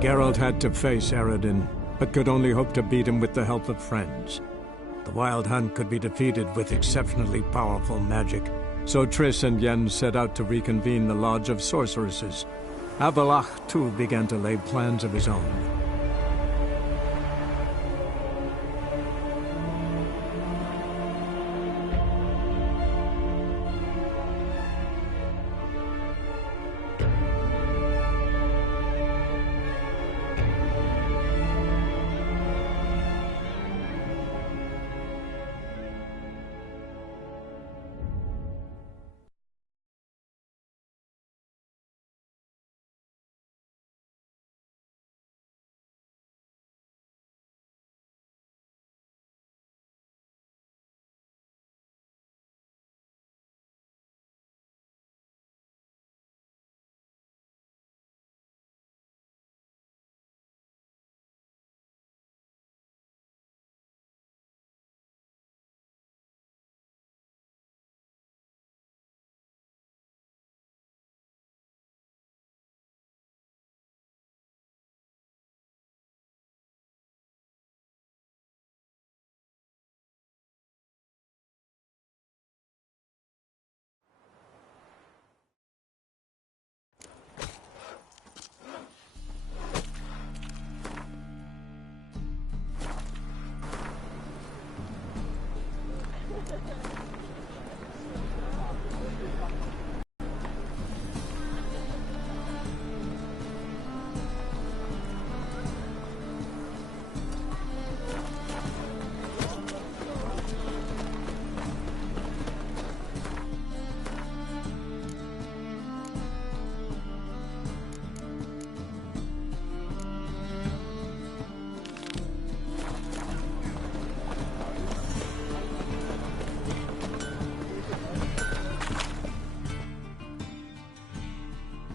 Geralt had to face Eredin, but could only hope to beat him with the help of friends. The Wild Hunt could be defeated with exceptionally powerful magic, so Triss and Yen set out to reconvene the Lodge of Sorceresses. Avallac'h, too, began to lay plans of his own.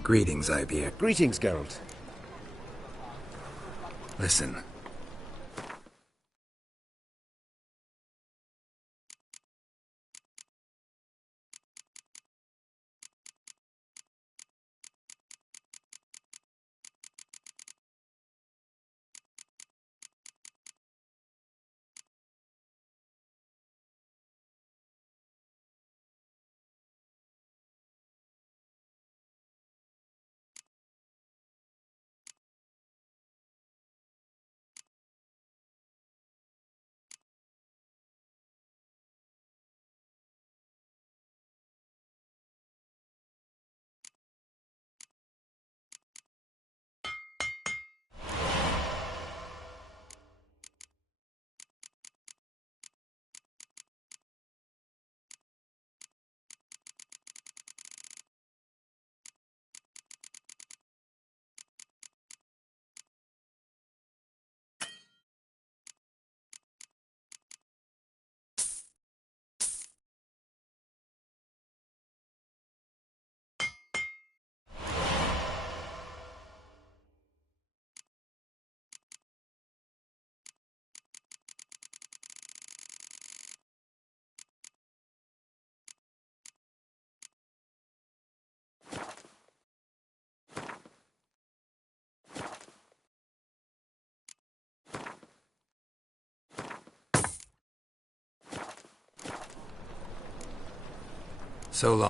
Greetings, Ibeer. Greetings, Geralt. Listen. So long.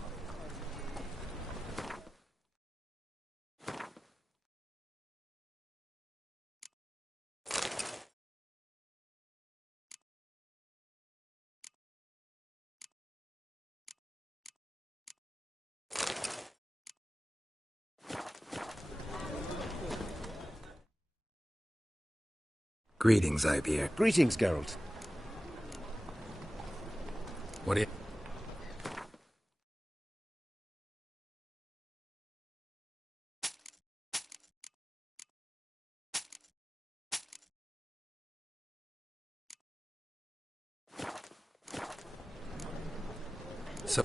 Greetings, Ibeer. Greetings, Geralt. What do you... So...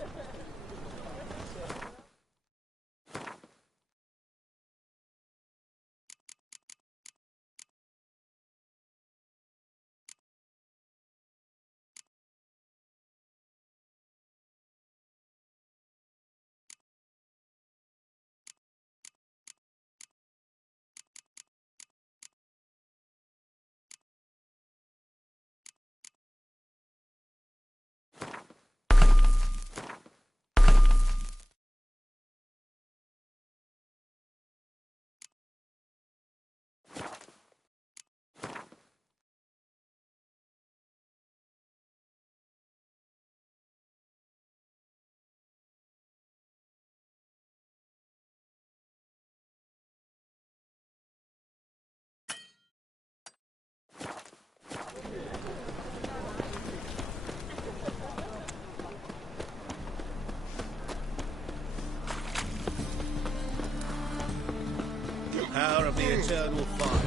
eternal fire.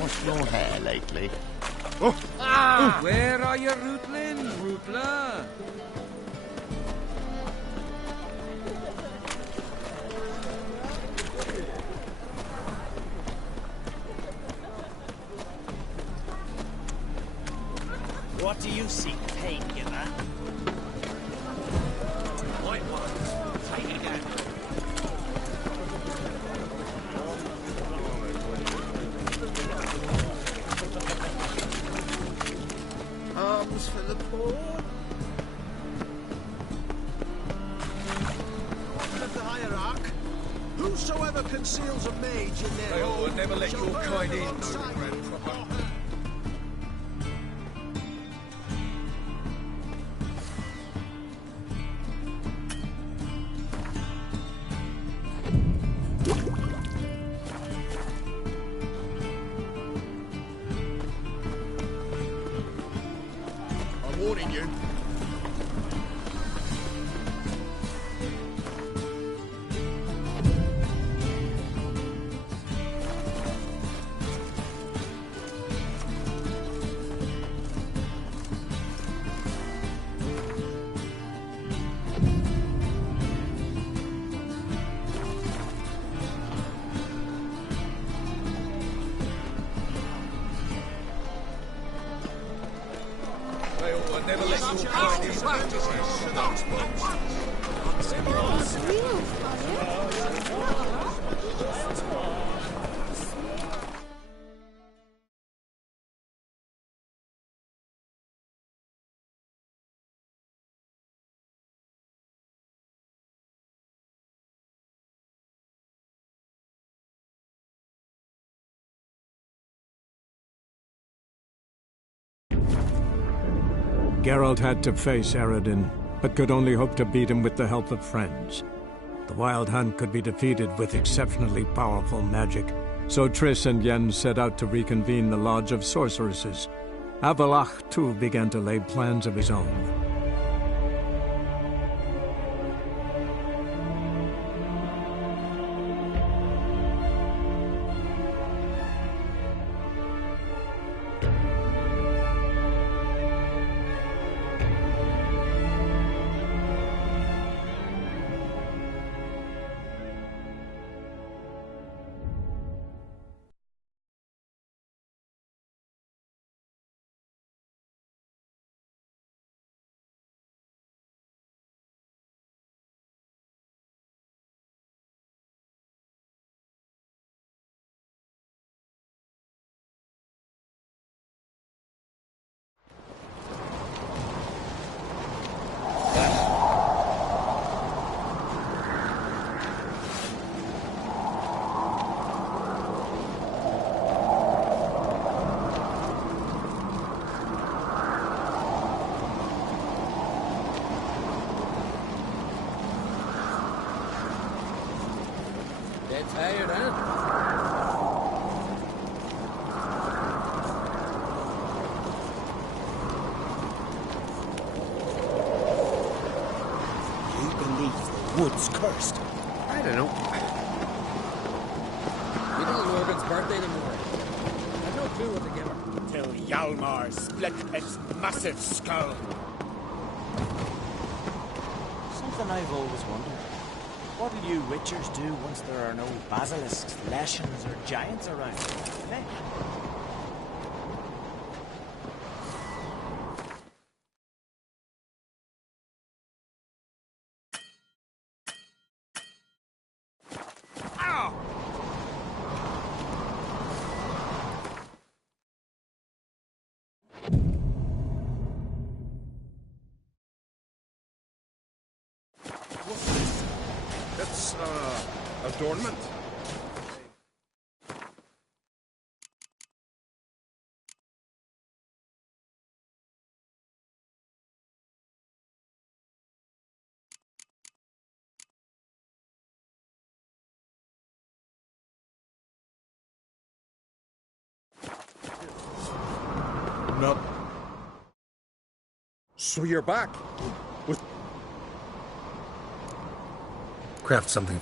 Washed your hair lately? Ah! Where are you, Rootlin? Rootler? What do you seek? Take you that. White ones. Take it down. Arms for the poor. Of the hierarch, whosoever conceals a mage in their home will never let shall your burn kind in, alongside no him. I'm warning you. Will never let your kind in. Geralt had to face Eredin, but could only hope to beat him with the help of friends. The Wild Hunt could be defeated with exceptionally powerful magic, so Triss and Yen set out to reconvene the Lodge of Sorceresses. Avalach, too, began to lay plans of his own. Dead tired, huh? You believe the wood's cursed? I don't know. We don't Morgan's birthday tomorrow. I've no clue what to give her. Till Hjalmar split its massive skull. something I've always wondered. What'll you witchers do once there are no basilisks, leshens, or giants around? Eh? What's this? It's, adornment. Not. So you're back with. Craft something.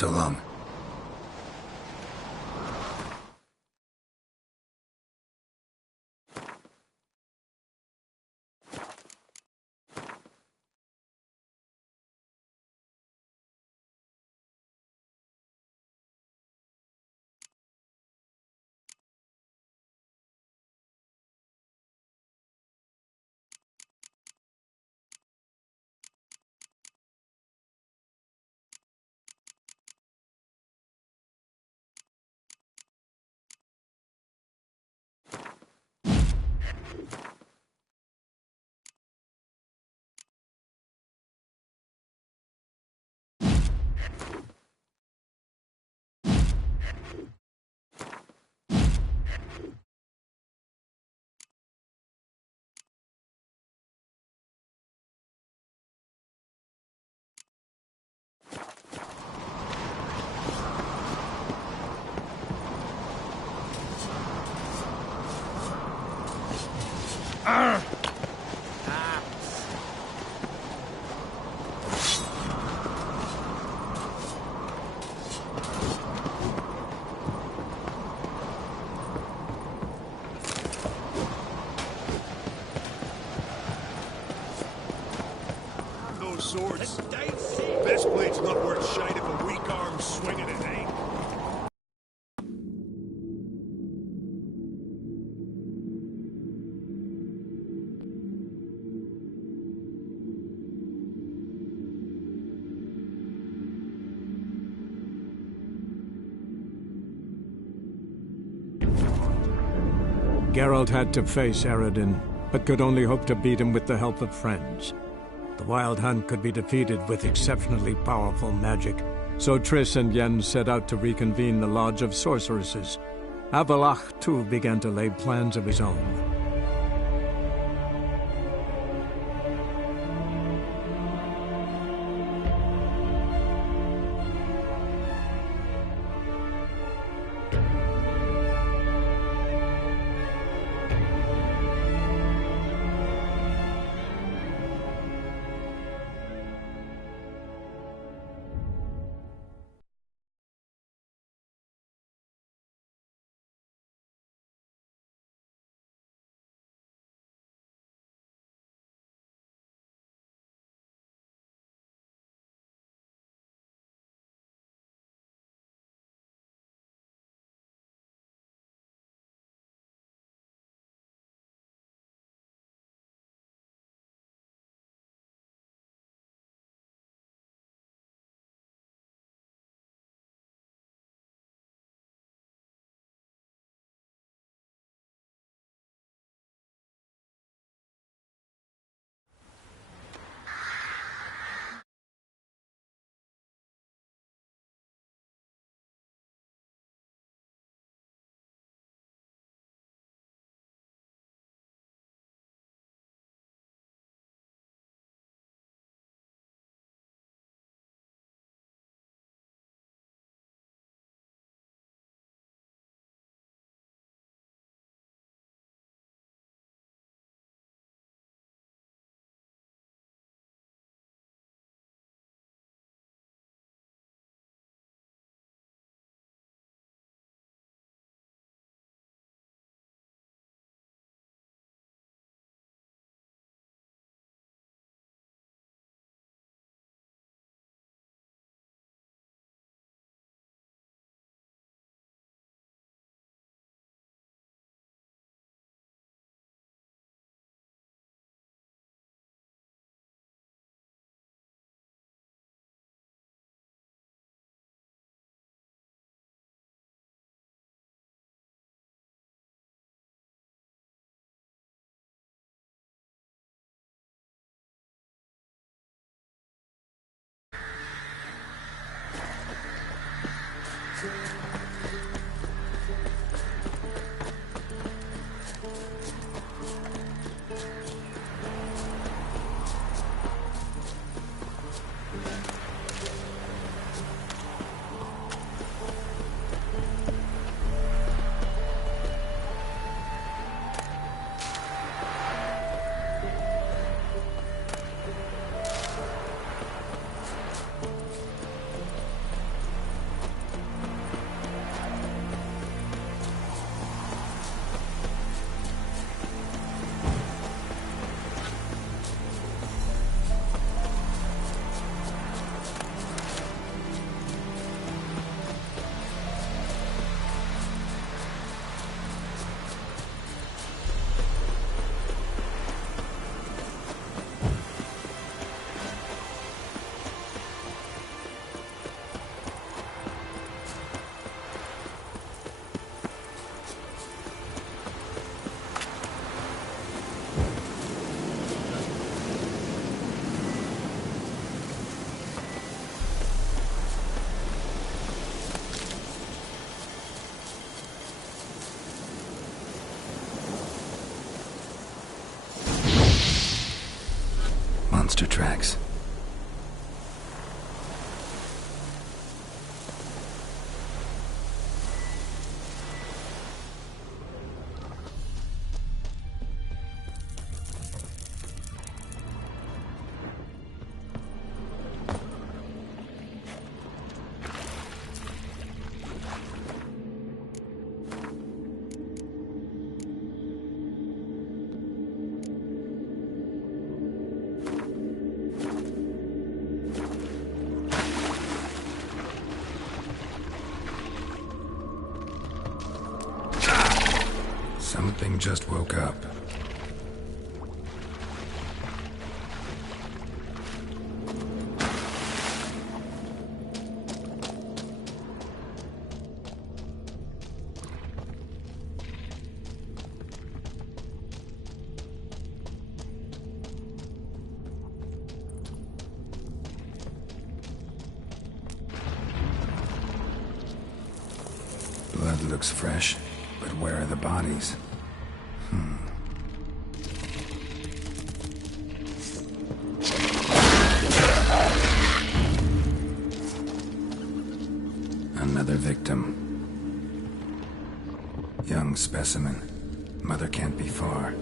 So long. Those swords. Best blade's not worth shite if a weak arm's swinging it, eh? Geralt had to face Eredin, but could only hope to beat him with the help of friends. The Wild Hunt could be defeated with exceptionally powerful magic, so Triss and Yen set out to reconvene the Lodge of Sorceresses. Avallac'h, too, began to lay plans of his own. monster tracks. Something just woke up. Blood looks fresh, but where are the bodies? Another victim. Young specimen. Mother can't be far.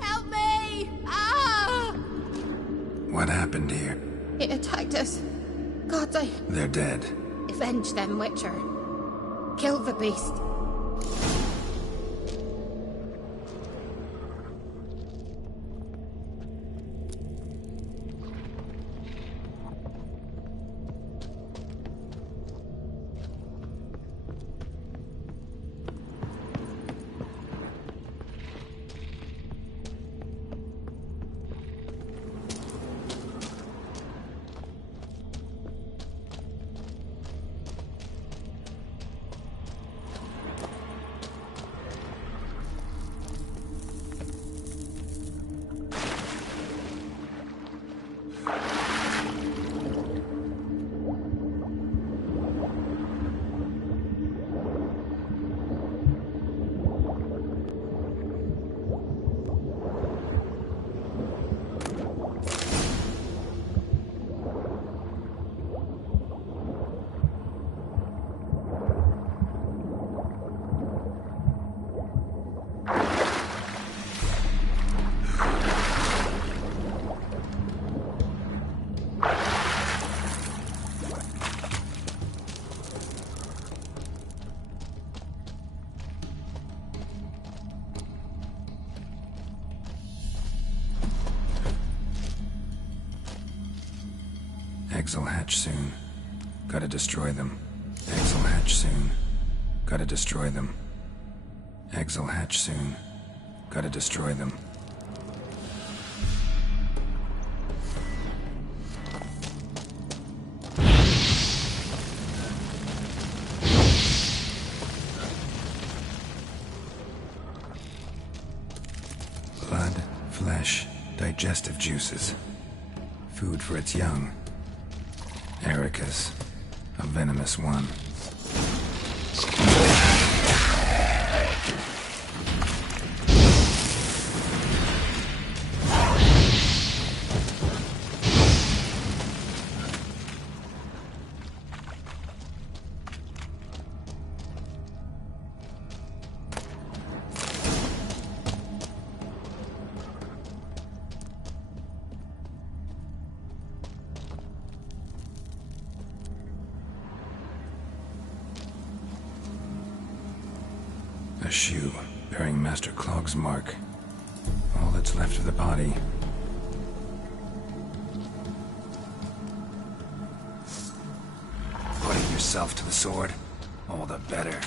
Help me! Ah! What happened here? It attacked us. God, They're dead. avenge them, Witcher. Kill the beast. Eggs will hatch soon. Gotta destroy them. Eggs will hatch soon. Gotta destroy them. Eggs will hatch soon. Gotta destroy them. Blood, flesh, digestive juices. Food for its young. Ericus, a venomous one. A shoe bearing Master Clog's mark. All that's left of the body. Putting yourself to the sword, all the better.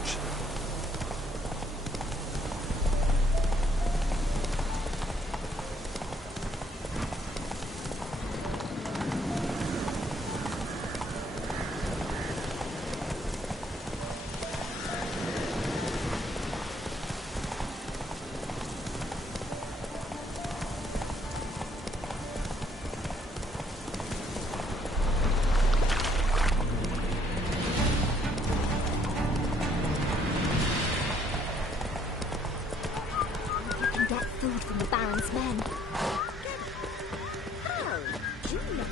approach. Get food from the Baron's men. Oh, do you know?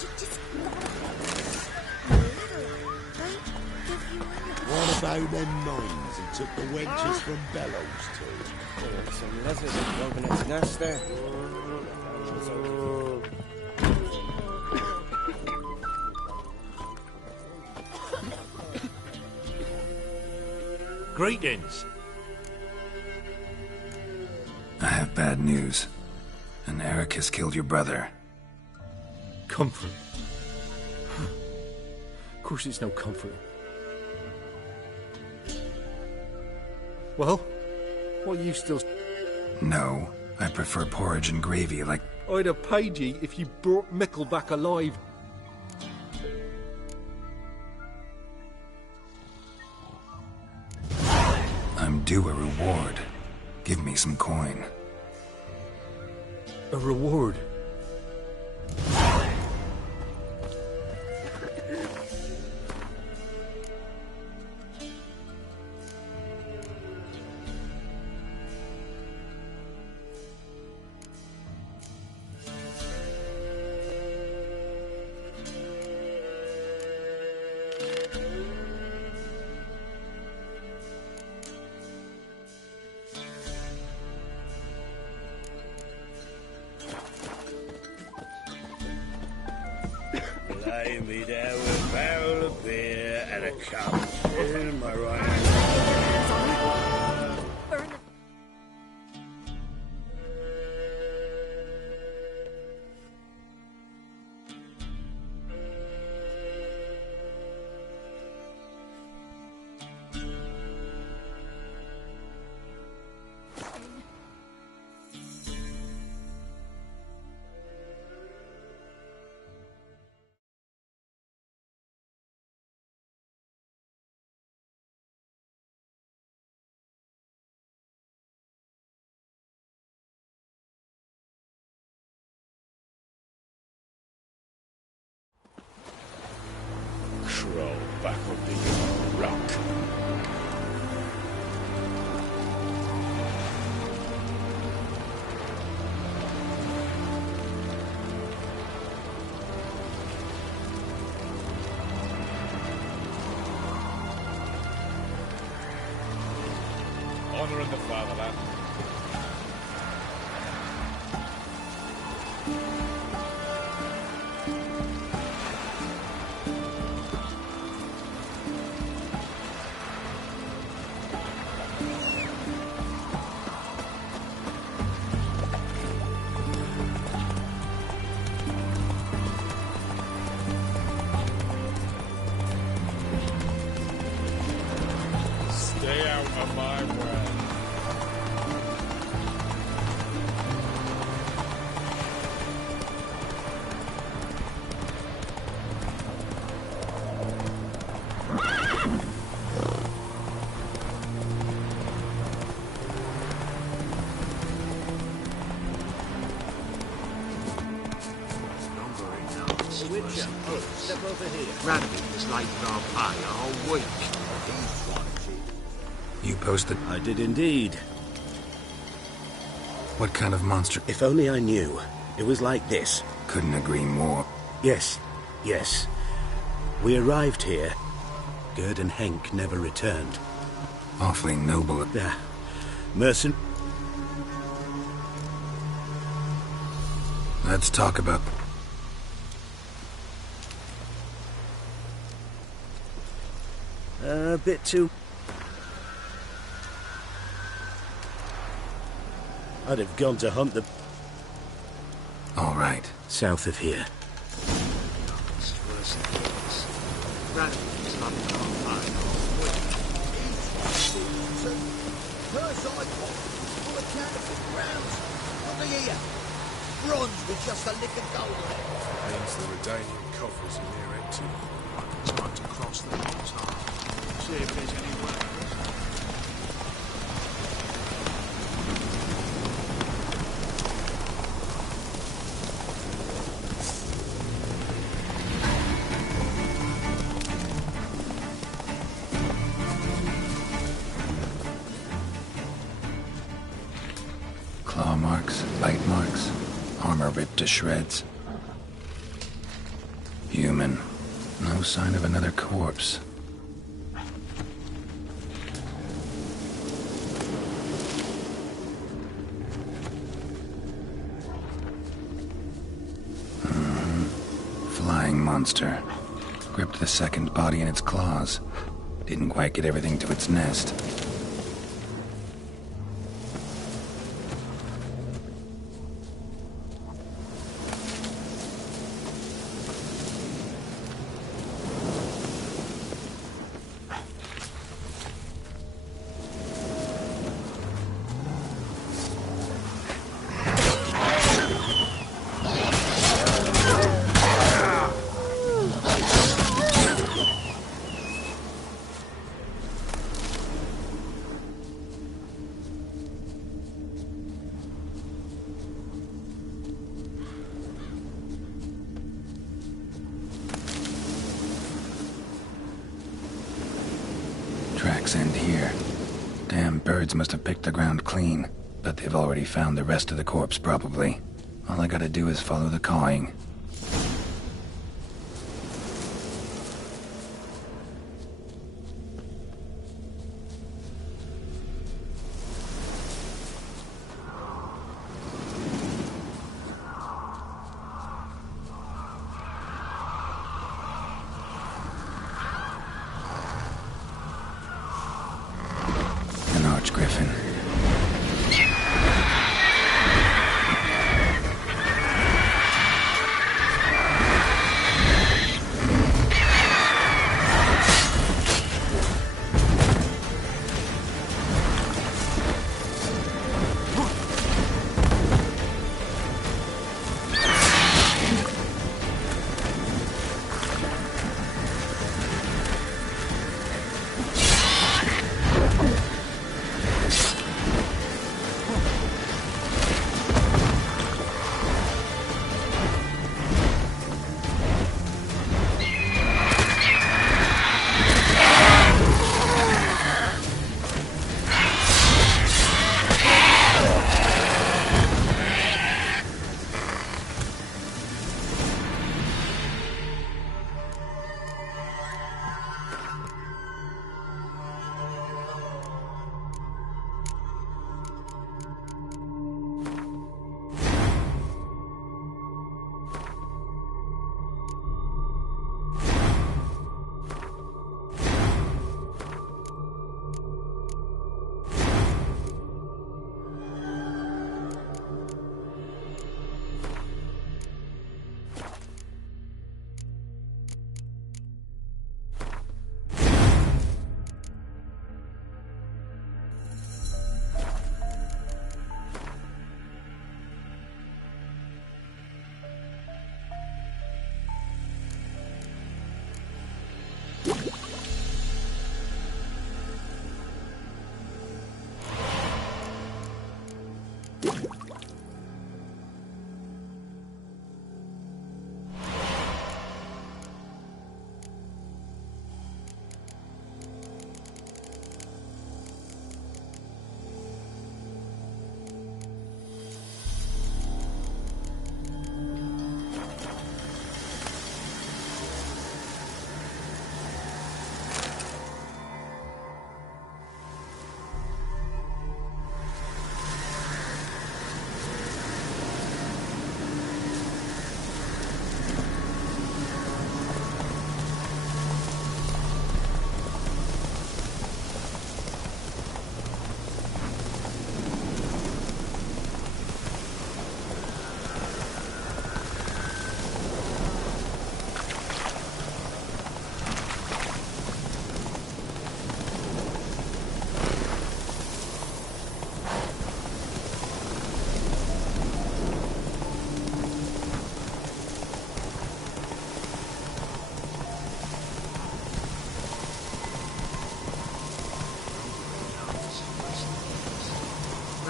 You just got a little might give you a What about them mines he took the wenches from Bellows to? Oh, some lizard broken its nest there. Greetings. I have bad news. An Eric has killed your brother. Comfort. Of course it's no comfort. Well, what are you still... No, I prefer porridge and gravy like... I'd have paid ye if you brought Mickle back alive. I'm due a reward. Give me some coin. A reward? Lay me down with a barrel of beer and a cup in my right hand. Crawl back up the rock. Honor in the fatherland. Stay out of my way. Witcher, step over here. Randy was late for our pay a whole week. You posted... I did indeed. What kind of monster? If only I knew. It was like this. Couldn't agree more. Yes, yes. We arrived here. Gerd and Henk never returned. Awfully noble. Mercen... Let's talk about... A bit too... I'd have gone to hunt the... All right. South of here. It's worse than this. Randy was late for our pay a whole week. side pockets full of counterfeit crowns. Look here. Bronze with just a lick of gold on it. Means the Redanian coffers are near empty. Time to cross the hills half. See if there's any workers. Claw marks, bite marks, armor ripped to shreds. Human. No sign of another corpse. Flying monster. Gripped the second body in its claws. Didn't quite get everything to its nest. Tracks end here. Damn birds must have picked the ground clean, but they've already found the rest of the corpse, probably. All I gotta do is follow the cawing. Griffin.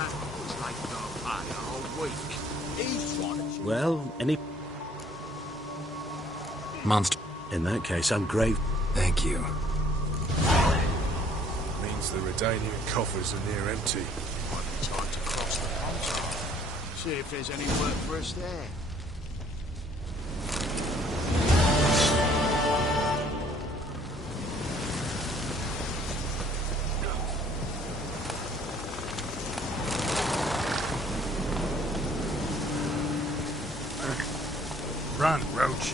That is like no pay a whole week. He's trying to... Well, any... Monster. In that case, I'm grave. Thank you. Means the Redanian coffers are near empty. Might be time to cross the pond. See if there's any work for us there. Run, Roach.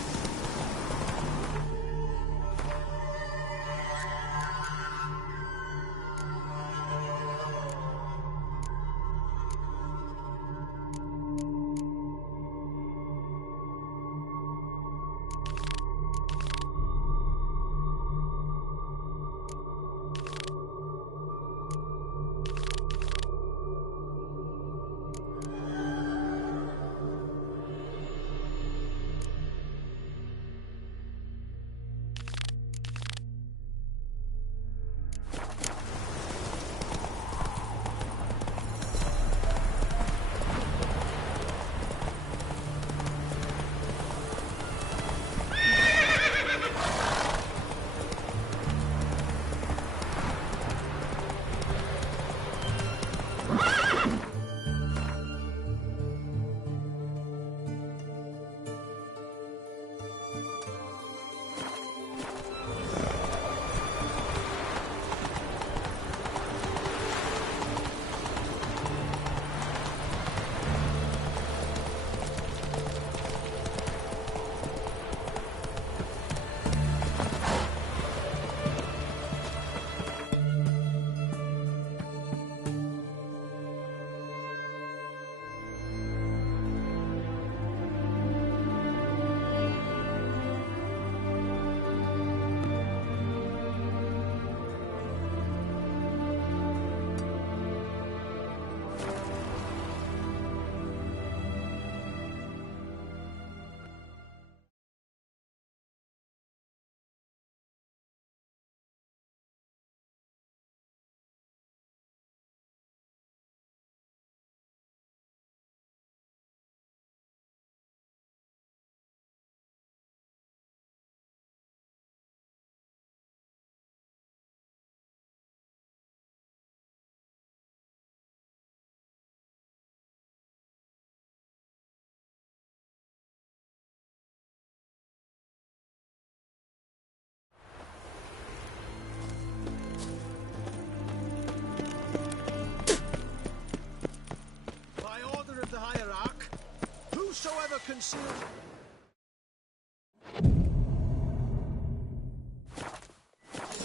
Whosoever conceals...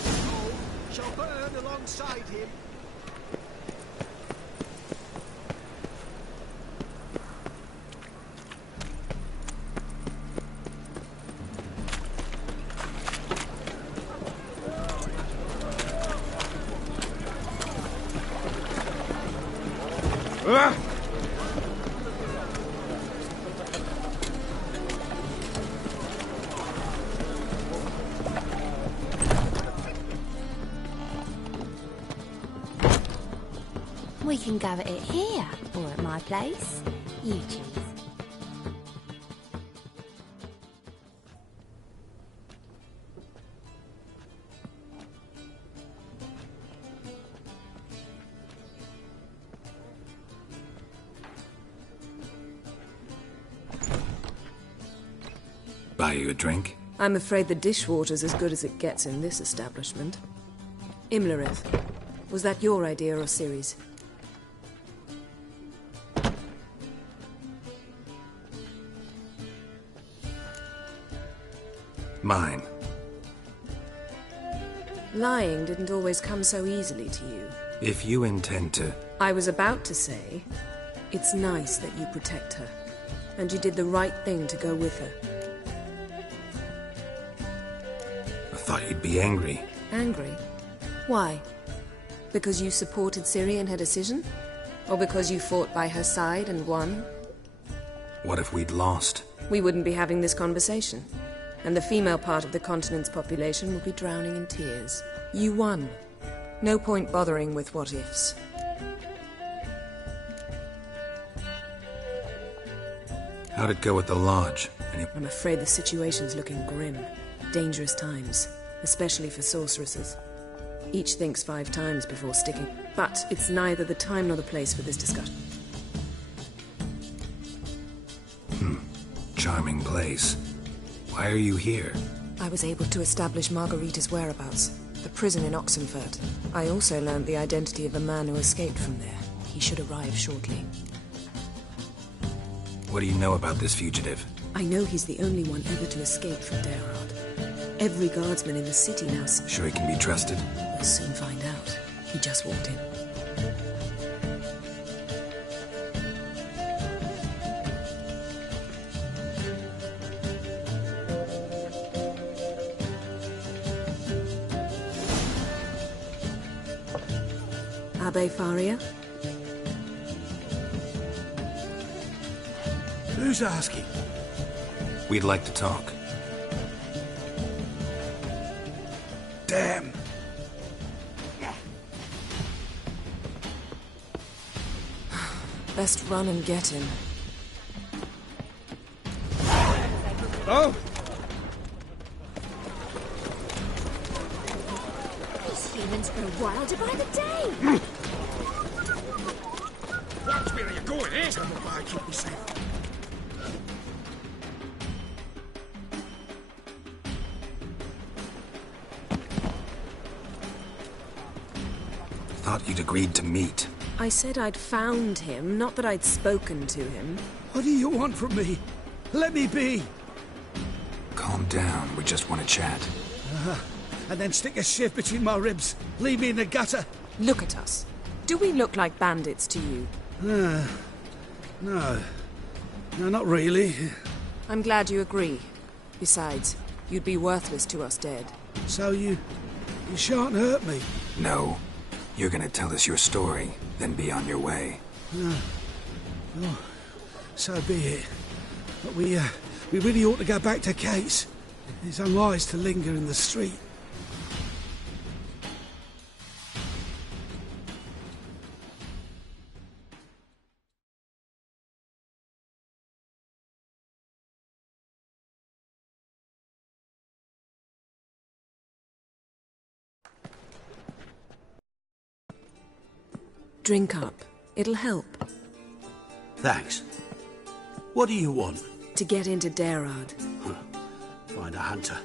Oh, shall burn alongside him. We can go at it here, or at my place. You choose. Buy you a drink? I'm afraid the dishwater's as good as it gets in this establishment. Imlerith, was that your idea or Ciri's? Mine. Lying didn't always come so easily to you. If you intend to... I was about to say, it's nice that you protect her. And you did the right thing to go with her. I thought you'd be angry. Angry? Why? Because you supported Ciri in her decision? Or because you fought by her side and won? What if we'd lost? We wouldn't be having this conversation. And the female part of the continent's population would be drowning in tears. You won. No point bothering with what-ifs. How'd it go at the lodge? I'm afraid the situation's looking grim. Dangerous times, especially for sorceresses. Each thinks 5 times before sticking, but it's neither the time nor the place for this discussion. Charming place. Why are you here? I was able to establish Margarita's whereabouts, the prison in Oxenfurt. I also learned the identity of a man who escaped from there. He should arrive shortly. What do you know about this fugitive? I know he's the only one ever to escape from Daerard. Every guardsman in the city now... Sure he can be trusted? We'll soon find out. He just walked in. Abbe Faria? Who's asking? We'd like to talk. Damn! Best run and get him. Oh! These humans grow wilder by the day! Watch me, you're going, eh? Tell me why I keep me safe. Thought you'd agreed to meet. I said I'd found him, not that I'd spoken to him. What do you want from me? Let me be! Calm down, we just want to chat. And then stick a shiv between my ribs. Leave me in the gutter. Look at us. Do we look like bandits to you? No. No, not really. I'm glad you agree. Besides, you'd be worthless to us dead. So you shan't hurt me? No. You're gonna tell us your story, then be on your way. Oh, so be it. But we really ought to go back to Kate's. It's unwise to linger in the street. Drink up. It'll help. Thanks. What do you want? To get into Daerard. Find a hunter.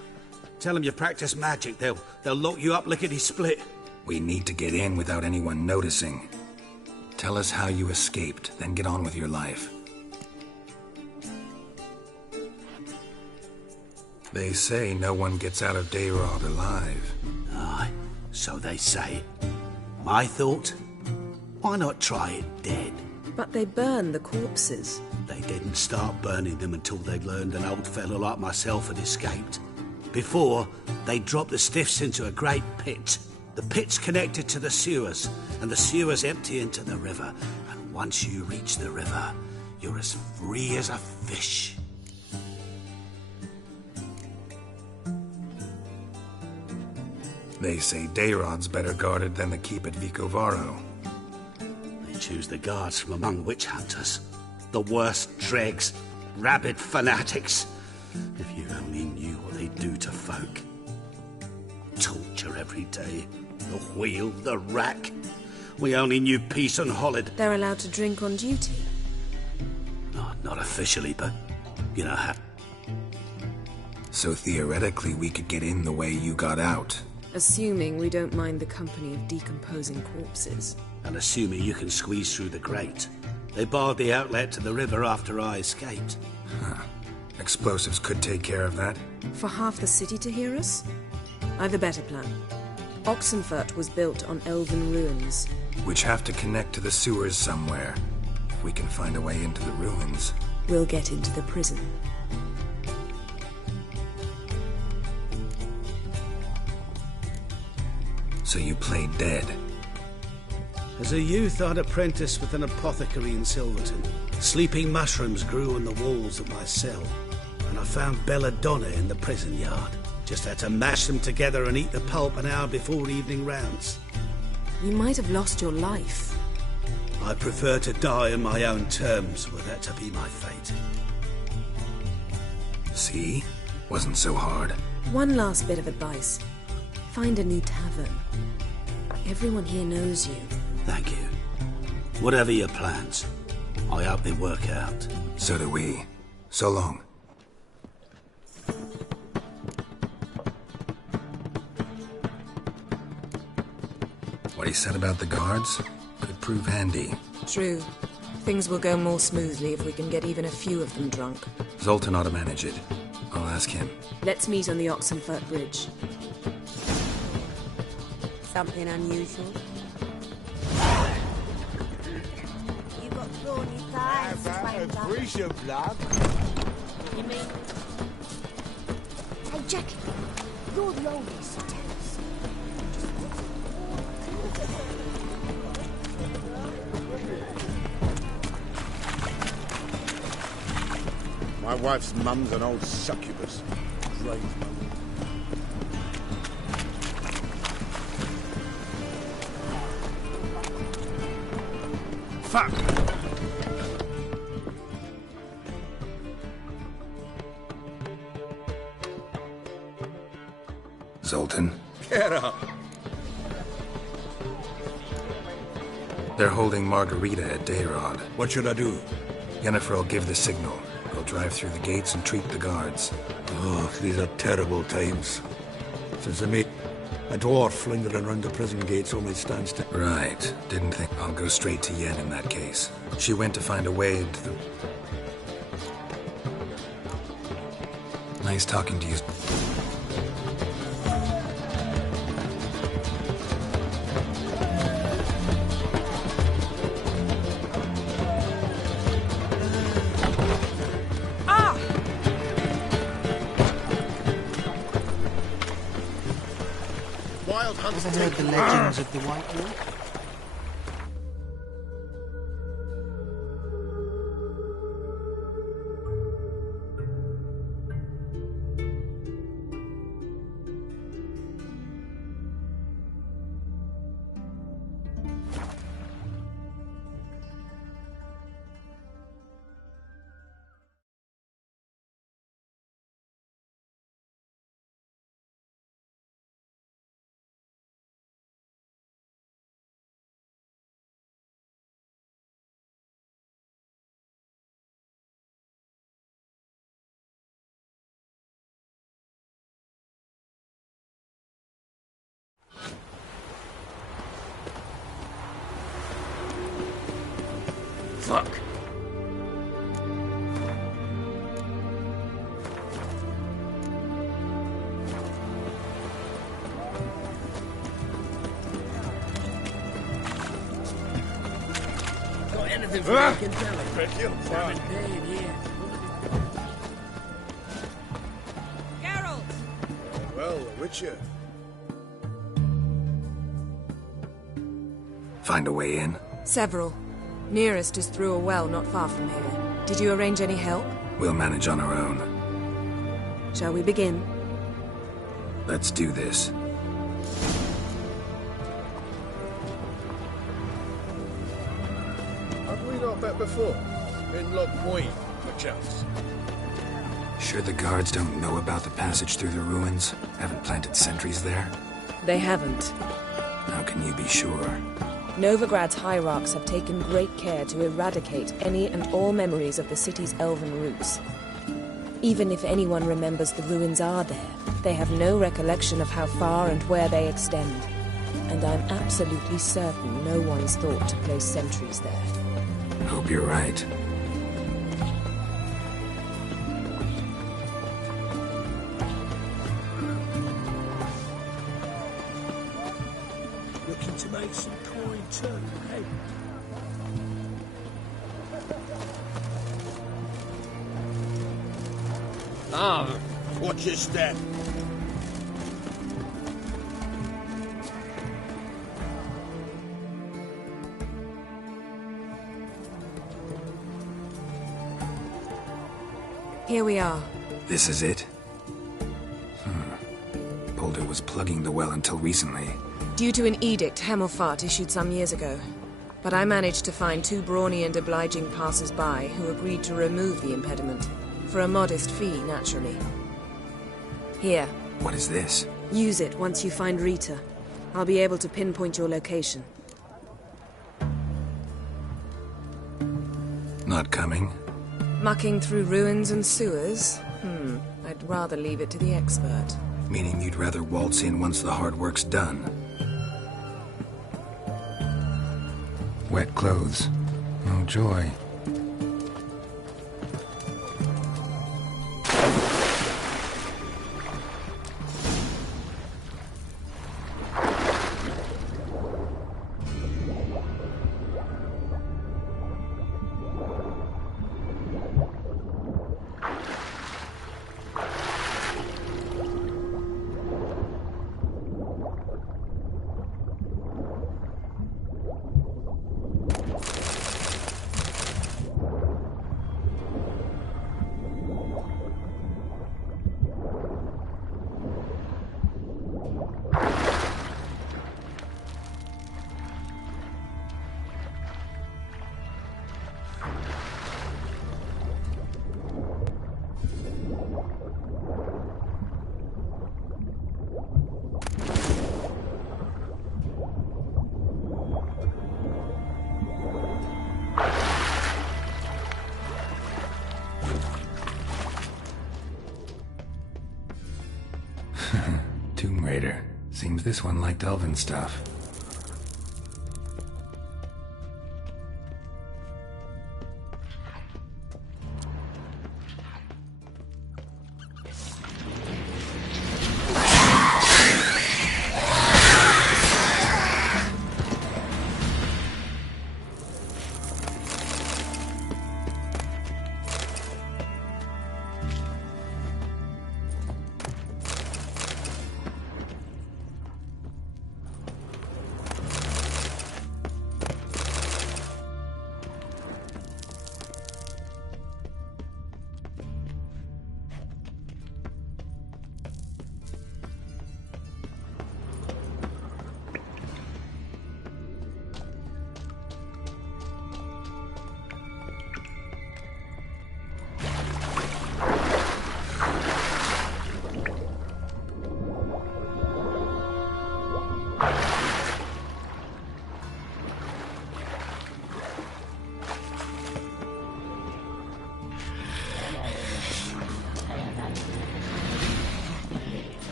Tell them you practice magic. They'll lock you up lickety-split. We need to get in without anyone noticing. Tell us how you escaped, then get on with your life. They say no one gets out of Daerard alive. Aye, so they say. My thought? Why not try it dead? But they burn the corpses. They didn't start burning them until they'd learned an old fellow like myself had escaped. Before, they dropped the stiffs into a great pit. The pit's connected to the sewers, and the sewers empty into the river. And once you reach the river, you're as free as a fish. They say Daerad's better guarded than the keep at Vicovaro. They choose the guards from among witch hunters. The worst dregs, rabid fanatics. If you only knew what they do to folk. Torture every day. The wheel, the rack. We only knew peace and holiday. They're allowed to drink on duty? Not officially, but you know how. So theoretically we could get in the way you got out. Assuming we don't mind the company of decomposing corpses. And assuming you can squeeze through the grate. They barred the outlet to the river after I escaped. Huh. Explosives could take care of that. For half the city to hear us? I've a better plan. Oxenfurt was built on elven ruins. Which have to connect to the sewers somewhere. If we can find a way into the ruins. We'll get into the prison. So you played dead. As a youth, I'd apprenticed with an apothecary in Silverton. Sleeping mushrooms grew on the walls of my cell, and I found belladonna in the prison yard. Just had to mash them together and eat the pulp an hour before evening rounds. You might have lost your life. I prefer to die on my own terms, were that to be my fate. See? Wasn't so hard. One last bit of advice. Find a new tavern. Everyone here knows you. Thank you. Whatever your plans, I hope they work out. So do we. So long. What he said about the guards could prove handy. True. Things will go more smoothly if we can get even a few of them drunk. Zoltan ought to manage it. I'll ask him. Let's meet on the Oxenfurt Bridge. Something unusual? You got thorny thighs, Twanger. blood. You mean? Hey, Jackie, you're the oldest. Tell us. My wife's mum's an old succubus. Great. Fuck! Zoltan? Get up! They're holding Margarita at Dayrod. What should I do? Yennefer will give the signal. We'll drive through the gates and treat the guards. Oh, these are terrible times. Since I met a dwarf lingering around the prison gates only stands to... Right. Didn't think I'll go straight to Yen in that case. She went to find a way into the... Nice talking to you. Ever heard the legends of the White Wolf? Fuck! Got anything for me, I can tell it. Bet you. I'm in pain here. Geralt! Well, the Witcher. Find a way in? Several. Nearest is through a well not far from here. Did you arrange any help? We'll manage on our own. Shall we begin? Let's do this. Have we not met before? In Log Point, perchance. Sure the guards don't know about the passage through the ruins? Haven't planted sentries there? They haven't. How can you be sure? Novigrad's hierarchs have taken great care to eradicate any and all memories of the city's elven roots. Even if anyone remembers the ruins are there, they have no recollection of how far and where they extend. And I'm absolutely certain no one's thought to place sentries there. Hope you're right. Looking to make some coin too, eh? Ah, watch your step. Here we are. This is it? Boulder was plugging the well until recently. Due to an edict Hemelfart issued some years ago. But I managed to find two brawny and obliging passers-by who agreed to remove the impediment. For a modest fee, naturally. Here. What is this? Use it once you find Rita. I'll be able to pinpoint your location. Not coming? Mucking through ruins and sewers? I'd rather leave it to the expert. Meaning you'd rather waltz in once the hard work's done. Wet clothes. Oh, joy. Tomb Raider. Seems this one liked elven stuff.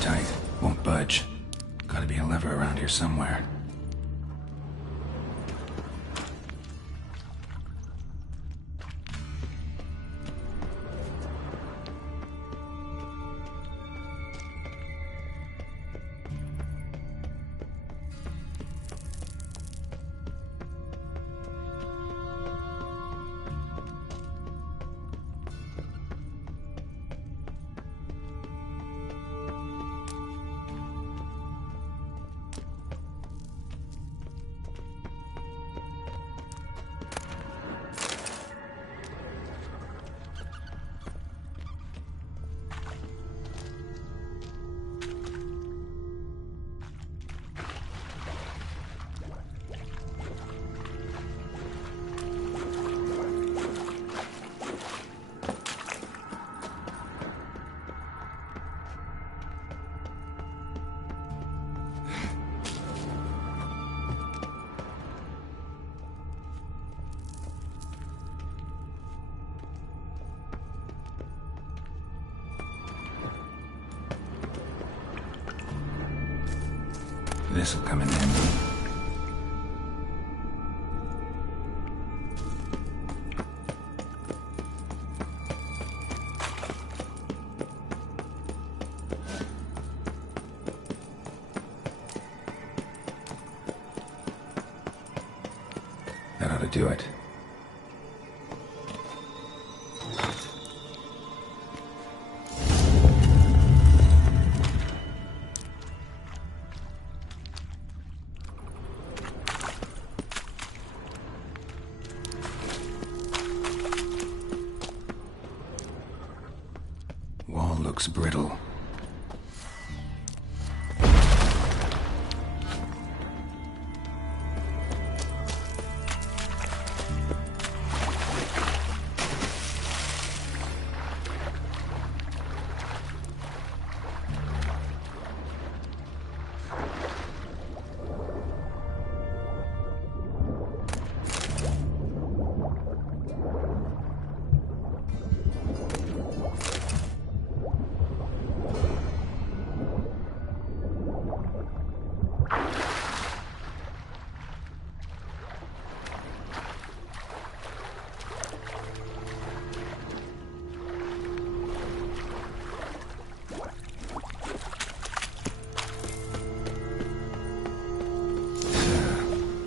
Tight. Won't budge. Gotta be a lever around here somewhere. This'll come in handy. That ought to do it. looks brittle.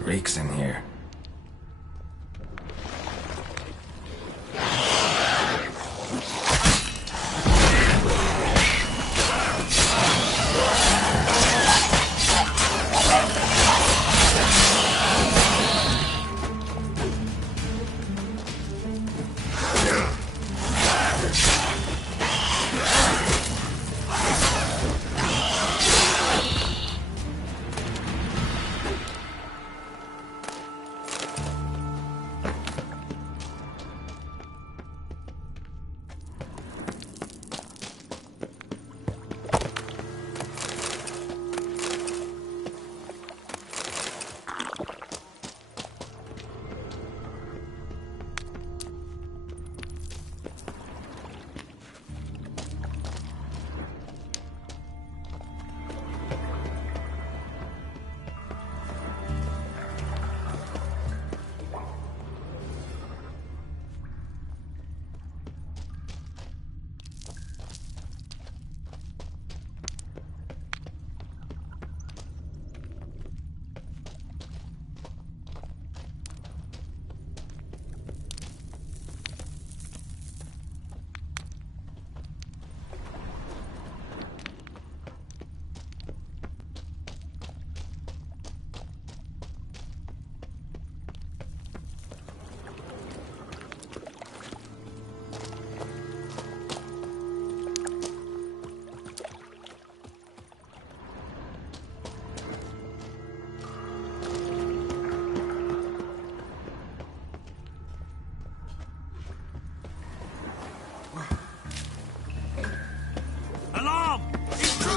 Reeks in here.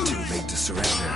Too late to surrender.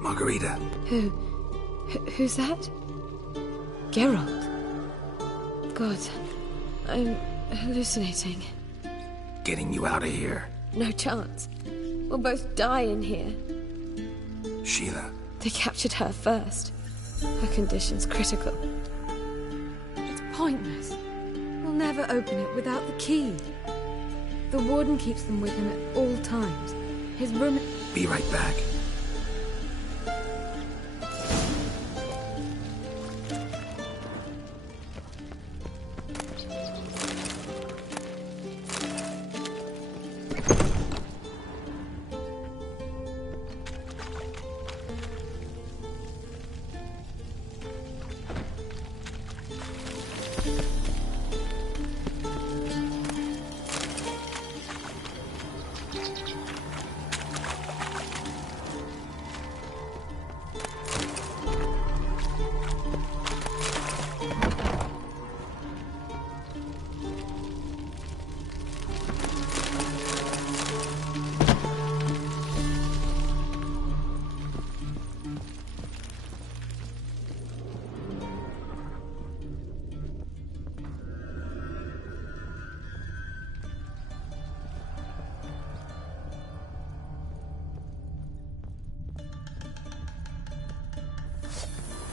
Margarita. Who's that? Geralt. God, I'm hallucinating. Getting you out of here. No chance. We'll both die in here. Sheila. They captured her first. Her condition's critical. It's pointless. We'll never open it without the key. The warden keeps them with him at all times. His room... Be right back.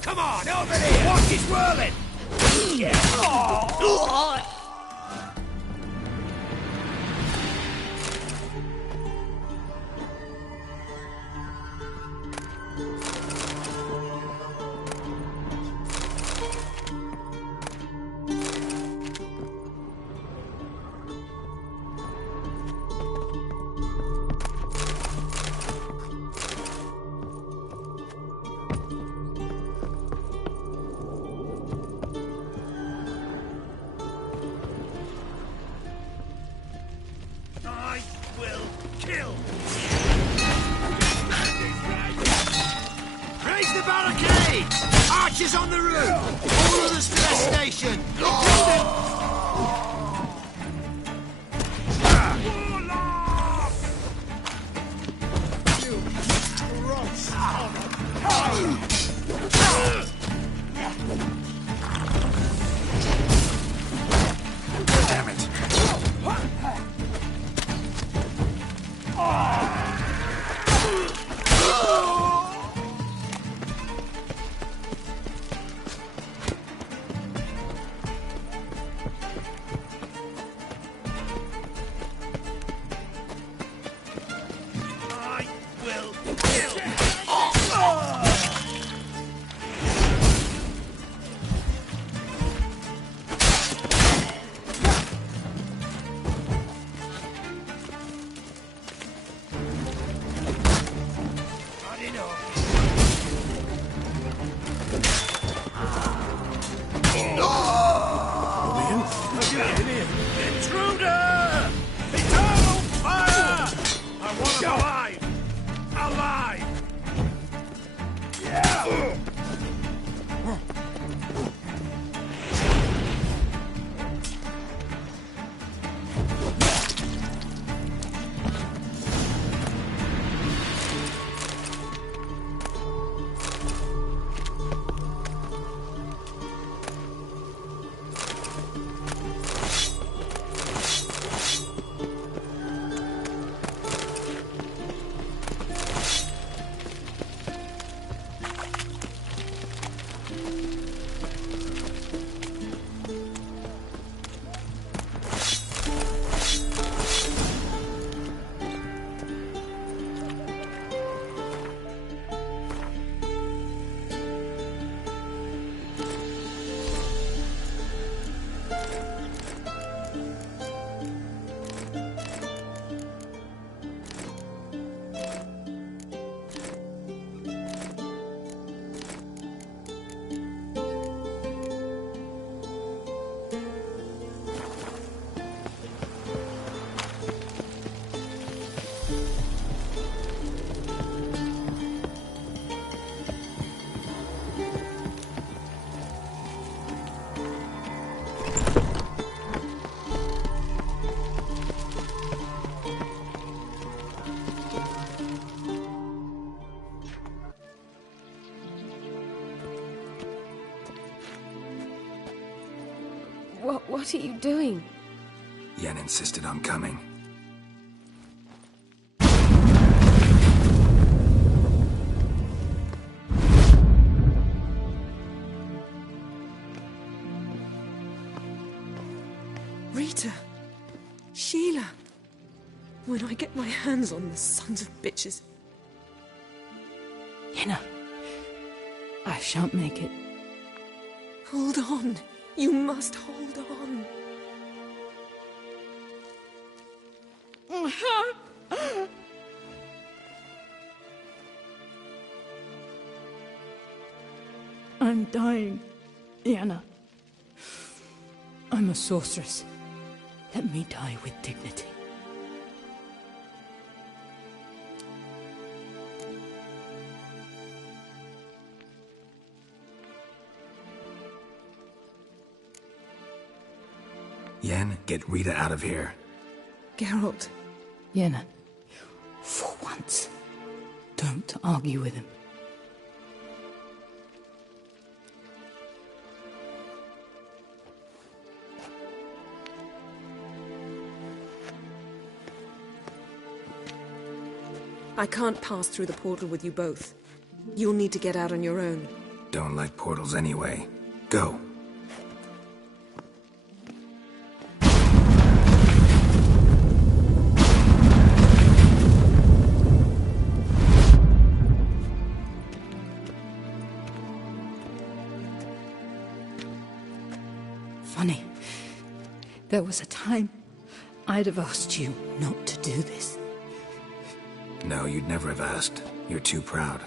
Come on, over here! Watch it whirling! Yeah. Oh. I will kill! Raise the barricades! Archers on the roof! All others to their station! Damn it. I will kill! Not enough. Intruder! Eternal fire! I want him alive! Alive! Yeah! What are you doing? Yen insisted on coming. Rita. Sheila. When I get my hands on the sons of bitches. Yenna. I shan't make it. Hold on. You must hold on. I'm dying, Yenna. I'm a sorceress. Let me die with dignity. Yen, get Rita out of here. Geralt. Yenna, for once, don't argue with him. I can't pass through the portal with you both. You'll need to get out on your own. Don't like portals anyway. Go. Funny. There was a time I'd have asked you not to do this. No, you'd never have asked. You're too proud.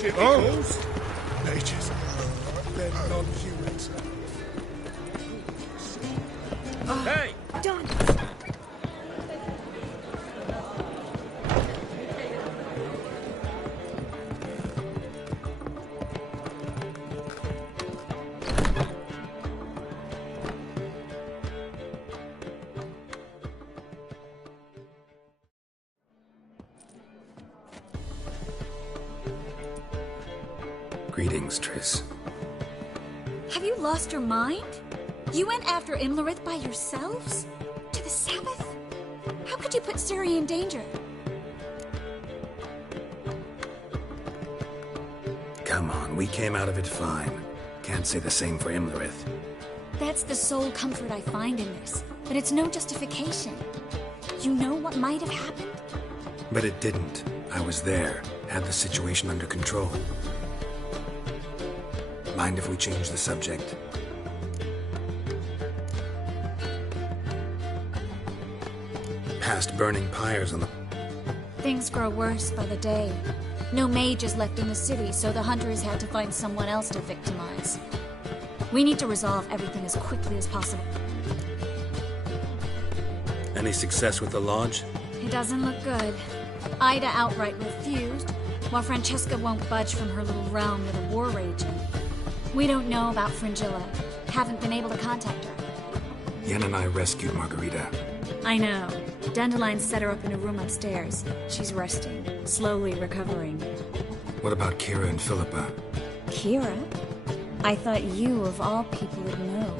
Typicals. Mages. They're non-humans. Hey! Done. Greetings, Triss. Have you lost your mind? You went after Imlerith by yourselves? To the Sabbath? How could you put Ciri in danger? Come on, we came out of it fine. Can't say the same for Imlerith. That's the sole comfort I find in this, but it's no justification. You know what might have happened? But it didn't. I was there, had the situation under control. Mind if we change the subject? Past burning pyres on the... Things grow worse by the day. No mages left in the city, so the hunters had to find someone else to victimize. We need to resolve everything as quickly as possible. Any success with the lodge? It doesn't look good. Ida outright refused, while Francesca won't budge from her little realm with a war raging. We don't know about Fringilla. Haven't been able to contact her. Yen and I rescued Margarita. I know. Dandelion set her up in a room upstairs. She's resting, slowly recovering. What about Kira and Philippa? Kira? I thought you, of all people, would know.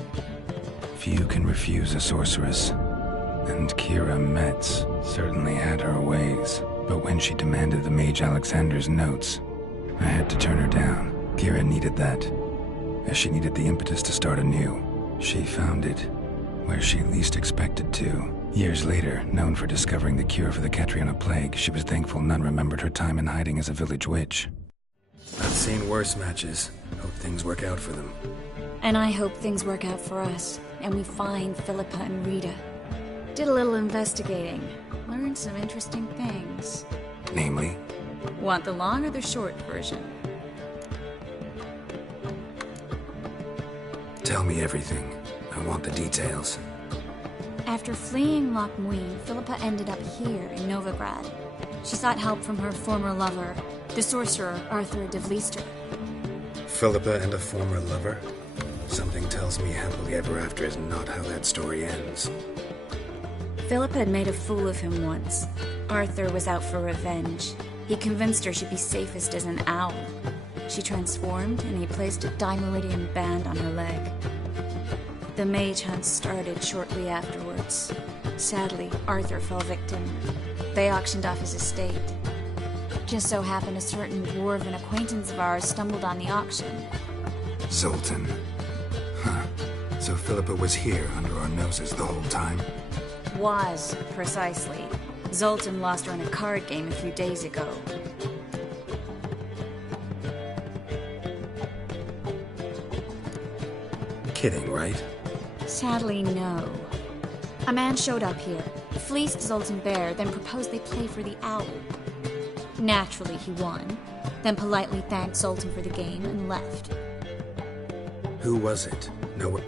Few can refuse a sorceress. And Kira Metz certainly had her ways. But when she demanded the Mage Alexander's notes, I had to turn her down. Kira needed that, as she needed the impetus to start anew. She found it where she least expected to. Years later, known for discovering the cure for the Catriona plague, she was thankful none remembered her time in hiding as a village witch. I've seen worse matches. Hope things work out for them. And I hope things work out for us, and we find Philippa and Rita. Did a little investigating. Learned some interesting things. Namely? Want the long or the short version? Tell me everything. I want the details. After fleeing Loch Muin, Philippa ended up here in Novigrad. She sought help from her former lover, the sorcerer Arthur de Vlister. Philippa and a former lover? Something tells me happily ever after is not how that story ends. Philippa had made a fool of him once. Arthur was out for revenge. He convinced her she'd be safest as an owl. She transformed, and he placed a Dimeridian band on her leg. The mage hunt started shortly afterwards. Sadly, Arthur fell victim. They auctioned off his estate. Just so happened a certain dwarven acquaintance of ours stumbled on the auction. Zoltan. Huh. So Philippa was here under our noses the whole time? Was, precisely. Zoltan lost her in a card game a few days ago. Kidding, right? Sadly, no. A man showed up here, fleeced Zoltan bare, then proposed they play for the owl. Naturally, he won, then politely thanked Zoltan for the game and left. Who was it? No one...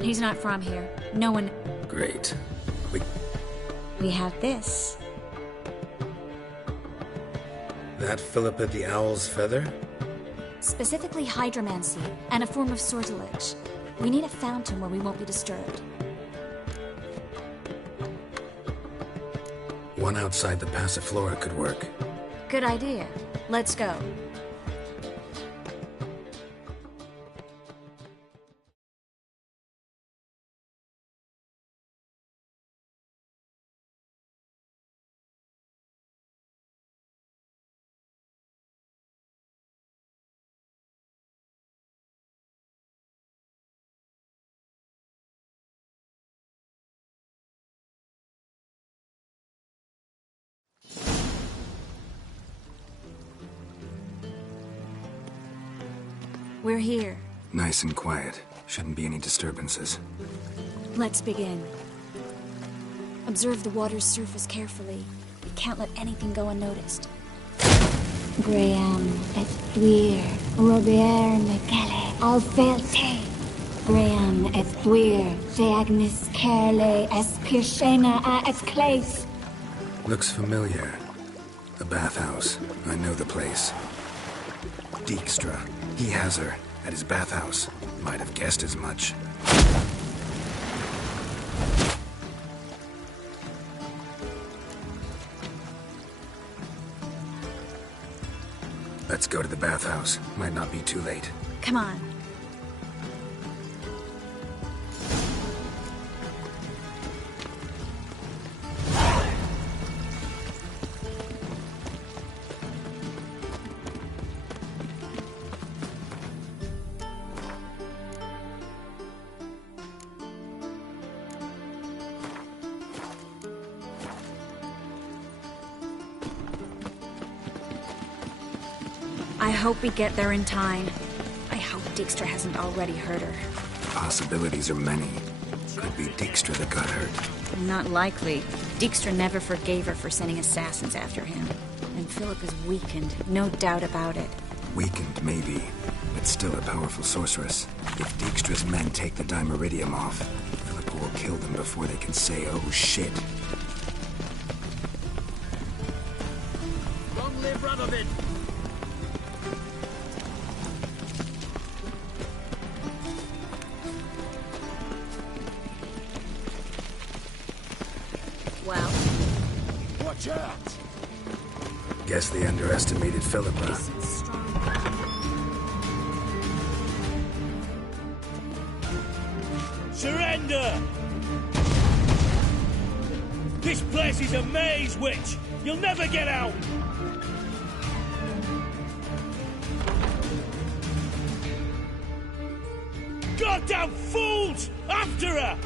He's not from here. No one... Great. We have this. That Philippa the Owl's feather? Specifically hydromancy, and a form of sortilege. We need a fountain where we won't be disturbed. One outside the Passiflora could work. Good idea. Let's go. We're here. Nice and quiet. Shouldn't be any disturbances. Let's begin. Observe the water's surface carefully. Can't let anything go unnoticed. Graham et thuir, Robert Mcgalley, Alfelte. Graham et thuir, Feagnis Kerle, es Pirshena a es Clace. Looks familiar. The bathhouse. I know the place. Dijkstra. He has her at his bathhouse. Might have guessed as much. Let's go to the bathhouse. Might not be too late. Come on. I hope we get there in time. I hope Dijkstra hasn't already hurt her. Possibilities are many. Could be Dijkstra that got hurt. Not likely. Dijkstra never forgave her for sending assassins after him. And Philip is weakened, no doubt about it. Weakened, maybe, but still a powerful sorceress. If Dijkstra's men take the Dimeridium off, Philip will kill them before they can say, oh shit. Long live Radovid! Well, watch out! Guess they underestimated Philippa. Surrender! This place is a maze, witch! You'll never get out! Goddamn fools! After her!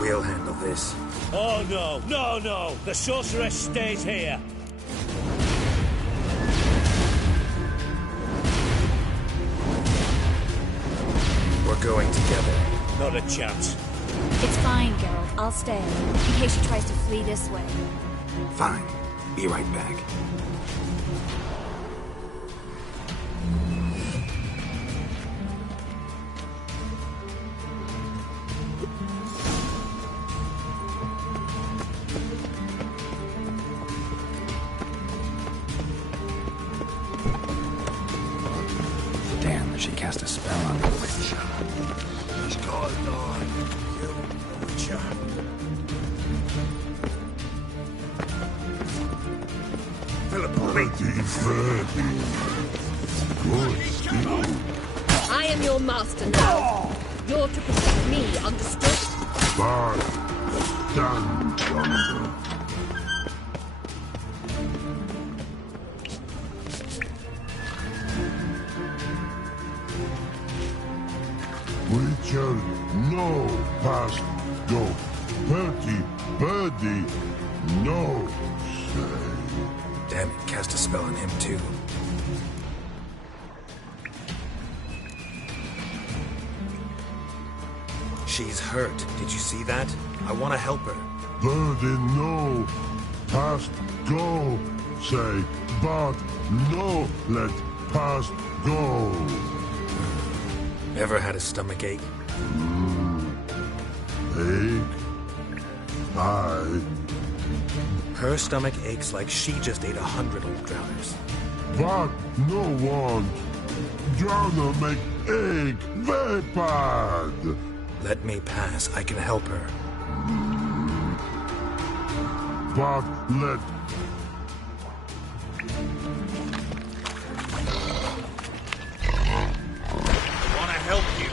We'll handle this. Oh no, no, no! The sorceress stays here! We're going together. Not a chance. it's fine, Geralt. I'll stay, in case she tries to flee this way. Fine. Be right back. Damn, she cast a spell on the witch. He's got to die. Kill the Witcher. I am your master now. You're to protect me, understood? Witcher, no, past, go. Birdie, no, say. Damn it, cast a spell on him too. She's hurt. Did you see that? I want to help her. Birdie, no, past, go, say. But no, let past go. Ever had a stomach ache? Ache? Her stomach aches like she just ate 100 old drowners. But no one. Drowner make ache very bad. Let me pass. I can help her. But let... I want to help you.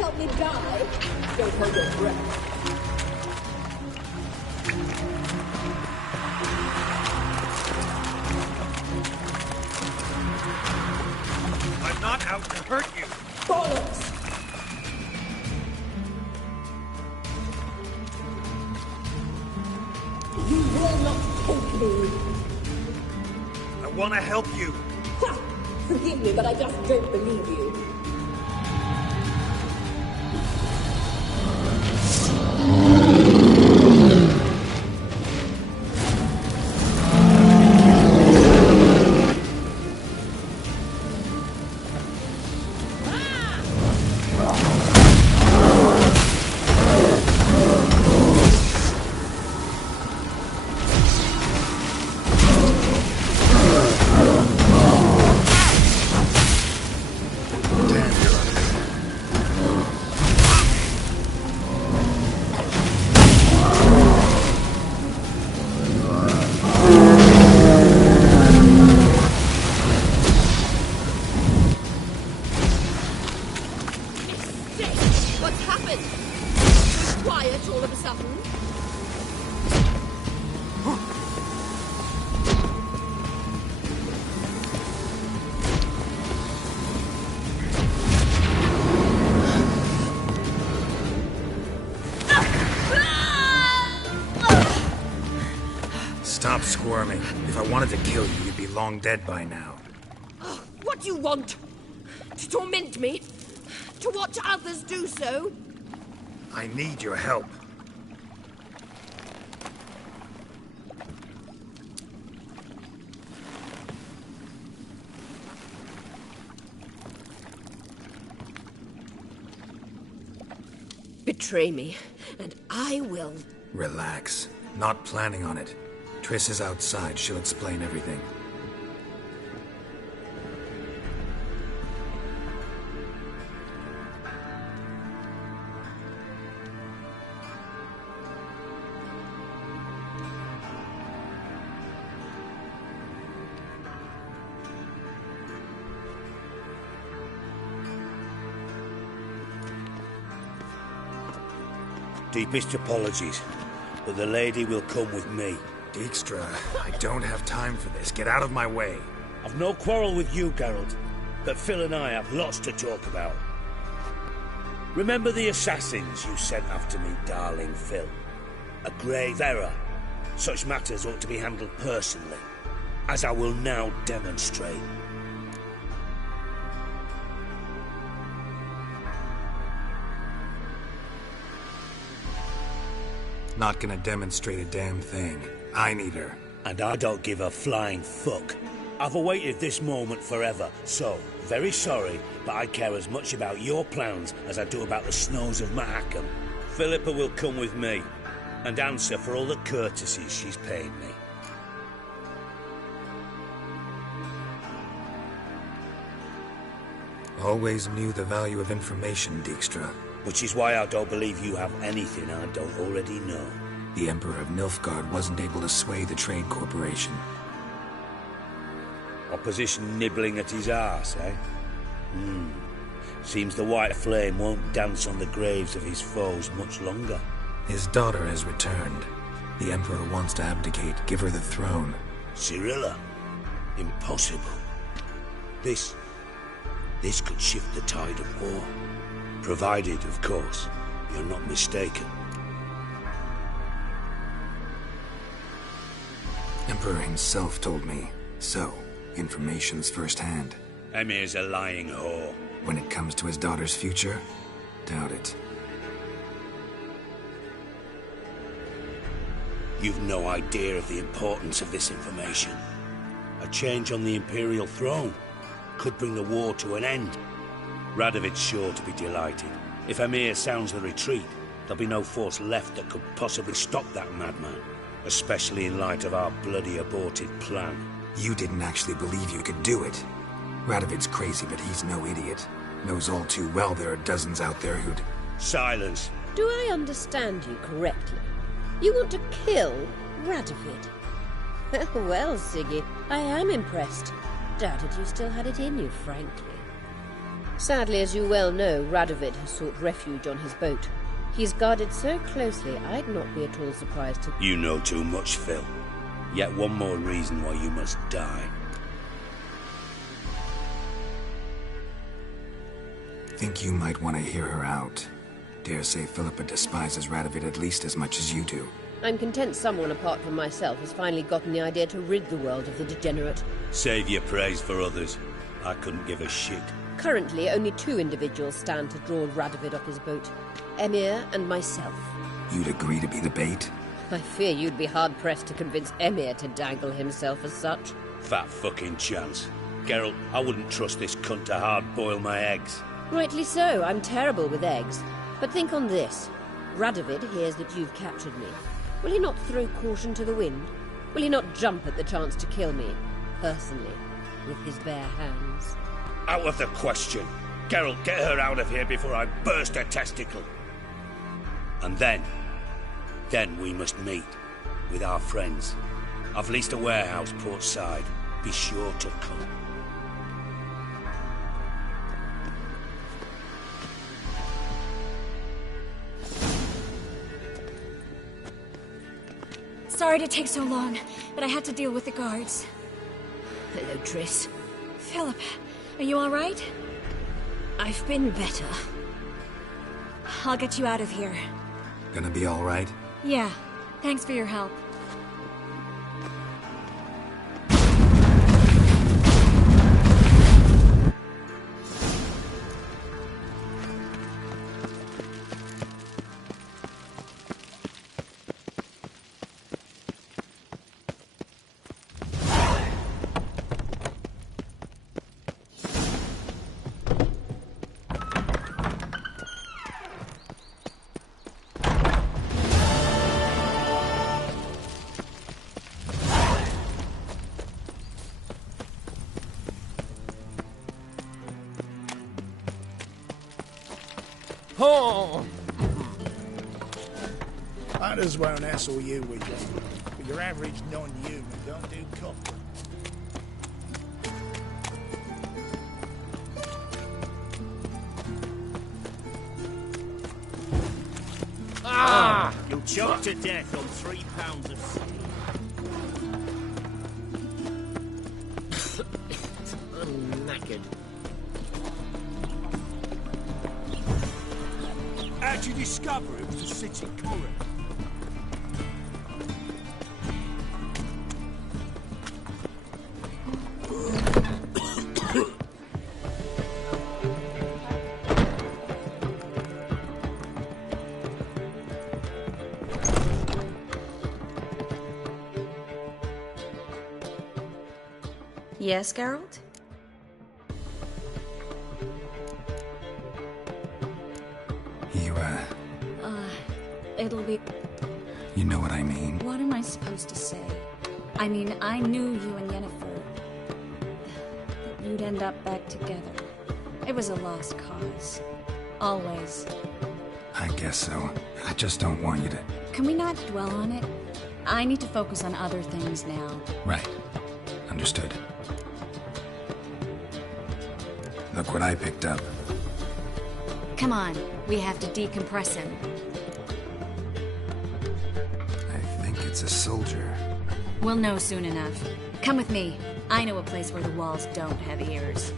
Help me die. Don't hold your breath. I'm not out to hurt you. Bollocks! You will not take me. I want to help you. Ha! Forgive me, but I just don't believe you. quiet all of a sudden? Stop squirming. If I wanted to kill you, you'd be long dead by now. What do you want? To torment me? To watch others do so? I need your help. Betray me, and I will. Relax. Not planning on it. Triss is outside. She'll explain everything. Deepest apologies, but the lady will come with me. Dijkstra, I don't have time for this. Get out of my way. I've no quarrel with you, Geralt, but Phil and I have lots to talk about. Remember the assassins you sent after me, darling Phil? A grave error. Such matters ought to be handled personally, as I will now demonstrate. Not gonna demonstrate a damn thing. I need her. And I don't give a flying fuck. I've awaited this moment forever, so, very sorry, but I care as much about your plans as I do about the snows of Mahakam. Philippa will come with me, and answer for all the courtesies she's paid me. Always knew the value of information, Dijkstra. Which is why I don't believe you have anything I don't already know. The Emperor of Nilfgaard wasn't able to sway the Trade Corporation. Opposition nibbling at his arse, eh? Seems the White Flame won't dance on the graves of his foes much longer. His daughter has returned. The Emperor wants to abdicate, give her the throne. Cirilla? Impossible. This could shift the tide of war. Provided, of course, you're not mistaken. Emperor himself told me. So, information's firsthand. Emir's a lying whore. When it comes to his daughter's future, doubt it. You've no idea of the importance of this information. A change on the Imperial throne could bring the war to an end. Radovid's sure to be delighted. If Emir sounds the retreat, there'll be no force left that could possibly stop that madman. Especially in light of our bloody aborted plan. You didn't actually believe you could do it. Radovid's crazy, but he's no idiot. Knows all too well there are dozens out there who'd... Silence. Do I understand you correctly? You want to kill Radovid? Well, Siggy, I am impressed. Doubted you still had it in you, frankly. Sadly, as you well know, Radovid has sought refuge on his boat. He's guarded so closely, I'd not be at all surprised to... You know too much, Phil. Yet one more reason why you must die. Think you might want to hear her out. Dare say Philippa despises Radovid at least as much as you do. I'm content someone apart from myself has finally gotten the idea to rid the world of the degenerate. Save your praise for others. I couldn't give a shit. Currently, only 2 individuals stand to draw Radovid off his boat. Emir and myself. You'd agree to be the bait? I fear you'd be hard-pressed to convince Emir to dangle himself as such. Fat fucking chance. Geralt, I wouldn't trust this cunt to hard-boil my eggs. Rightly so, I'm terrible with eggs. But think on this. Radovid hears that you've captured me. Will he not throw caution to the wind? Will he not jump at the chance to kill me, personally, with his bare hands? Out of the question. Geralt, get her out of here before I burst her testicle. And then we must meet with our friends. I've leased a warehouse portside. Be sure to come. Sorry to take so long, but I had to deal with the guards. Hello, Triss. Philip, are you all right? I've been better. I'll get you out of here. Gonna be all right? Yeah, thanks for your help. Oh! I just won't hassle you with you. But your average non-human don't do comfort. Ah! You'll choke to death on 3 pounds of steak. I'm knackered. How'd you discover it was a city corridor? Yes, Geralt? It'll be... You know what I mean? What am I supposed to say? I mean, I knew you and Yennefer... that you'd end up back together. It was a lost cause. Always. I guess so. I just don't want you to... Can we not dwell on it? I need to focus on other things now. Right. Understood. Look what I picked up. Come on, we have to decompress him. It's a soldier. We'll know soon enough. Come with me. I know a place where the walls don't have ears.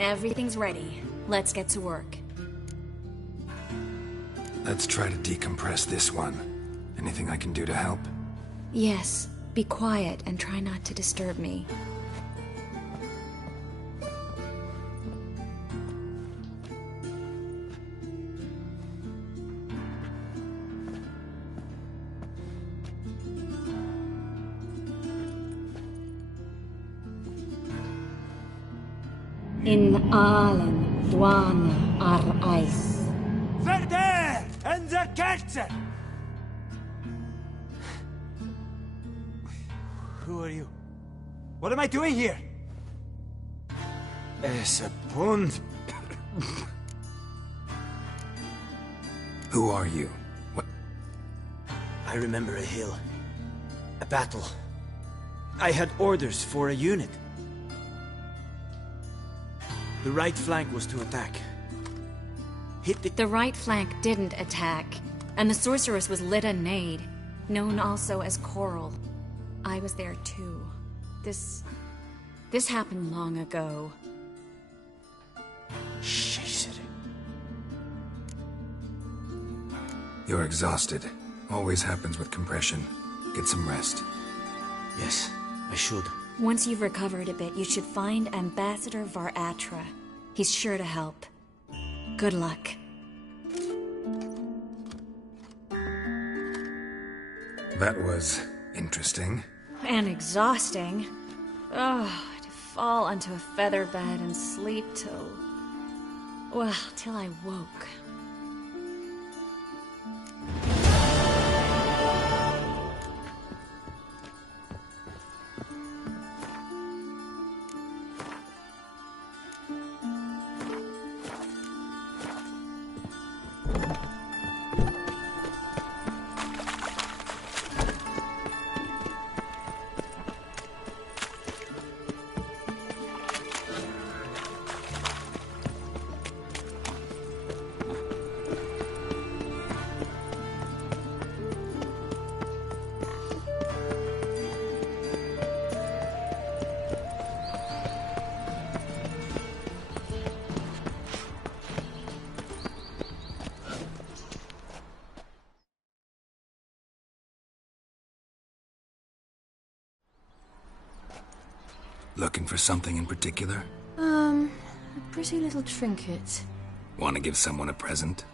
Everything's ready. Let's get to work. Let's try to decompress this one. Anything I can do to help? Yes. Be quiet and try not to disturb me. In allen dwana ar eis. Verder and the Kerzer! Who are you? What am I doing here? Es a pund. Who are you? What? I remember a hill. A battle. I had orders for a unit. The right flank was to attack. Hit the... The right flank didn't attack, and the sorceress was Lyda Nade, known also as Coral. I was there too. This happened long ago. Shit. You're exhausted. Always happens with compression. Get some rest. Yes, I should. Once you've recovered a bit, you should find Ambassador Var-Atra. He's sure to help. Good luck. That was interesting. And exhausting. Oh, to fall onto a feather bed and sleep till... well, till I woke. Looking for something in particular? A pretty little trinket. Want to give someone a present?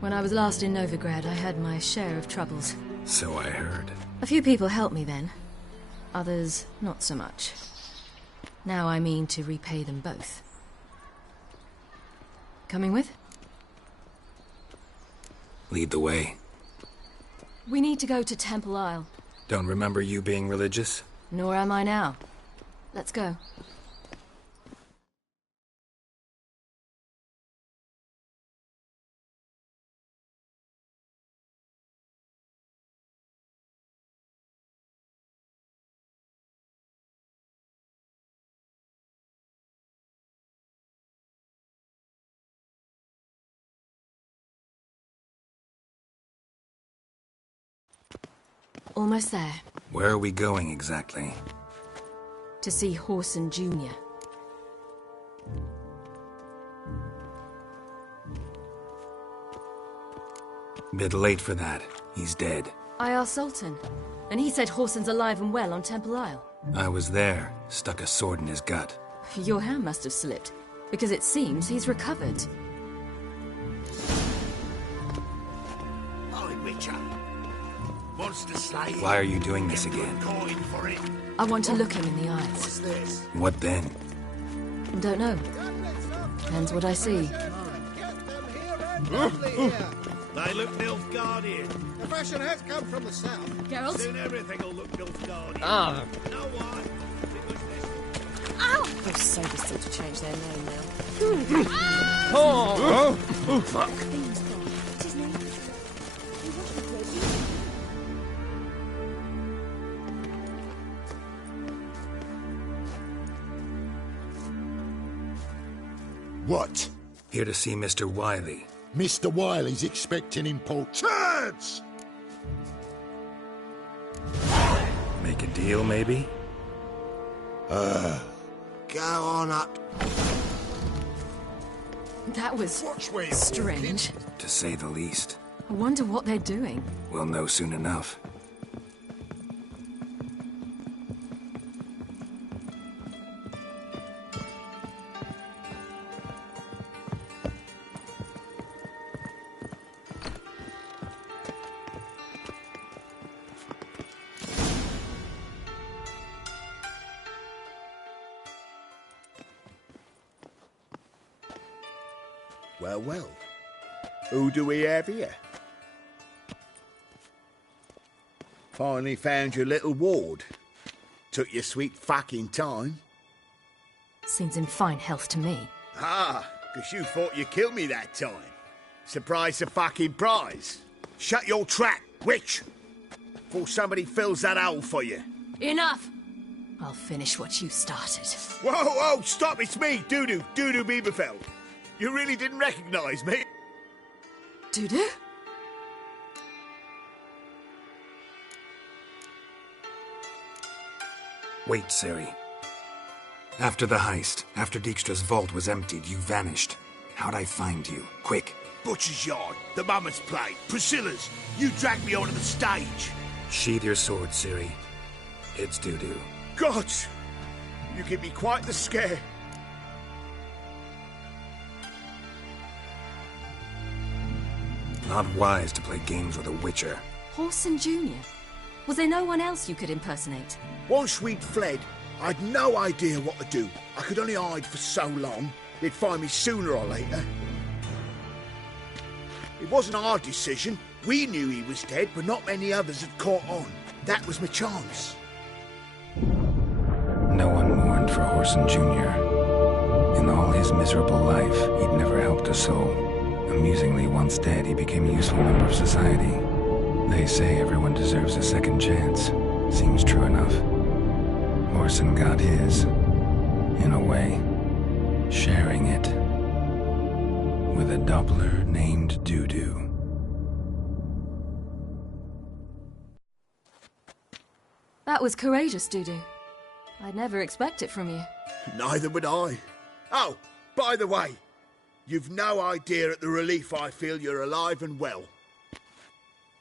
When I was last in Novigrad, I had my share of troubles. So I heard. A few people helped me then. Others, not so much. Now I mean to repay them both. Coming with? Lead the way. We need to go to Temple Isle. Don't remember you being religious? Nor am I now. Let's go. Almost there. Where are we going exactly? To see Horson Jr. Bit late for that. He's dead. I asked Sultan, and he said Horson's alive and well on Temple Isle. I was there, stuck a sword in his gut. Your hand must have slipped, because it seems he's recovered. Hi, Witcher. Monster Slayer. Why are you doing this again? I want to look him in the eyes. What's this? What then? Don't know. Depends what I see. They look Nilfgaardian. The fashion has come from the south. Geralt? Soon everything will look Nilfgaardian. Ah. No one. Ow! Those sabres seem to change their name now. Oh! Oh, fuck. What? Here to see Mr. Wiley. Mr. Wiley's expecting importance! Make a deal, maybe? Go on up. That was strange. To say the least. I wonder what they're doing. We'll know soon enough. Well, well. Who do we have here? Finally found your little ward. Took your sweet fucking time. Seems in fine health to me. Ah, because you thought you killed me that time. Surprise the fucking prize. Shut your trap, witch! Before somebody fills that hole for you. Enough! I'll finish what you started. Whoa, whoa, stop, it's me, Dudu Bieberfeld. You really didn't recognize me? Dudu? Wait, Ciri. After the heist, after Dijkstra's vault was emptied, you vanished. How'd I find you? Quick. Butcher's Yard, the Mama's Plate, Priscilla's. You dragged me onto the stage. Sheathe your sword, Ciri. It's Dudu. God! You give me quite the scare. Not wise to play games with a witcher. Horson Jr.? Was there no one else you could impersonate? Once we'd fled, I'd no idea what to do. I could only hide for so long. They'd find me sooner or later. It wasn't our decision. We knew he was dead, but not many others had caught on. That was my chance. No one mourned for Horson Jr. In all his miserable life, he'd never helped a soul. Amusingly, once dead, he became a useful member of society. They say everyone deserves a second chance. Seems true enough. Horson got his, in a way, sharing it with a Doppler named Dudu. That was courageous, Dudu. I'd never expect it from you. Neither would I. Oh, by the way, you've no idea at the relief I feel you're alive and well.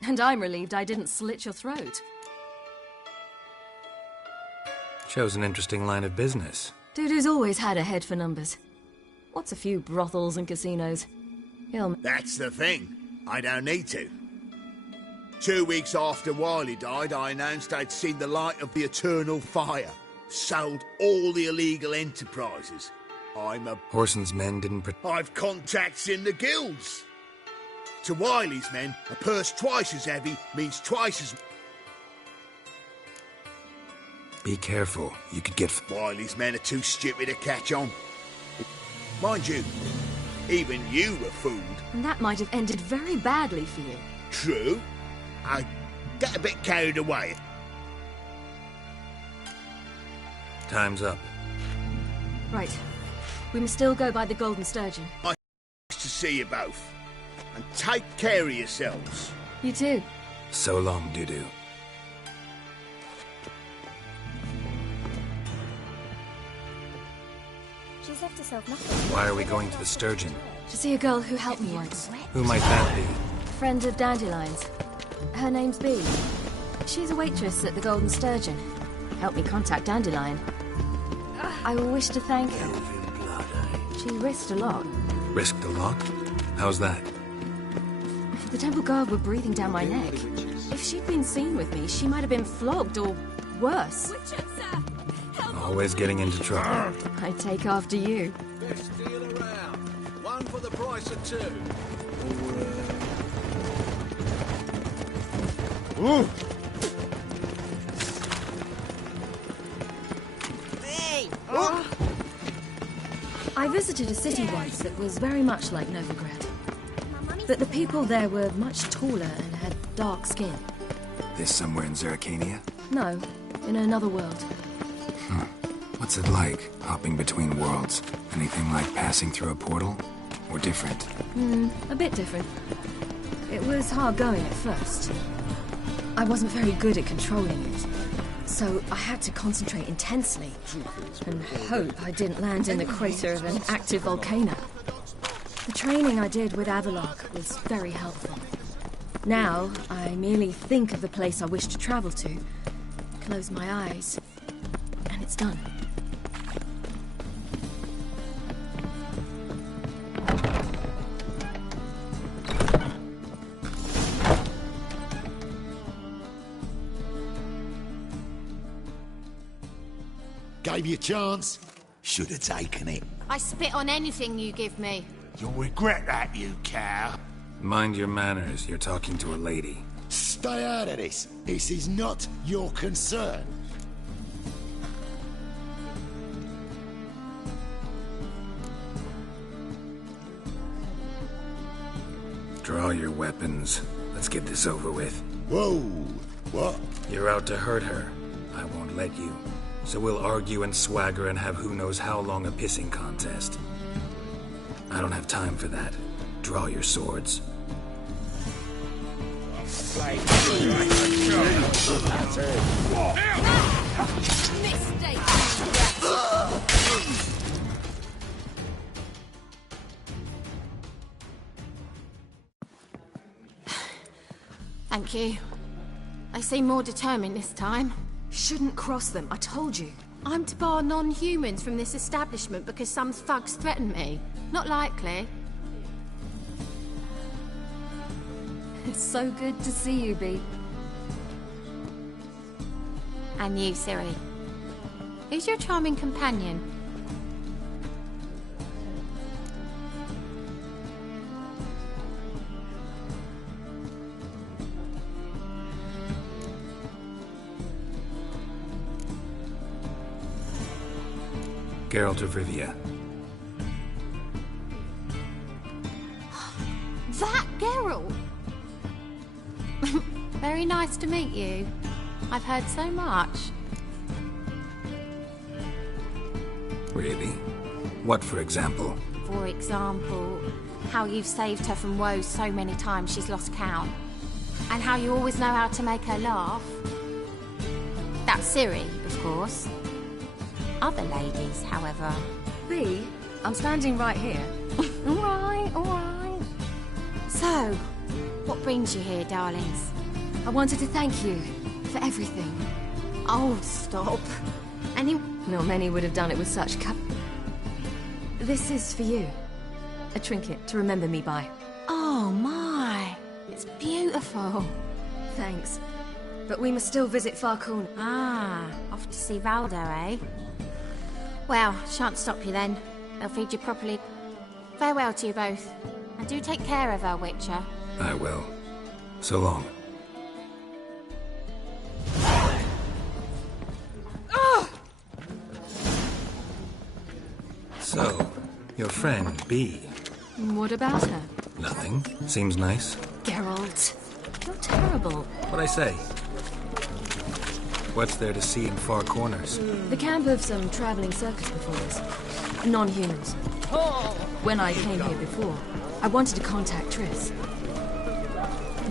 And I'm relieved I didn't slit your throat. Chose an interesting line of business. Dude who's always had a head for numbers. What's a few brothels and casinos? That's the thing. I don't need to. 2 weeks after Wiley died, I announced I'd seen the light of the eternal fire. Sold all the illegal enterprises. Horson's men didn't I've contacts in the guilds. To Wiley's men, a purse twice as heavy means twice as... Be careful. You could get... Wiley's men are too stupid to catch on. Mind you, even you were fooled. And that might have ended very badly for you. True. I get a bit carried away. Time's up. Right. We must still go by the Golden Sturgeon. Nice to see you both. And take care of yourselves. You too. So long, Dudu. She's left herself nothing. Why are we going to the Sturgeon? To see a girl who helped me once. Who might that be? Friend of Dandelion's. Her name's Bee. She's a waitress at the Golden Sturgeon. Helped me contact Dandelion. I wish to thank her. She risked a lot. Risked a lot? How's that? The temple guard were breathing down my neck. If she'd been seen with me, she might have been flogged or worse. Always getting into trouble. I take after you. Best deal around. One for the price of two. Ooh. Hey! Oh. I visited a city once that was very much like Novigrad. But the people there were much taller and had dark skin. This somewhere in Zeracania? No, in another world. What's it like, hopping between worlds? Anything like passing through a portal? Or different? A bit different. It was hard going at first. I wasn't very good at controlling it. So I had to concentrate intensely and hope I didn't land in the crater of an active volcano. The training I did with Avalok was very helpful. Now, I merely think of the place I wish to travel to, close my eyes, and it's done. Gave you a chance. Should have taken it. I spit on anything you give me. You'll regret that, you cow. Mind your manners. You're talking to a lady. Stay out of this. This is not your concern. Draw your weapons. Let's get this over with. Whoa. What? You're out to hurt her. I won't let you. So we'll argue and swagger and have who knows how long a pissing contest. I don't have time for that. Draw your swords. Thank you. They seem more determined this time. Shouldn't cross them, I told you. I'm to bar non-humans from this establishment because some thugs threaten me. Not likely. It's so good to see you, Bee. And you, Ciri. Who's your charming companion? Geralt of Rivia. That Geralt! Very nice to meet you. I've heard so much. Really? What, for example? For example, how you've saved her from woes so many times she's lost count. And how you always know how to make her laugh. That's Ciri, of course. Other ladies, however. Bee, I'm standing right here. Alright, alright. So, what brings you here, darlings? I wanted to thank you for everything. Oh, stop. Not many would have done it with such This is for you. A trinket to remember me by. Oh my, it's beautiful. Thanks. But we must still visit Farcoon. Ah, off to see Valdo, eh? Well, shan't stop you then. They'll feed you properly. Farewell to you both. And do take care of her, Witcher. I will. So long. So, your friend, B. What about her? Nothing. Seems nice. Geralt, you're terrible. What'd I say? What's there to see in far corners? The camp of some traveling circus performers. Non-humans. When I came here before, I wanted to contact Triss.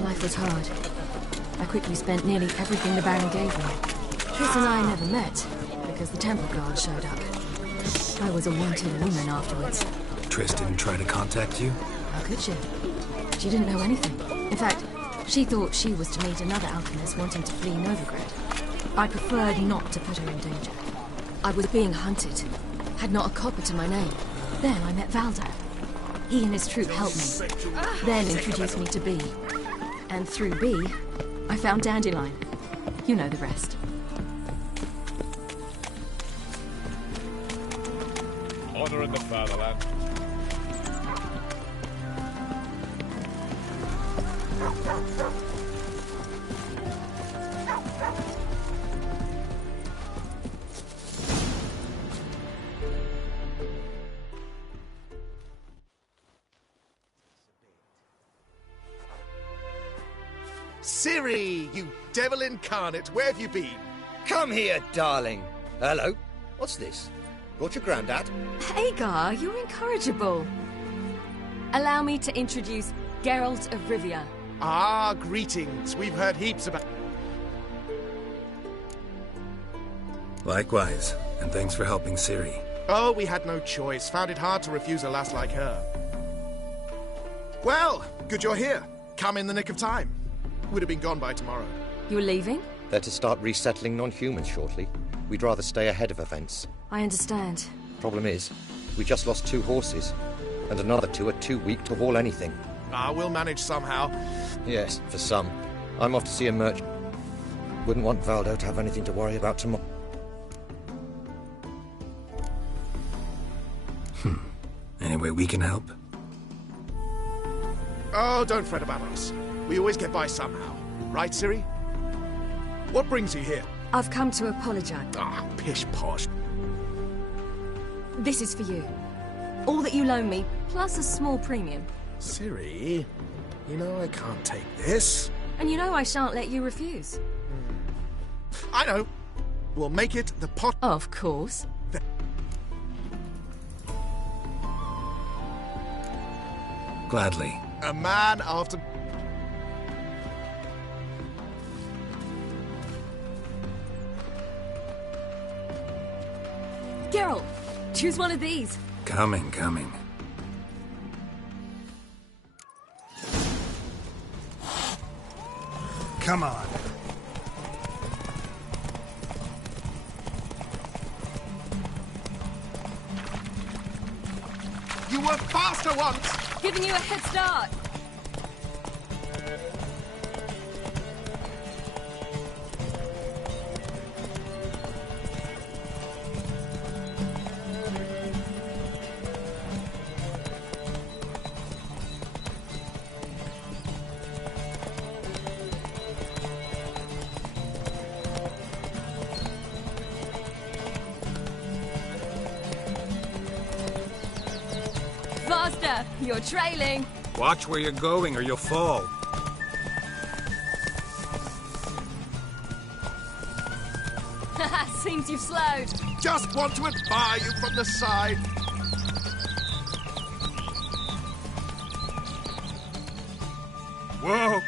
Life was hard. I quickly spent nearly everything the Baron gave me. Triss and I never met, because the temple guard showed up. I was a wanted woman afterwards. Triss didn't try to contact you? How could she? She didn't know anything. In fact, she thought she was to meet another alchemist wanting to flee Novigrad. I preferred not to put her in danger. I was being hunted. Had not a copper to my name. Then I met Valdo. He and his troop helped me. Then introduced me to B. And through B, I found Dandelion. You know the rest. Honor in the fatherland. Ciri, you devil incarnate, where have you been? Come here, darling. Hello. What's this? Brought your granddad? Hagar, you're incorrigible. Allow me to introduce Geralt of Rivia. Ah, greetings. We've heard heaps about... Likewise, and thanks for helping Ciri. Oh, we had no choice. Found it hard to refuse a lass like her. Well, good you're here. Come in the nick of time. Would have been gone by tomorrow. You're leaving? They're to start resettling non-humans shortly. We'd rather stay ahead of events. I understand. Problem is, we just lost 2 horses, and another 2 are too weak to haul anything. Ah, we'll manage somehow. Yes, for some. I'm off to see a merchant. Wouldn't want Valdo to have anything to worry about tomorrow. Any way we can help? Oh, don't fret about us. We always get by somehow. Right, Ciri? What brings you here? I've come to apologize. Ah, pish-posh. This is for you. All that you loan me, plus a small premium. Ciri, you know I can't take this. And you know I shan't let you refuse. I know. We'll make it the pot... Of course. Gladly. A man after... Geralt, choose one of these. Coming. Come on. You were faster once! Giving you a head start. Faster! You're trailing! Watch where you're going or you'll fall. Seems you've slowed. Just want to admire you from the side. Whoa!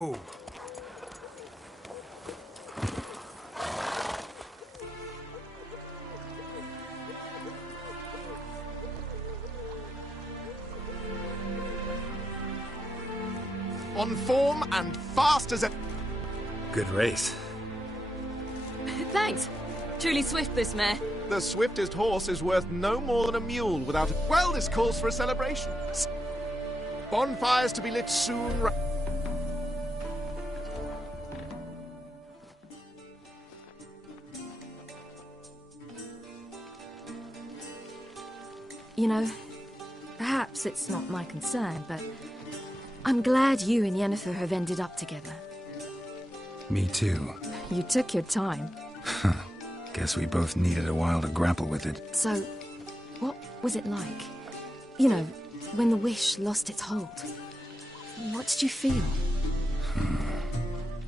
Oh. On form and fast as a... Good race. Thanks. Truly swift, this mare. The swiftest horse is worth no more than a mule without... Well, this calls for a celebration. Bonfires to be lit soon... You know, perhaps it's not my concern, but I'm glad you and Yennefer have ended up together. Me too. You took your time. Guess we both needed a while to grapple with it. So, what was it like? You know, when the wish lost its hold. What did you feel?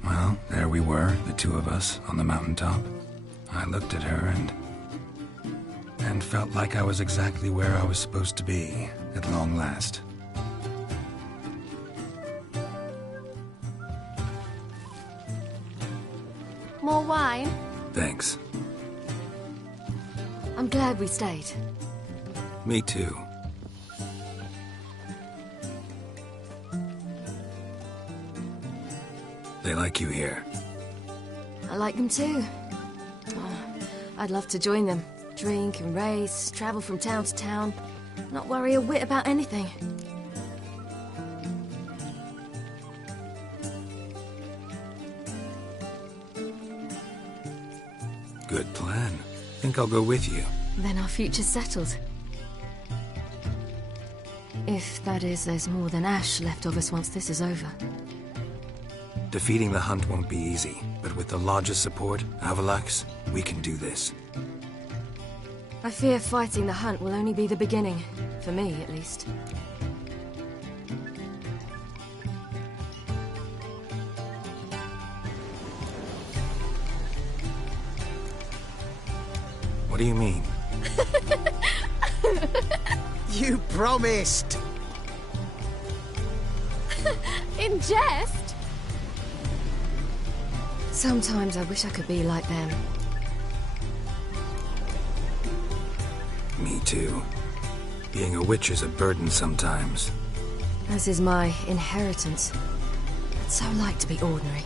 Well, there we were, the two of us, on the mountaintop. I looked at her and felt like I was exactly where I was supposed to be, at long last. More wine? Thanks. I'm glad we stayed. Me too. They like you here. I like them too. Oh, I'd love to join them. Drink and race, travel from town to town. Not worry a whit about anything. Good plan. Think I'll go with you. Then our future's settled. If, that is, there's more than ash left of us once this is over. Defeating the hunt won't be easy, but with the Lodge's support, Avalax, we can do this. I fear fighting the hunt will only be the beginning. For me, at least. What do you mean? You promised! In jest? Sometimes I wish I could be like them. Me too. Being a witch is a burden sometimes. As is my inheritance. I'd so like to be ordinary.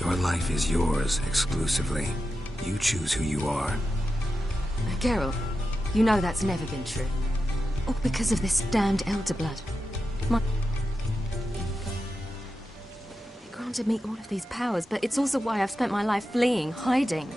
Your life is yours, exclusively. You choose who you are. Geralt, you know that's never been true. All because of this damned elder blood. It granted me all of these powers, but it's also why I've spent my life fleeing, hiding.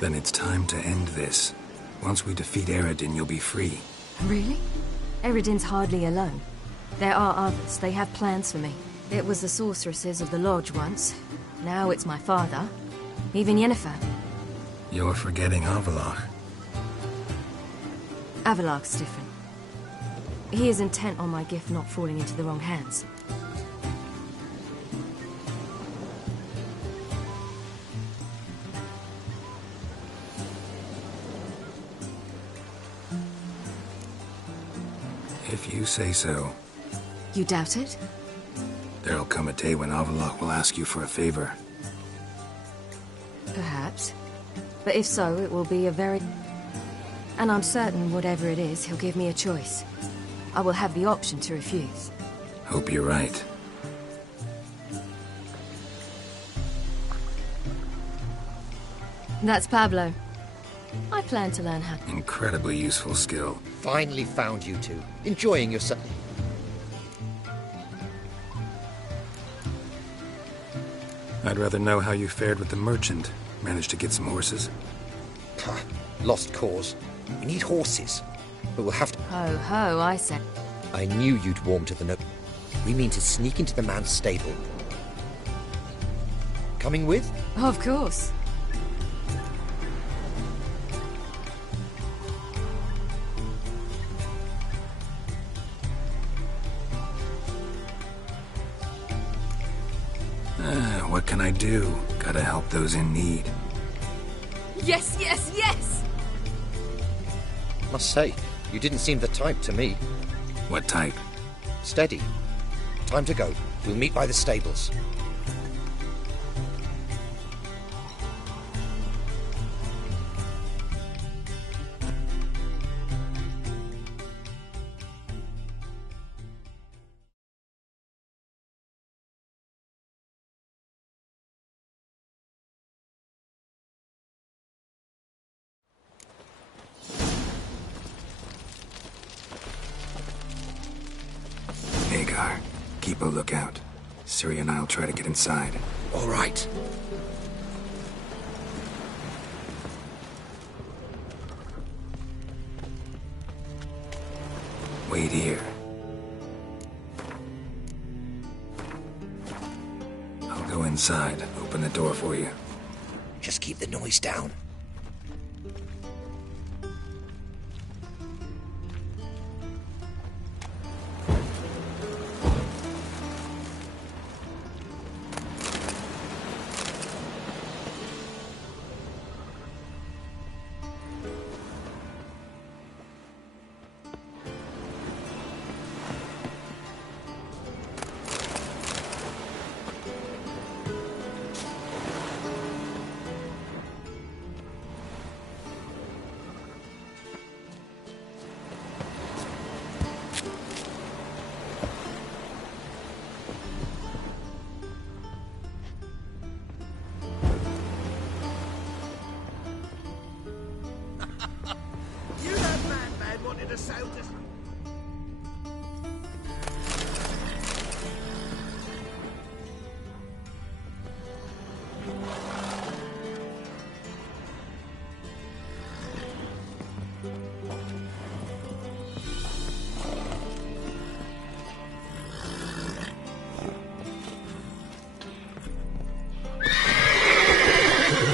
Then it's time to end this. Once we defeat Eredin, you'll be free. Really? Eredin's hardly alone. There are others. They have plans for me. It was the sorceresses of the Lodge once. Now it's my father. Even Yennefer. You're forgetting Avallac'h. Avallac'h's different. He is intent on my gift not falling into the wrong hands. If you say so. You doubt it? There'll come a day when Avallac'h will ask you for a favor. Perhaps. But if so, it will be a very... And I'm certain whatever it is, he'll give me a choice. I will have the option to refuse. Hope you're right. That's Pablo. I plan to learn how... Incredibly useful skill. Finally found you two. Enjoying yourself. I'd rather know how you fared with the merchant. Managed to get some horses? Ha, lost cause. We need horses. But we'll have to... Ho, ho, I said. I knew you'd warm to the note. We mean to sneak into the man's stable. Coming with? Of course. what can I do? Gotta help those in need. Yes, yes, yes! Must say, you didn't seem the type to me. What type? Steady. Time to go. We'll meet by the stables. Hagar, keep a lookout. Ciri and I'll try to get inside. All right. Wait here. I'll go inside, open the door for you. Just keep the noise down. You that man wanted to sound us.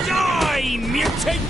Die, mutant!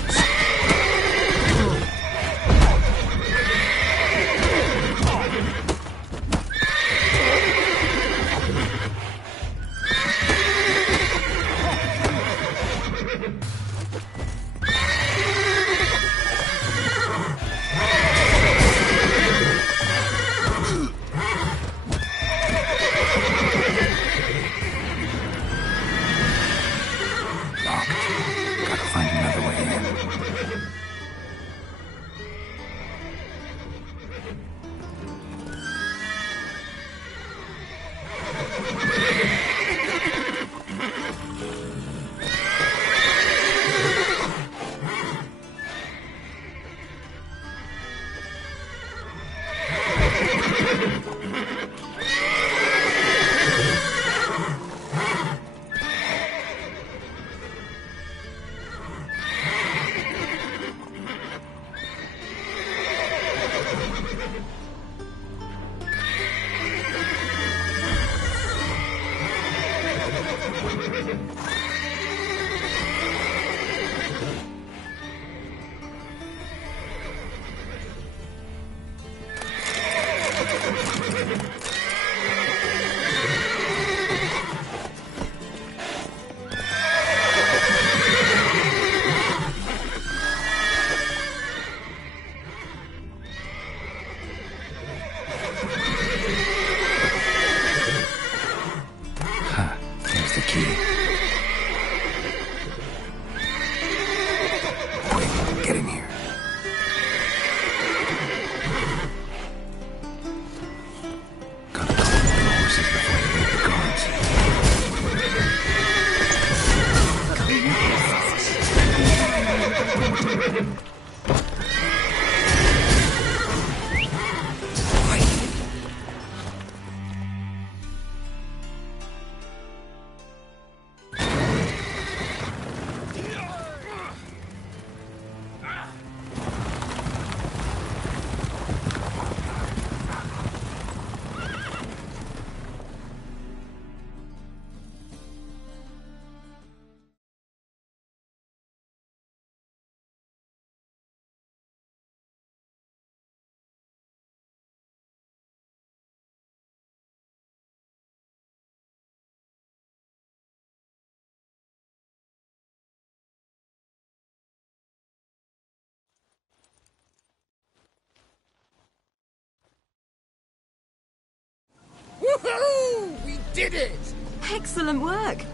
did it! Excellent work!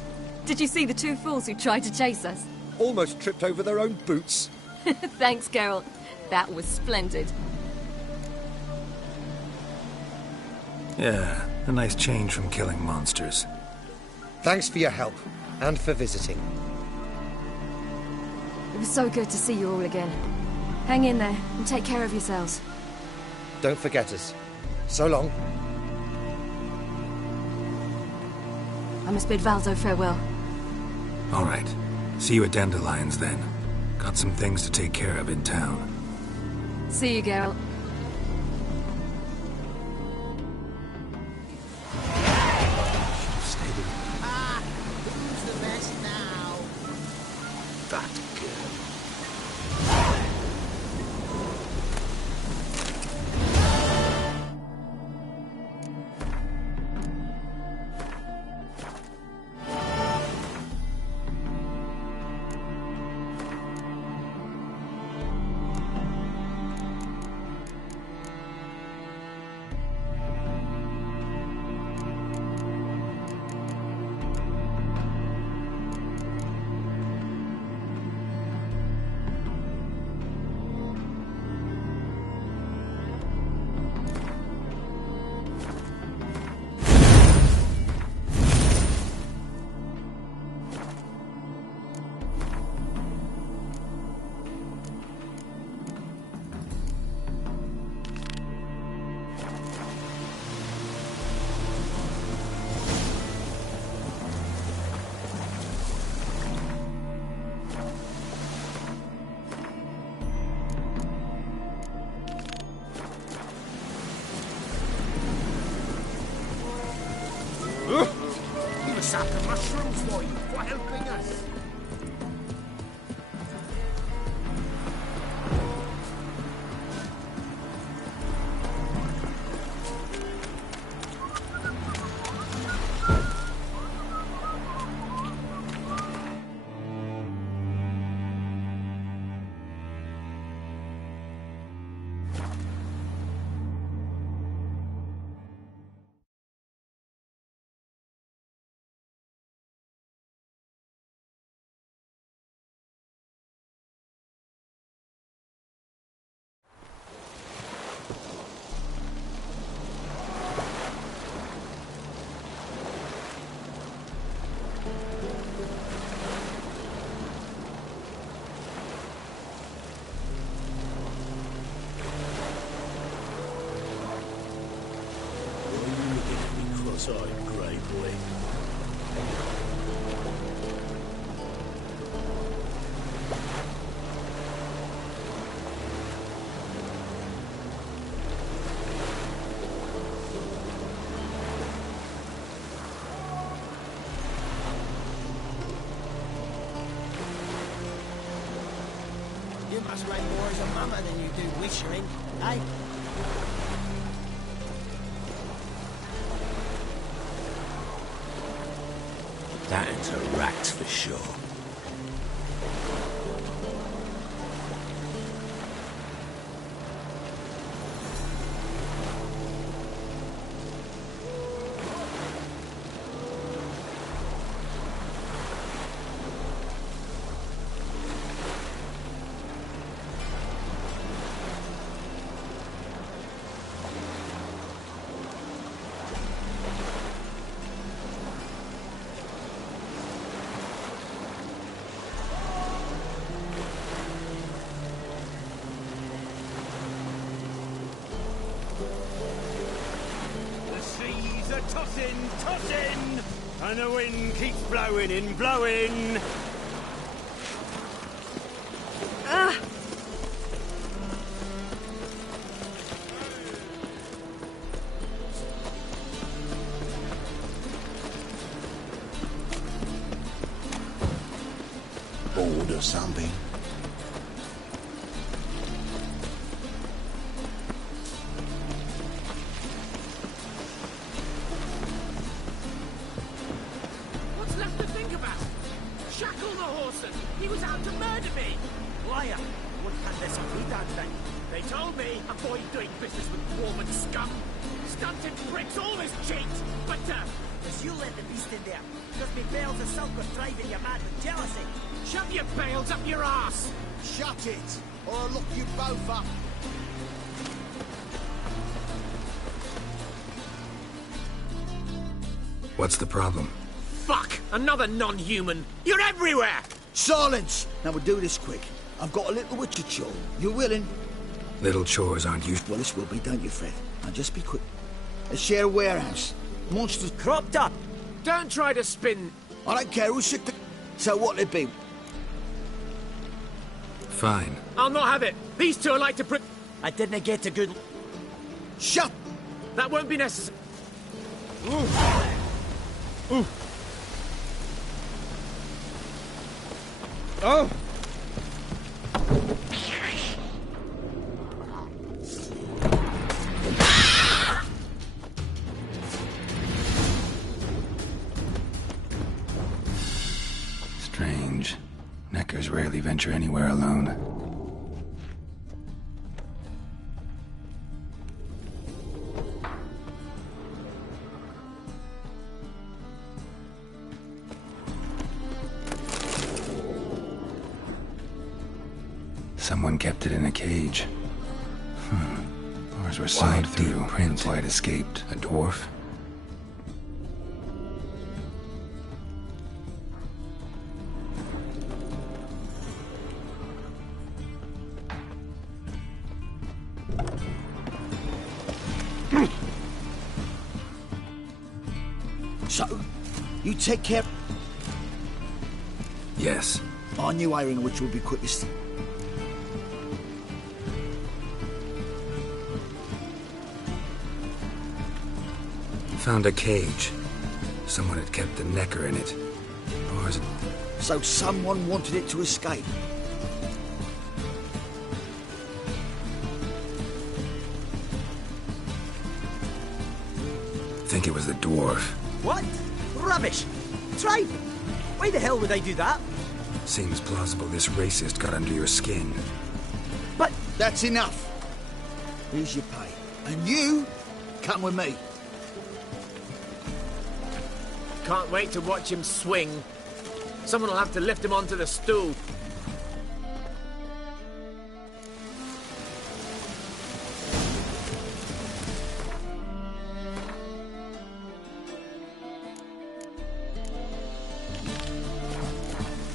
Did you see the two fools who tried to chase us? Almost tripped over their own boots. Thanks, Geralt. That was splendid. Yeah, a nice change from killing monsters. Thanks for your help, and for visiting. It was so good to see you all again. Hang in there, and take care of yourselves. Don't forget us. So long. I must bid Valzo farewell. All right. See you at Dandelion's then. Got some things to take care of in town. See you, Geralt. Who's the best now? That girl. Give us out the mushrooms for you, for helping us. Cross-eyed grey boy. You must rate more as a mummer than you do wishing, eh? That ends a rat for sure. Tossing, tossing, and the wind keeps blowing and blowing. Ah! Bored or something? What's left to think about? Shackle the horses! He was out to murder me! Liar! Wouldn't have this on me, don't they? They told me, avoid doing business with warm and scum. Stunted pricks always cheat! But, Cause you let the beast in there. Cause me bales of silk was driving you mad with jealousy. Shove your bales up your ass! Shut it, or I'll lock you both up. What's the problem? Fuck! Another non-human! You're everywhere! Silence! Now we'll do this quick. I've got a little witcher chore. You willing? Little chores aren't used. Well, this will be, don't you, Fred? Now just be quick. Let's share a warehouse. Monsters cropped up. Don't try to spin. I don't care who's sick. So what'll it be? Fine. I'll not have it. These two are like to I didn't get a good... Shut! That won't be necessary. Oh! Strange. Neckers rarely venture anywhere alone. Someone kept it in a cage. Bars were sawed through. Prince why it escaped. A dwarf? So, you take care... Yes. I knew hiring which would be quickest. Found a cage. Someone had kept the necker in it. Bars... So someone wanted it to escape? Think it was the dwarf. What? Rubbish! Tripe! Why the hell would I do that? Seems plausible this racist got under your skin. But... That's enough. Here's your pay. And you, come with me. Can't wait to watch him swing. Someone will have to lift him onto the stool.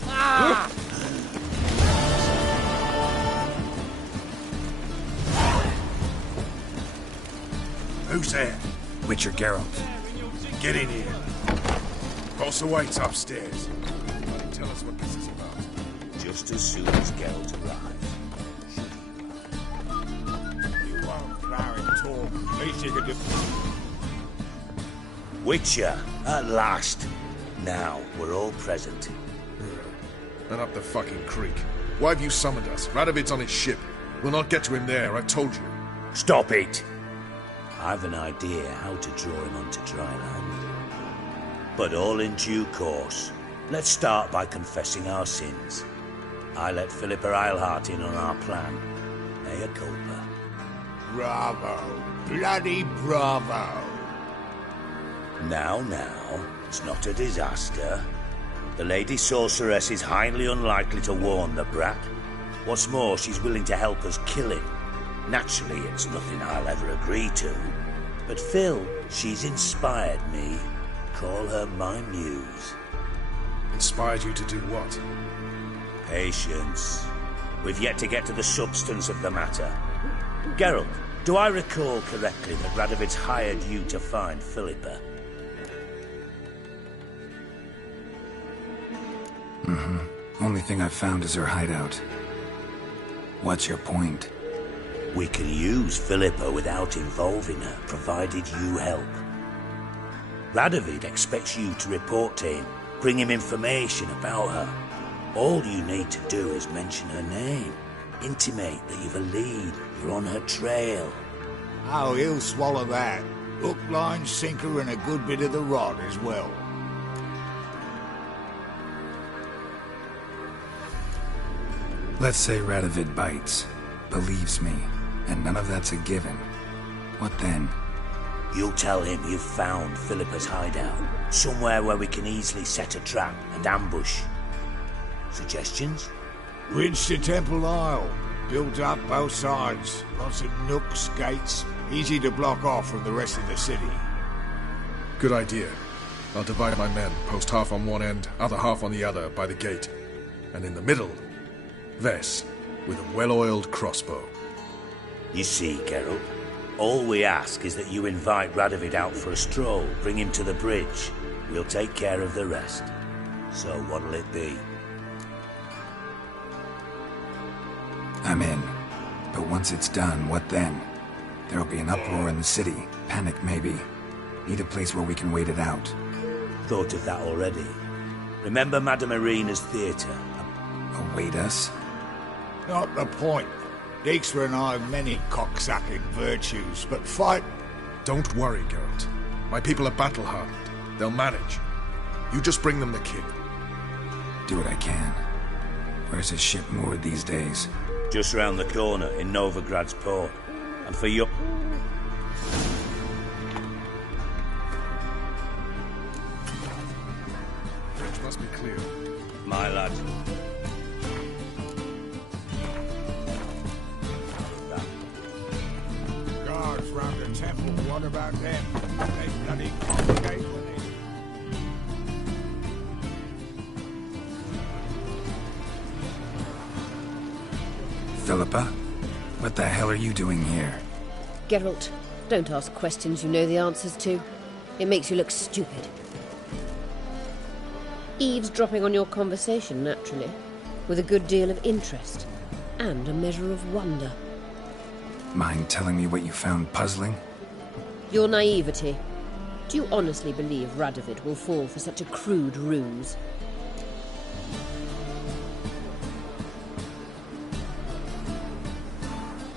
Ah! Who's there? Witcher Geralt. Get in here. Boss awaits upstairs. Tell us what this is about. Just as soon as Geralt arrives. You won't carry talk. Least you could do... Witcher, at last. Now, we're all present. And up the fucking creek. Why have you summoned us? Radovid's on his ship. We'll not get to him there, I told you. Stop it! I've an idea how to draw him onto dry land. But all in due course. Let's start by confessing our sins. I let Philippa Eilhart in on our plan. Mea culpa. Bravo. Bloody bravo. Now, it's not a disaster. The Lady Sorceress is highly unlikely to warn the brat. What's more, she's willing to help us kill him. Naturally, it's nothing I'll ever agree to. But Phil, she's inspired me. Call her my muse. Inspired you to do what? Patience. We've yet to get to the substance of the matter. Geralt, do I recall correctly that Radovid's hired you to find Philippa? Only thing I've found is her hideout. What's your point? We can use Philippa without involving her, provided you help. Radovid expects you to report to him, bring him information about her. All you need to do is mention her name, intimate that you've a lead, you're on her trail. Oh, he'll swallow that. Hook, line, sinker, and a good bit of the rod as well. Let's say Radovid bites, believes me, and none of that's a given. What then? You'll tell him you've found Philippa's hideout, somewhere where we can easily set a trap and ambush. Suggestions? Winchester Temple Isle. Built up both sides. Lots of nooks, gates. Easy to block off from the rest of the city. Good idea. I'll divide my men, post half on one end, other half on the other, by the gate. And in the middle, Vess, with a well-oiled crossbow. You see, Geralt, all we ask is that you invite Radovid out for a stroll, bring him to the bridge. We'll take care of the rest. So what'll it be? I'm in. But once it's done, what then? There'll be an uproar in the city. Panic, maybe. Need a place where we can wait it out. Thought of that already. Remember Madame Irina's theatre? Await us? Not the point. Dijkstra and I have many cocksucking virtues, but fight... Don't worry, Geralt. My people are battle-hardened. They'll manage. You just bring them the king. Do what I can. Where's his ship moored these days? Just round the corner in Novigrad's port. And for you... Bridge must be clear. My lad. Guards round the temple, what about them? They bloody congregate with it. Philippa? What the hell are you doing here? Geralt, don't ask questions you know the answers to. It makes you look stupid. Eavesdropping on your conversation, naturally, with a good deal of interest, and a measure of wonder. Mind telling me what you found puzzling? Your naivety. Do you honestly believe Radovid will fall for such a crude ruse?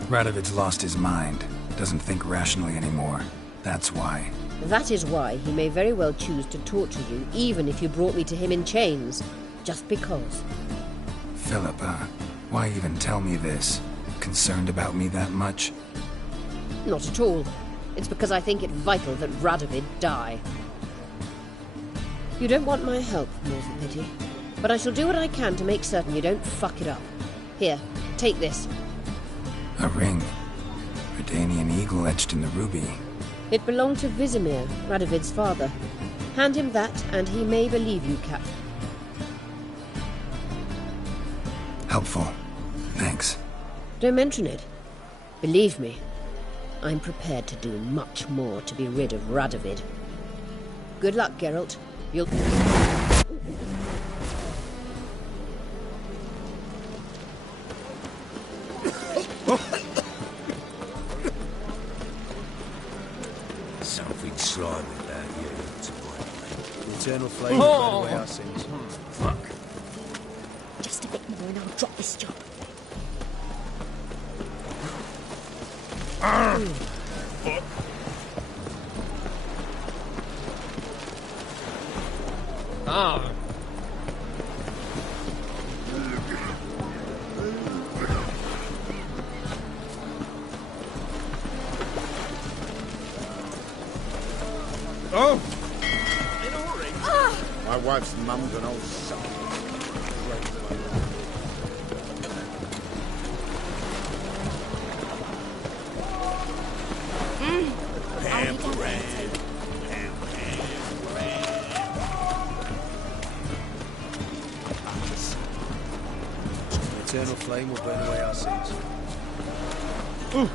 Radovid's lost his mind. Doesn't think rationally anymore. That's why. That is why he may very well choose to torture you, even if you brought me to him in chains. Just because. Philippa, why even tell me this? Concerned about me that much? Not at all. It's because I think it vital that Radovid die. You don't want my help, more's the pity. But I shall do what I can to make certain you don't fuck it up. Here, take this. A ring. Redanian eagle etched in the ruby. It belonged to Vizimir, Radovid's father. Hand him that, and he may believe you, Cap. Helpful. Thanks. Don't mention it. Believe me, I'm prepared to do much more to be rid of Radovid. Good luck, Geralt. You'll... Something slimy about you. The eternal flame will burn away our sins. Fuck. Just a bit more and I'll drop this job. Fuck. Ah. Oh! In a hurry. My wife's mum's an old sucker. The eternal flame will burn away our sins. Ooh.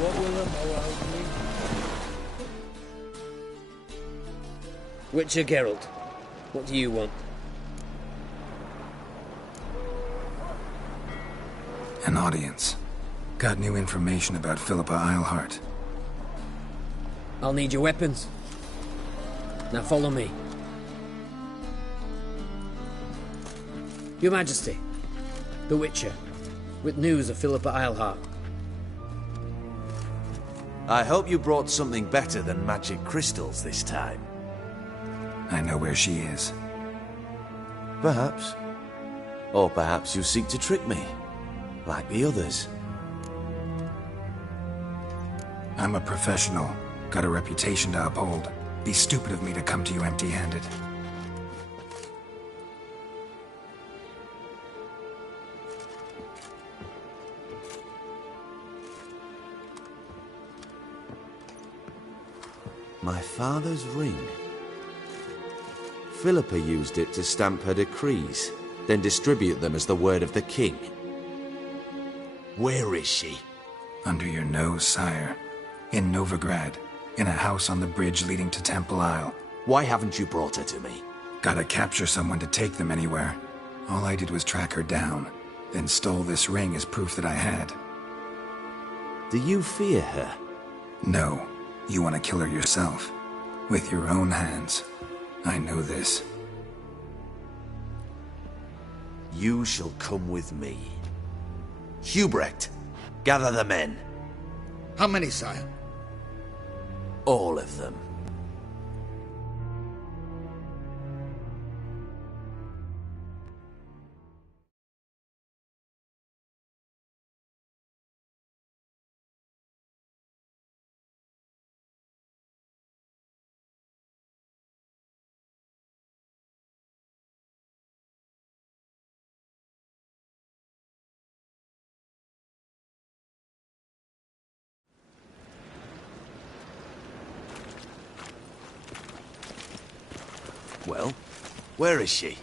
What will the morrow bring? Witcher Geralt, what do you want? An audience. Got new information about Philippa Eilhart. I'll need your weapons. Now follow me. Your Majesty, the Witcher, with news of Philippa Eilhart. I hope you brought something better than magic crystals this time. I know where she is. Perhaps. Or perhaps you seek to trick me, like the others. I'm a professional. Got a reputation to uphold. Be stupid of me to come to you empty-handed. My father's ring. Philippa used it to stamp her decrees, then distribute them as the word of the king. Where is she? Under your nose, sire. In Novigrad. In a house on the bridge leading to Temple Isle. Why haven't you brought her to me? Gotta capture someone to take them anywhere. All I did was track her down, then stole this ring as proof that I had. Do you fear her? No. You want to kill her yourself. With your own hands. I know this. You shall come with me. Hubrecht, gather the men. How many, sire? All of them. Well, where is she?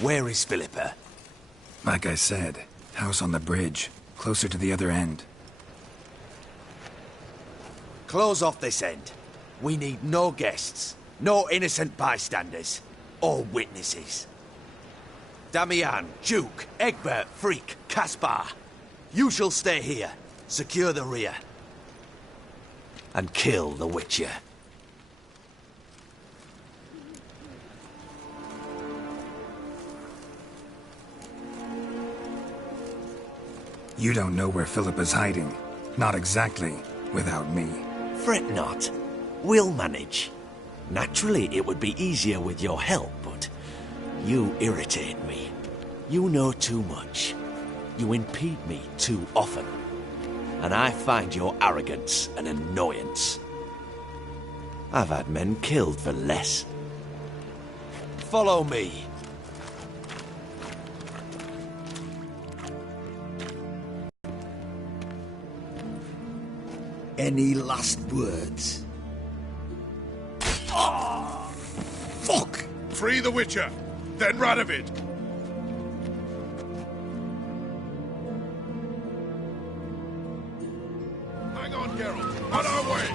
Where is Philippa? Like I said, house on the bridge, closer to the other end. Close off this end. We need no guests, no innocent bystanders, or witnesses. Damian, Duke, Egbert, Freak, Caspar. You shall stay here, secure the rear, and kill the Witcher. You don't know where Philippa's hiding. Not exactly, without me. Fret not. We'll manage. Naturally, it would be easier with your help, but you irritate me. You know too much. You impede me too often. And I find your arrogance an annoyance. I've had men killed for less. Follow me. Any last words? Fuck! Free the Witcher, then Radovid. Hang on, Geralt. On our way.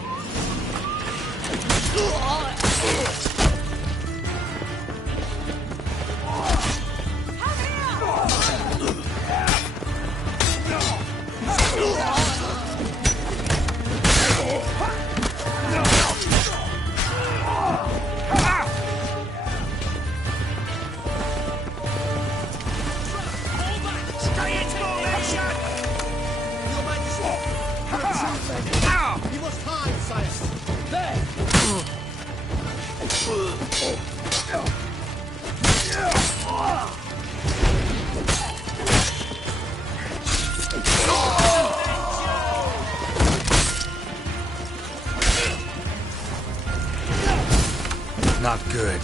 Not good.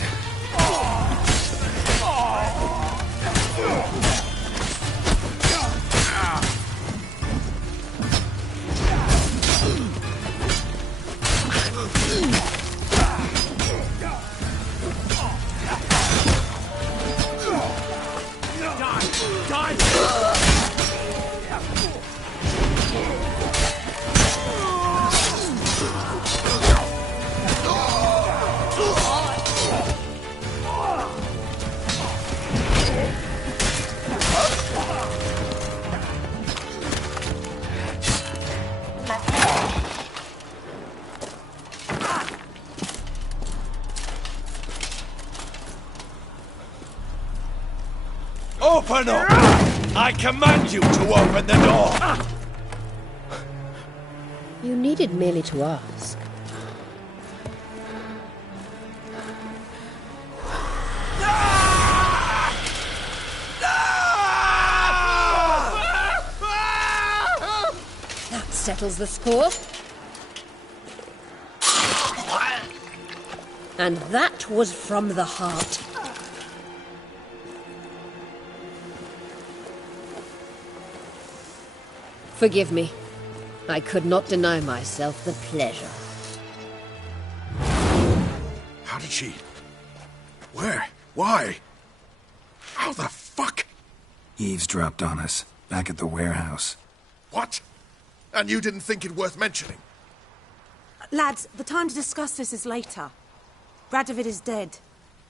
Open up! I command you to open the door! You needed merely to ask. settles the score. And that was from the heart. Forgive me. I could not deny myself the pleasure. How did she... Where? Why? How the fuck? Eavesdropped on us, back at the warehouse. What? And you didn't think it worth mentioning? Lads, the time to discuss this is later. Radovid is dead.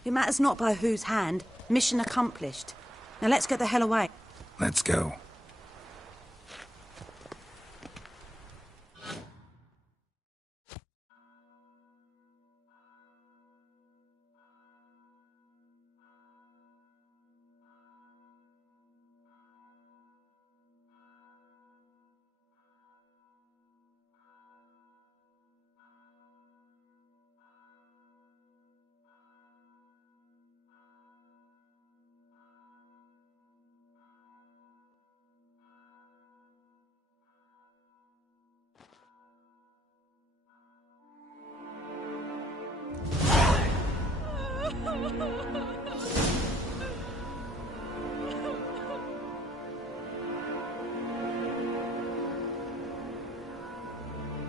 It matters not by whose hand. Mission accomplished. Now let's get the hell away. Let's go.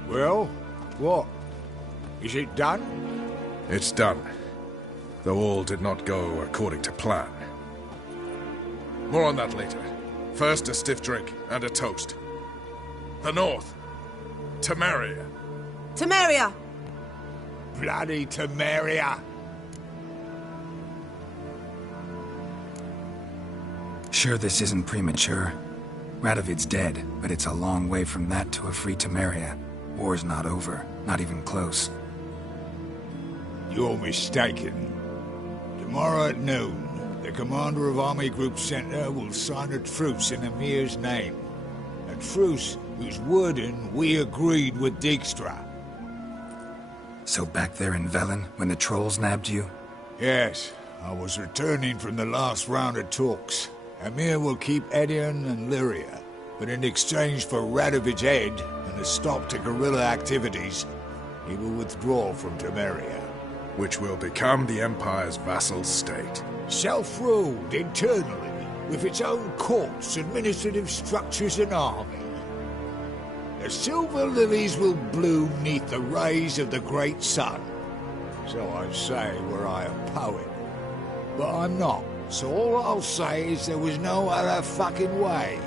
Well, what? Is it done? It's done. Though all did not go according to plan. More on that later. First, a stiff drink and a toast. The North. Temeria. Temeria! Bloody Temeria! Sure this isn't premature. Radovid's dead, but it's a long way from that to a free Temeria. War's not over, not even close. You're mistaken. Tomorrow at noon, the commander of Army Group Center will sign a truce in Emir's name. A truce whose wording we agreed with Dijkstra. So back there in Velen, when the trolls nabbed you? Yes, I was returning from the last round of talks. Emir will keep Edion and Lyria, but in exchange for Radovid's head and a stop to guerrilla activities, he will withdraw from Temeria. Which will become the Empire's vassal state. Self-ruled internally, with its own courts, administrative structures and army. The silver lilies will bloom neath the rays of the great sun. So I say were I a poet. But I'm not, so all I'll say is there was no other fucking way.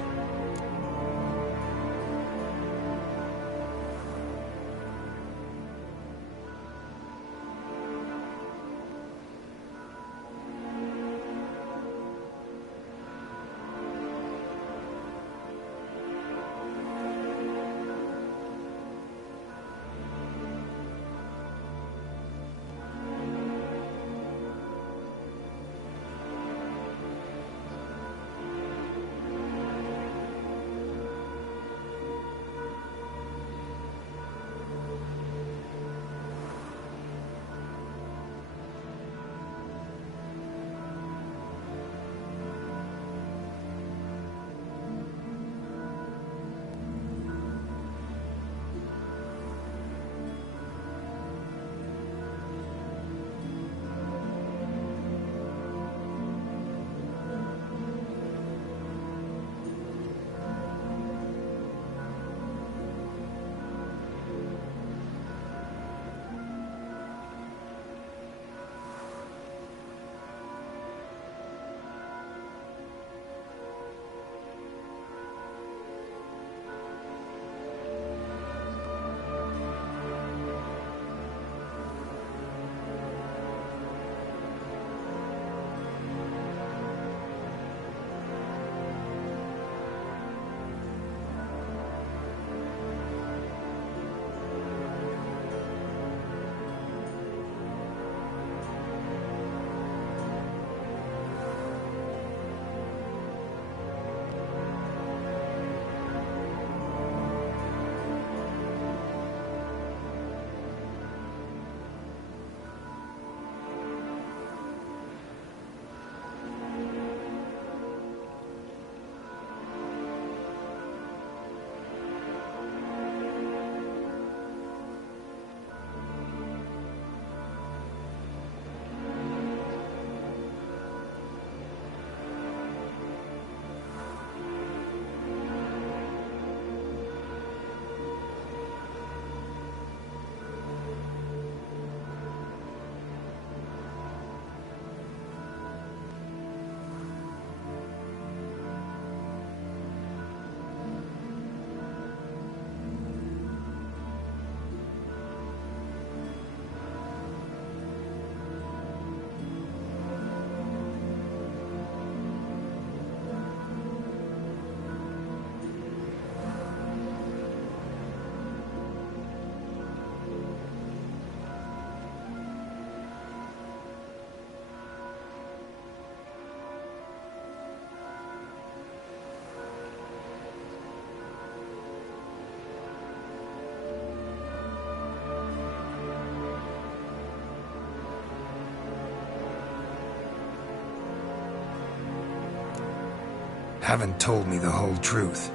haven't told me the whole truth.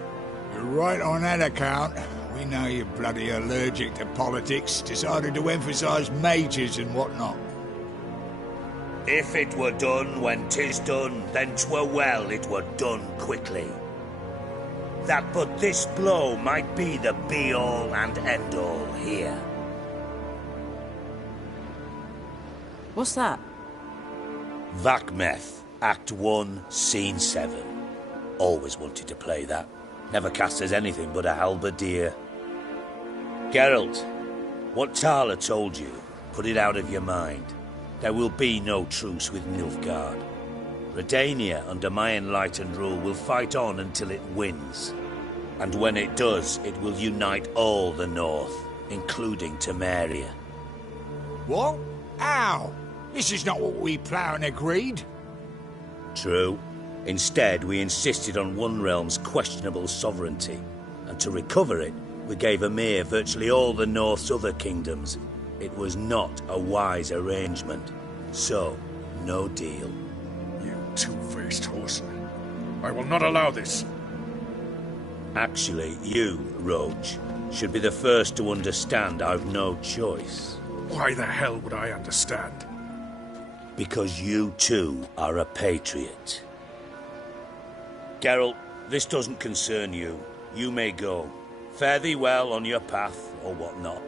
You're right on that account. We know you're bloody allergic to politics, decided to emphasise majors and whatnot. If it were done when 'tis done, then 'twere well it were done quickly. That but this blow might be the be-all and end-all here. What's that? Vakmeth, Act 1, Scene 7. Always wanted to play that. Never cast as anything but a halberdier. Geralt, what Tala told you, put it out of your mind. There will be no truce with Nilfgaard. Redania, under my enlightened rule, will fight on until it wins. And when it does, it will unite all the North, including Temeria. What? How? This is not what we plowing agreed. True. Instead, we insisted on one realm's questionable sovereignty, and to recover it, we gave Emir virtually all the North's other kingdoms. It was not a wise arrangement. So, no deal. You two-faced horseman. I will not allow this. Actually, you, Roach, should be the first to understand I've no choice. Why the hell would I understand? Because you, too, are a patriot. Geralt, this doesn't concern you. You may go. Fare thee well on your path, or whatnot.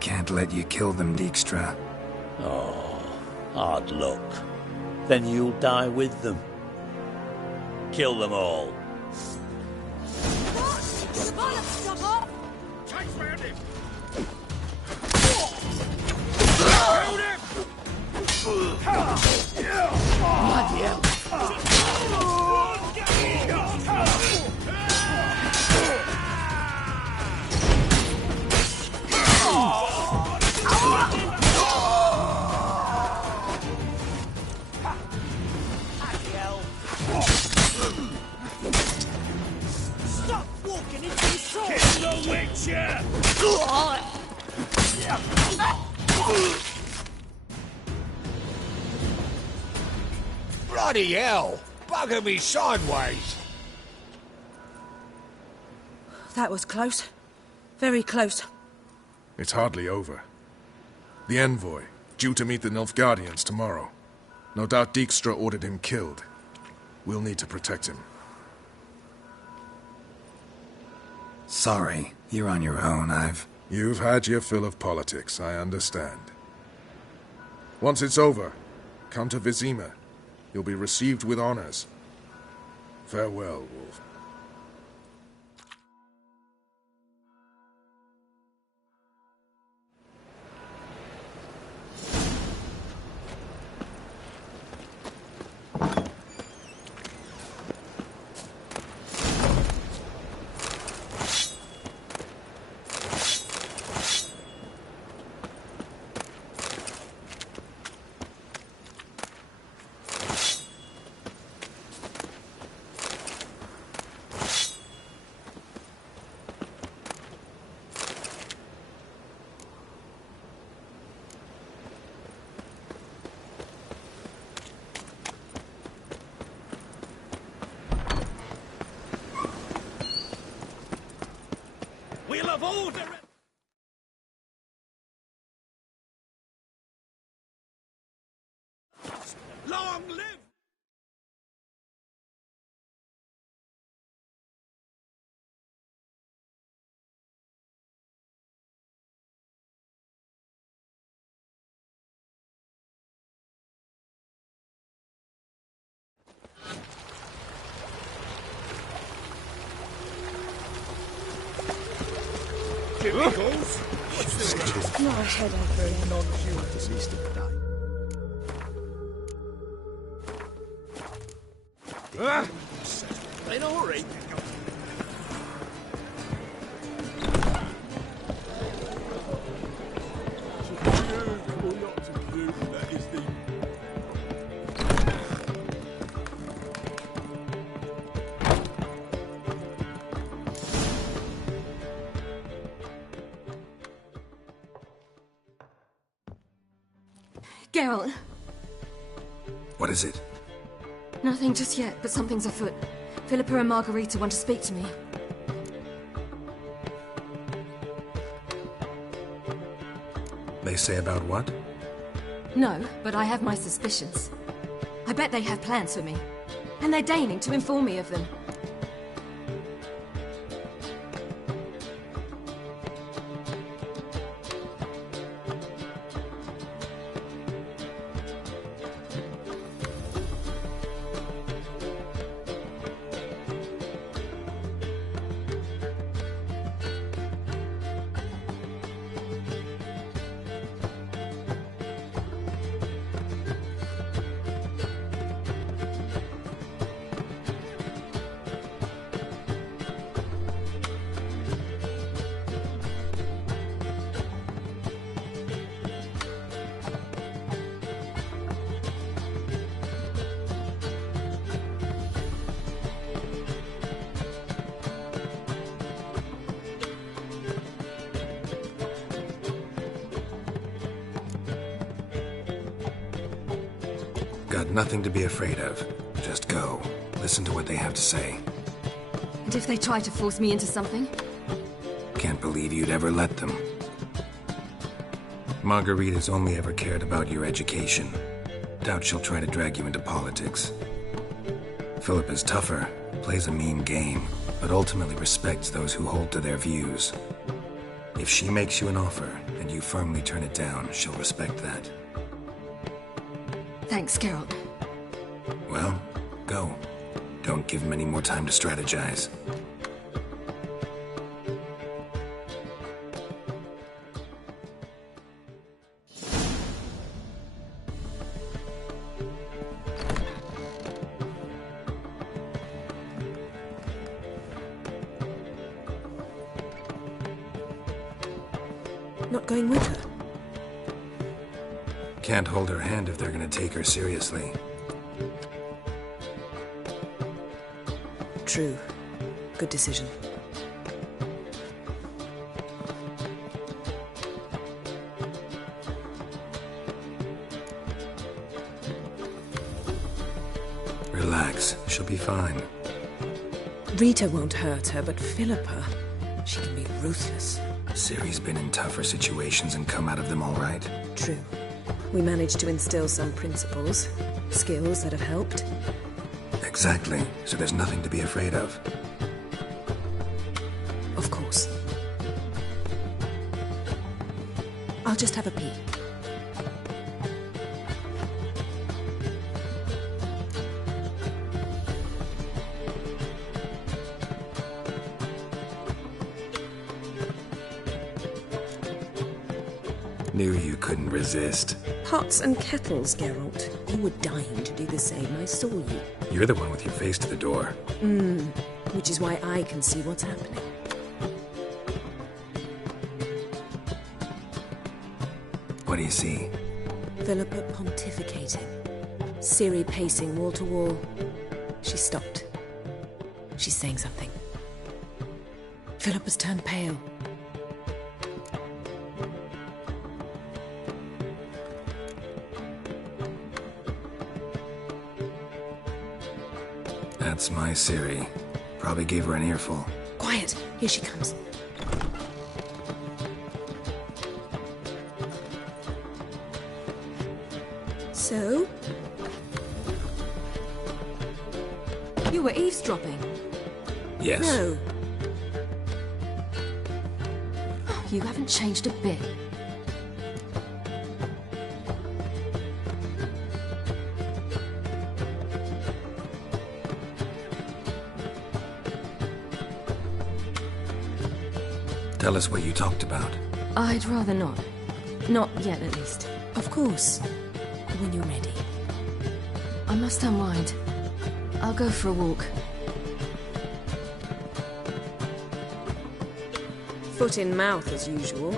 Can't let you kill them, Dijkstra. Oh, hard luck. Then you'll die with them. Kill them all. Bloody hell. Stop walking into the sword! Kill the Witcher! Bloody hell! Bugger me sideways! That was close. Very close. It's hardly over. The envoy, due to meet the Nilfgaardians tomorrow. No doubt Dijkstra ordered him killed. We'll need to protect him. Sorry, you're on your own. You've had your fill of politics, I understand. Once it's over, come to Vizima. You'll be received with honors. Farewell, Wolf. We'll have all the... Long live... Chemicals? No, I head over. Non-human disease today. In a hurry. Geralt, What is it? Nothing just yet, but something's afoot. Philippa and Margarita want to speak to me. They say about what? No, but I have my suspicions. I bet they have plans for me. And they're deigning to inform me of them. Got nothing to be afraid of. Just go. Listen to what they have to say. And if they try to force me into something? Can't believe you'd ever let them. Margarita's only ever cared about your education. Doubt she'll try to drag you into politics. Philippa's tougher, plays a mean game, but ultimately respects those who hold to their views. If she makes you an offer, and you firmly turn it down, she'll respect that. Thanks, Geralt. Well, go. Don't give him any more time to strategize. Not going with her? Can't hold her hand if they're gonna take her seriously. True. Good decision. Relax. She'll be fine. Rita won't hurt her, but Philippa, she can be ruthless. Ciri's been in tougher situations and come out of them all right. True. We managed to instill some principles, skills that have helped. Exactly. So there's nothing to be afraid of. Of course. I'll just have a pee. Knew you couldn't resist. Pots and kettles, Geralt. You were dying to do the same. I saw you. You're the one with your face to the door. Which is why I can see what's happening. What do you see? Philippa pontificating. Ciri pacing wall to wall. She stopped. She's saying something. Philippa's turned pale. That's my Ciri. Probably gave her an earful. Quiet! Here she comes. So? You were eavesdropping? Yes. No. You haven't changed a bit. Tell us what you talked about. I'd rather not. Not yet, at least. Of course. When you're ready. I must unwind. I'll go for a walk. Foot in mouth, as usual.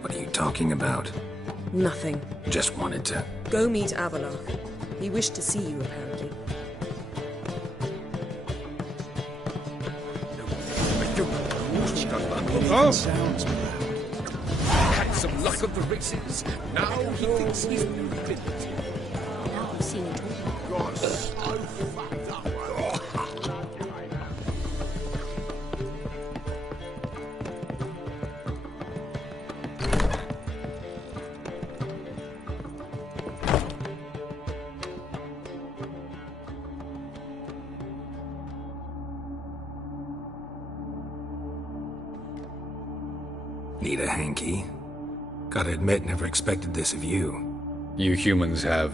What are you talking about? Nothing. Just wanted to... Go meet Avalar. He wished to see you, apparently. Oh! Had some luck on the races. Now he thinks he's new ability. Now I've seen it all. You're so Need a hanky? Gotta admit, never expected this of you. You humans have,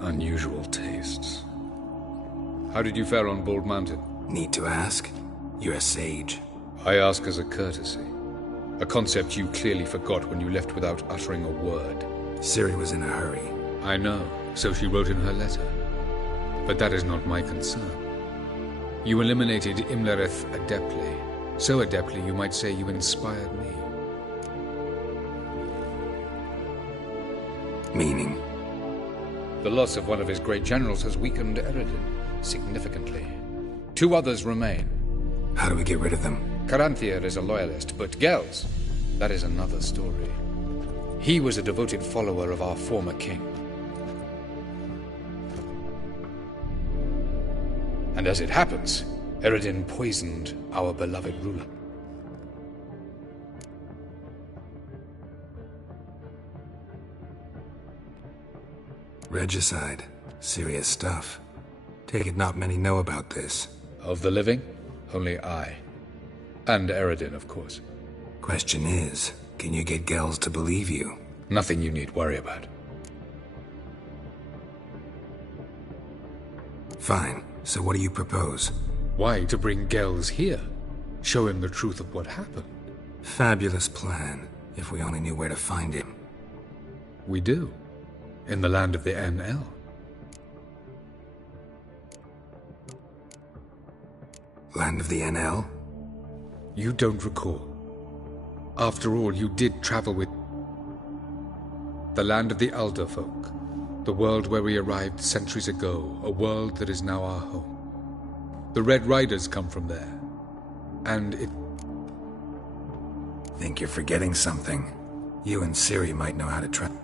unusual tastes. How did you fare on Bald Mountain? Need to ask? You're a sage. I ask as a courtesy. A concept you clearly forgot when you left without uttering a word. Ciri was in a hurry. I know, so she wrote in her letter. But that is not my concern. You eliminated Imlerith adeptly. So adeptly you might say you inspired me. Meaning? The loss of one of his great generals has weakened Eredin significantly. 2 others remain. How do we get rid of them? Caranthir is a loyalist, but Gels, that is another story. He was a devoted follower of our former king. And as it happens, Eredin poisoned our beloved ruler. Regicide. Serious stuff. Take it not many know about this. Of the living, only I. And Eredin, of course. Question is, can you get Gels to believe you? Nothing you need worry about. Fine. So what do you propose? Why, to bring Gels here. Show him the truth of what happened. Fabulous plan, if we only knew where to find him. We do. In the land of the NL. Land of the NL? You don't recall. After all, you did travel with... the land of the Alder folk. The world where we arrived centuries ago. A world that is now our home. The Red Riders come from there. And it... Think you're forgetting something. You and Ciri might know how to travel.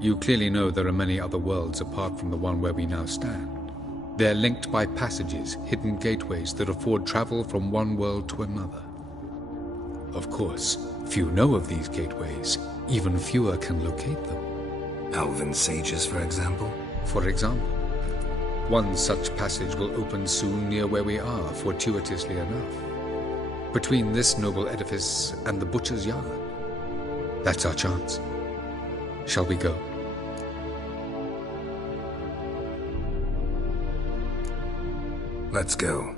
You clearly know there are many other worlds apart from the one where we now stand. They're linked by passages, hidden gateways that afford travel from one world to another. Of course, few know of these gateways. Even fewer can locate them. Elven sages, for example? For example. One such passage will open soon near where we are, fortuitously enough. Between this noble edifice and the butcher's yard. That's our chance. Shall we go? Let's go.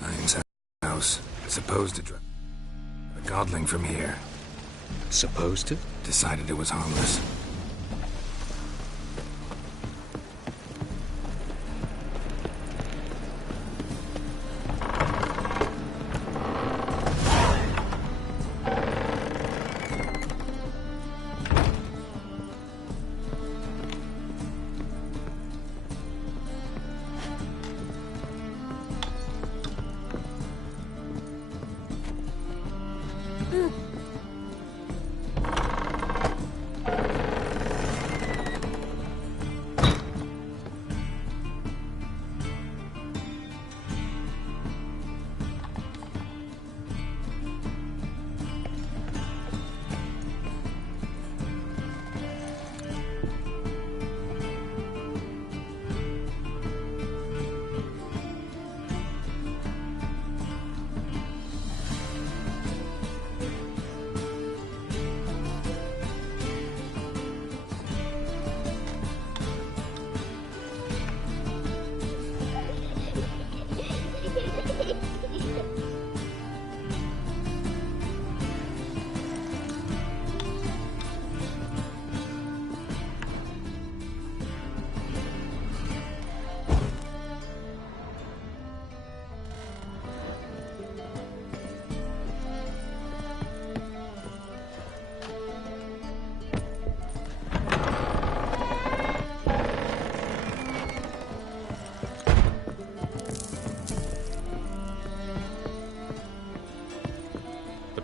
Iron's house. Supposed to drive a godling from here. Supposed to? Decided it was harmless.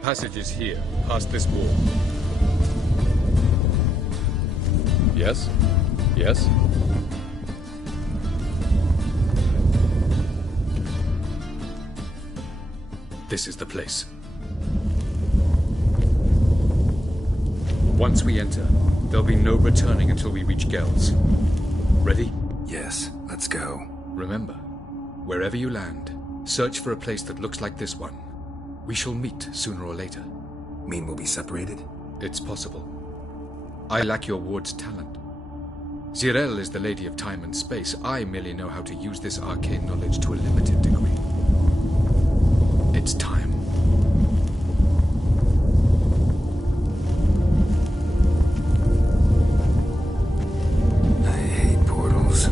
passage is here, past this wall. Yes? Yes? This is the place. Once we enter, there'll be no returning until we reach Gel's. Ready? Yes, let's go. Remember, wherever you land, search for a place that looks like this one. We shall meet sooner or later. Mean we'll be separated? It's possible. I lack your ward's talent. Zirel is the lady of time and space. I merely know how to use this arcane knowledge to a limited degree. It's time. I hate portals.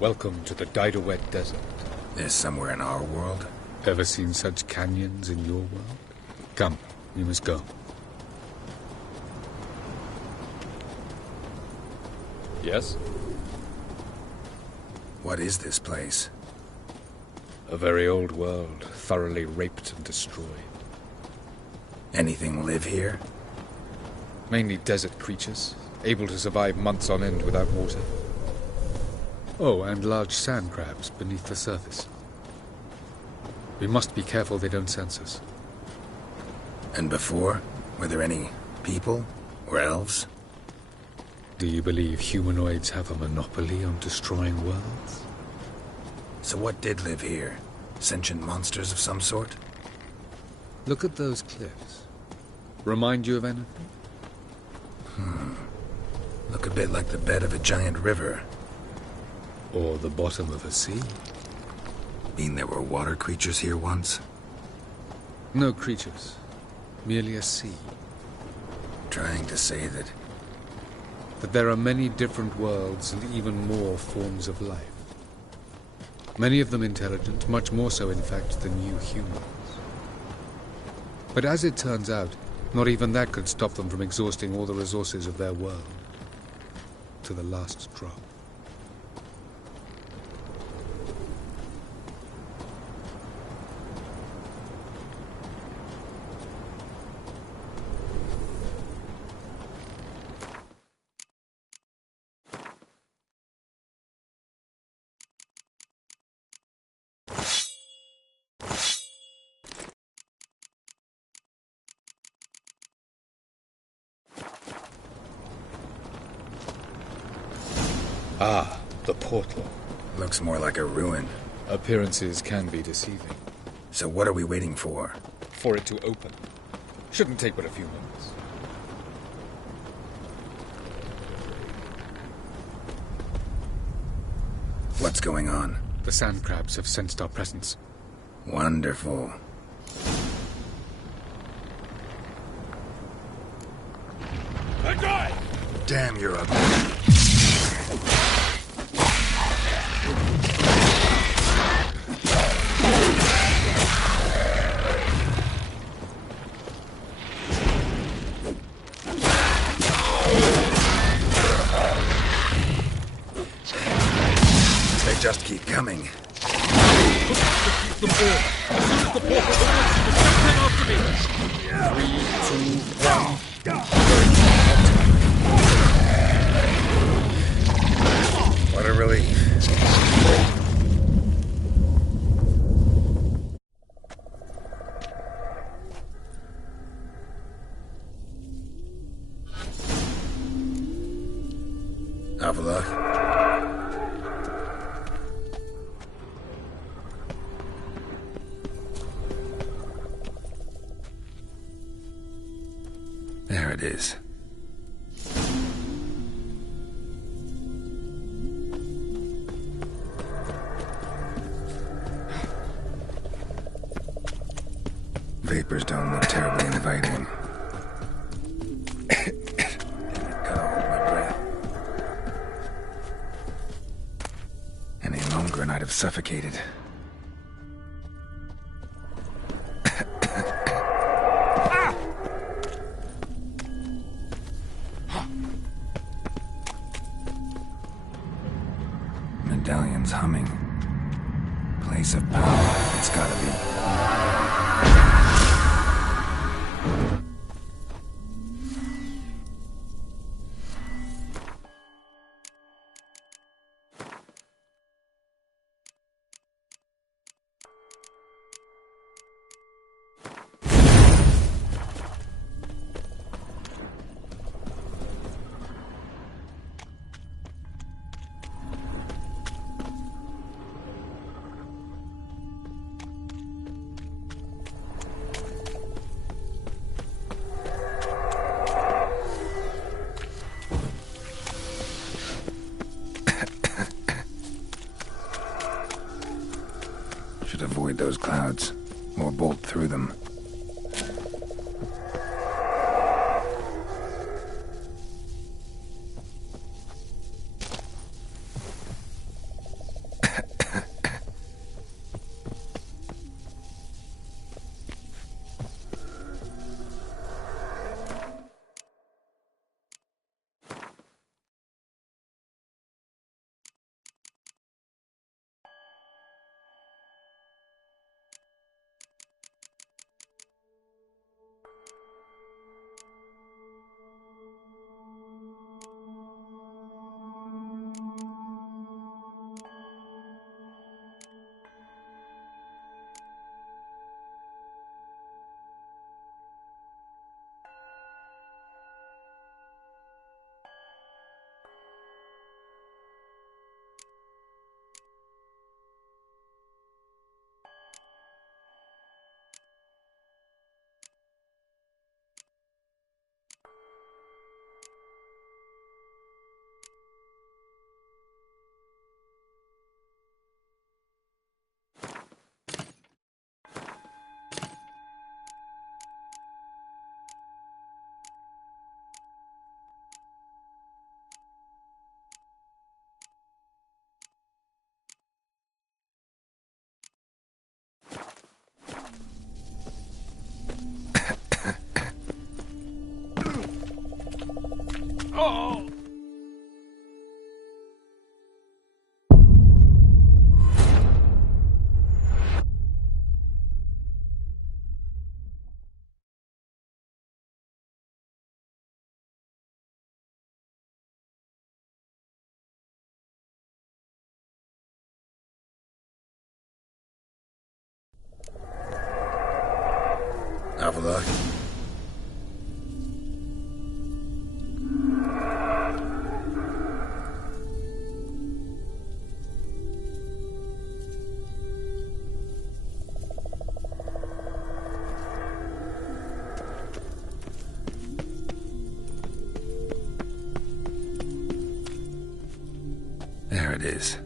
Welcome to the Didowet Desert. This somewhere in our world? Ever seen such canyons in your world? Come, we must go. Yes? What is this place? A very old world, thoroughly raped and destroyed. Anything live here? Mainly desert creatures, able to survive months on end without water. Oh, and large sand crabs beneath the surface. We must be careful they don't sense us. And before? Were there any people? Or elves? Do you believe humanoids have a monopoly on destroying worlds? So what did live here? Sentient monsters of some sort? Look at those cliffs. Remind you of anything? Look a bit like the bed of a giant river. Or the bottom of a sea. Mean there were water creatures here once? No creatures. Merely a sea. Trying to say that there are many different worlds and even more forms of life. Many of them intelligent, much more so in fact than you humans. But as it turns out, not even that could stop them from exhausting all the resources of their world. To the last drop. Ah, the portal. Looks more like a ruin. Appearances can be deceiving. So what are we waiting for? For it to open. Shouldn't take but a few minutes. What's going on? The sand crabs have sensed our presence. Wonderful. A guy! Damn, you're ugly. They just keep coming. Keep them all. As soon as the portal opens, jump in after me. 3, 2, 1. What a relief. Have a look. There it is. Vapors don't look terribly inviting. Gotta hold my breath. Any longer and I'd have suffocated. Medallion's humming. Place of power, it's gotta be. Should avoid those clouds, or bolt through them. Oh! Have a look. There it is.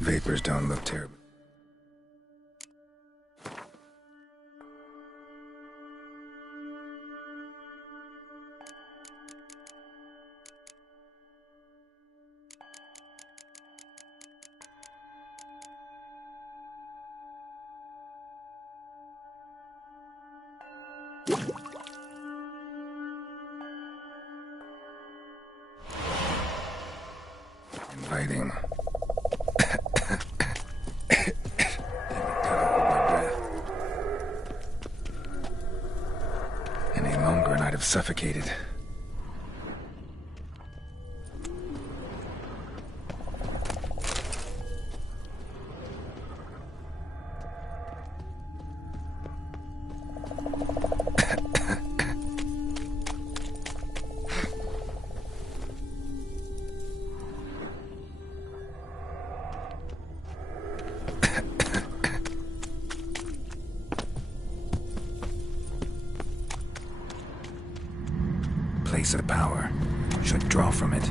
Vapors don't look terrible. Inviting. Any longer and I'd have suffocated. source of power. Should draw from it.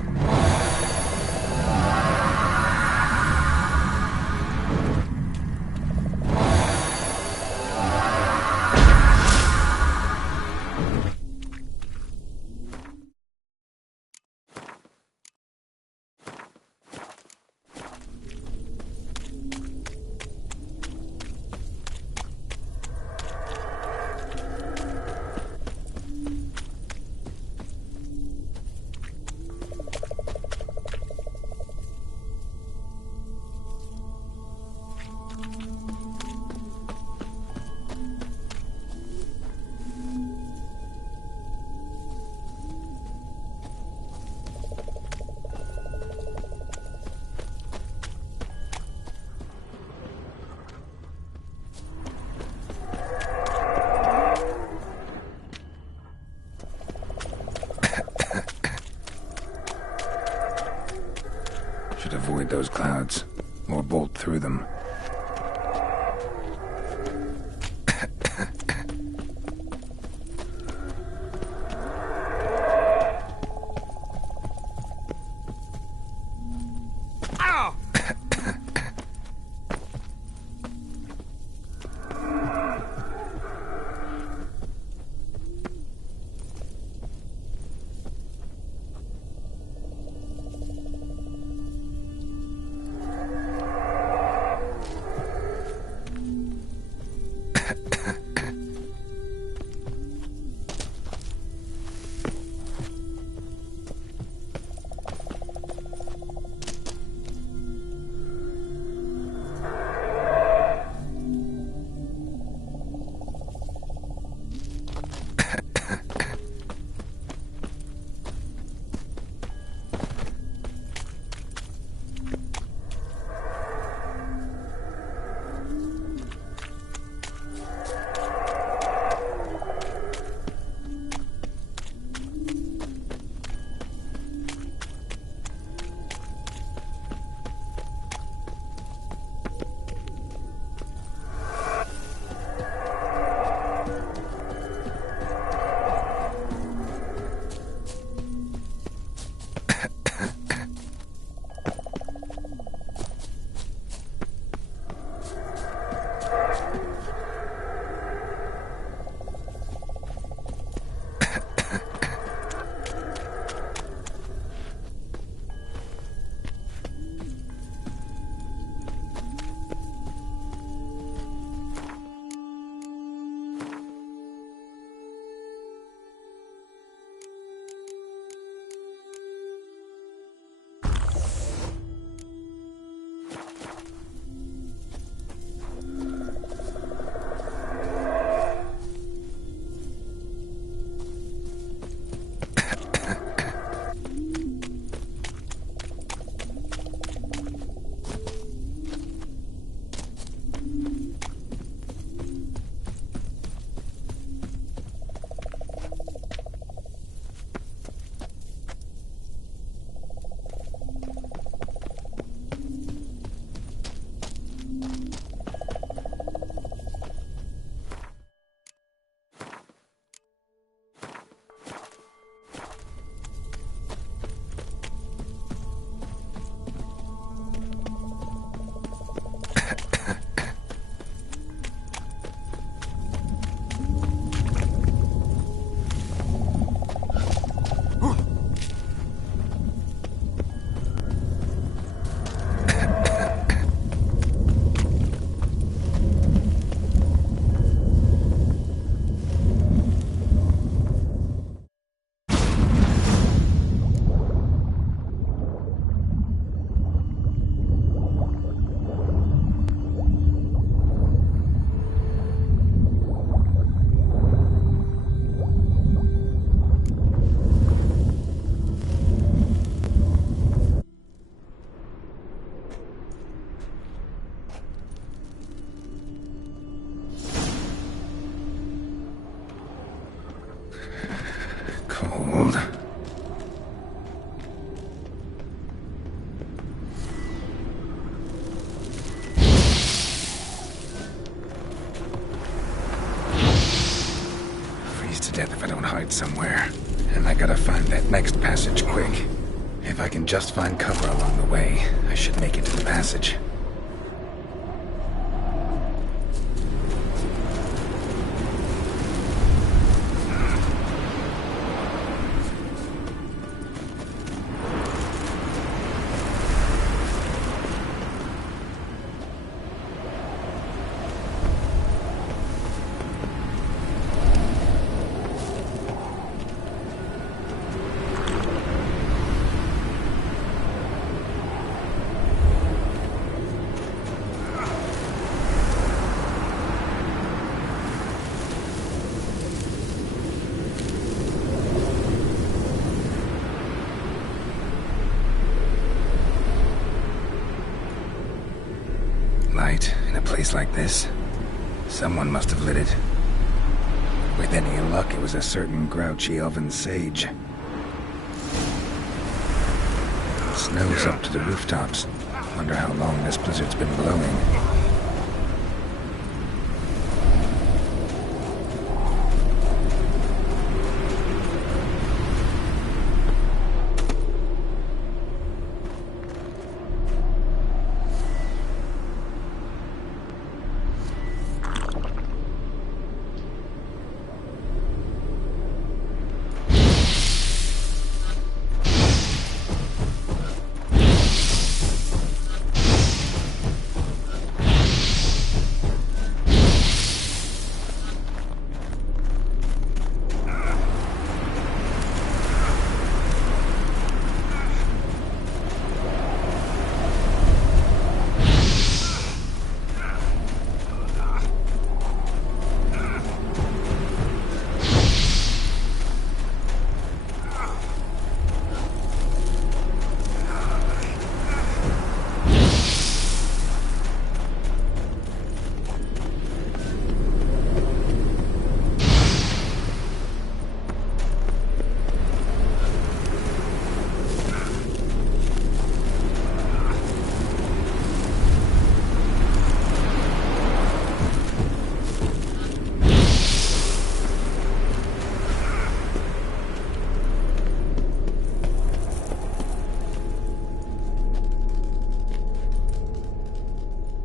Should avoid those clouds, or bolt through them. Cold. Freeze to death if I don't hide somewhere. and I gotta find that next passage quick. If I can just find cover along the way, I should make it to the passage. Light in a place like this. Someone must have lit it. With any luck, it was a certain grouchy elven sage. Snow's up to the rooftops. Wonder how long this blizzard's been blowing.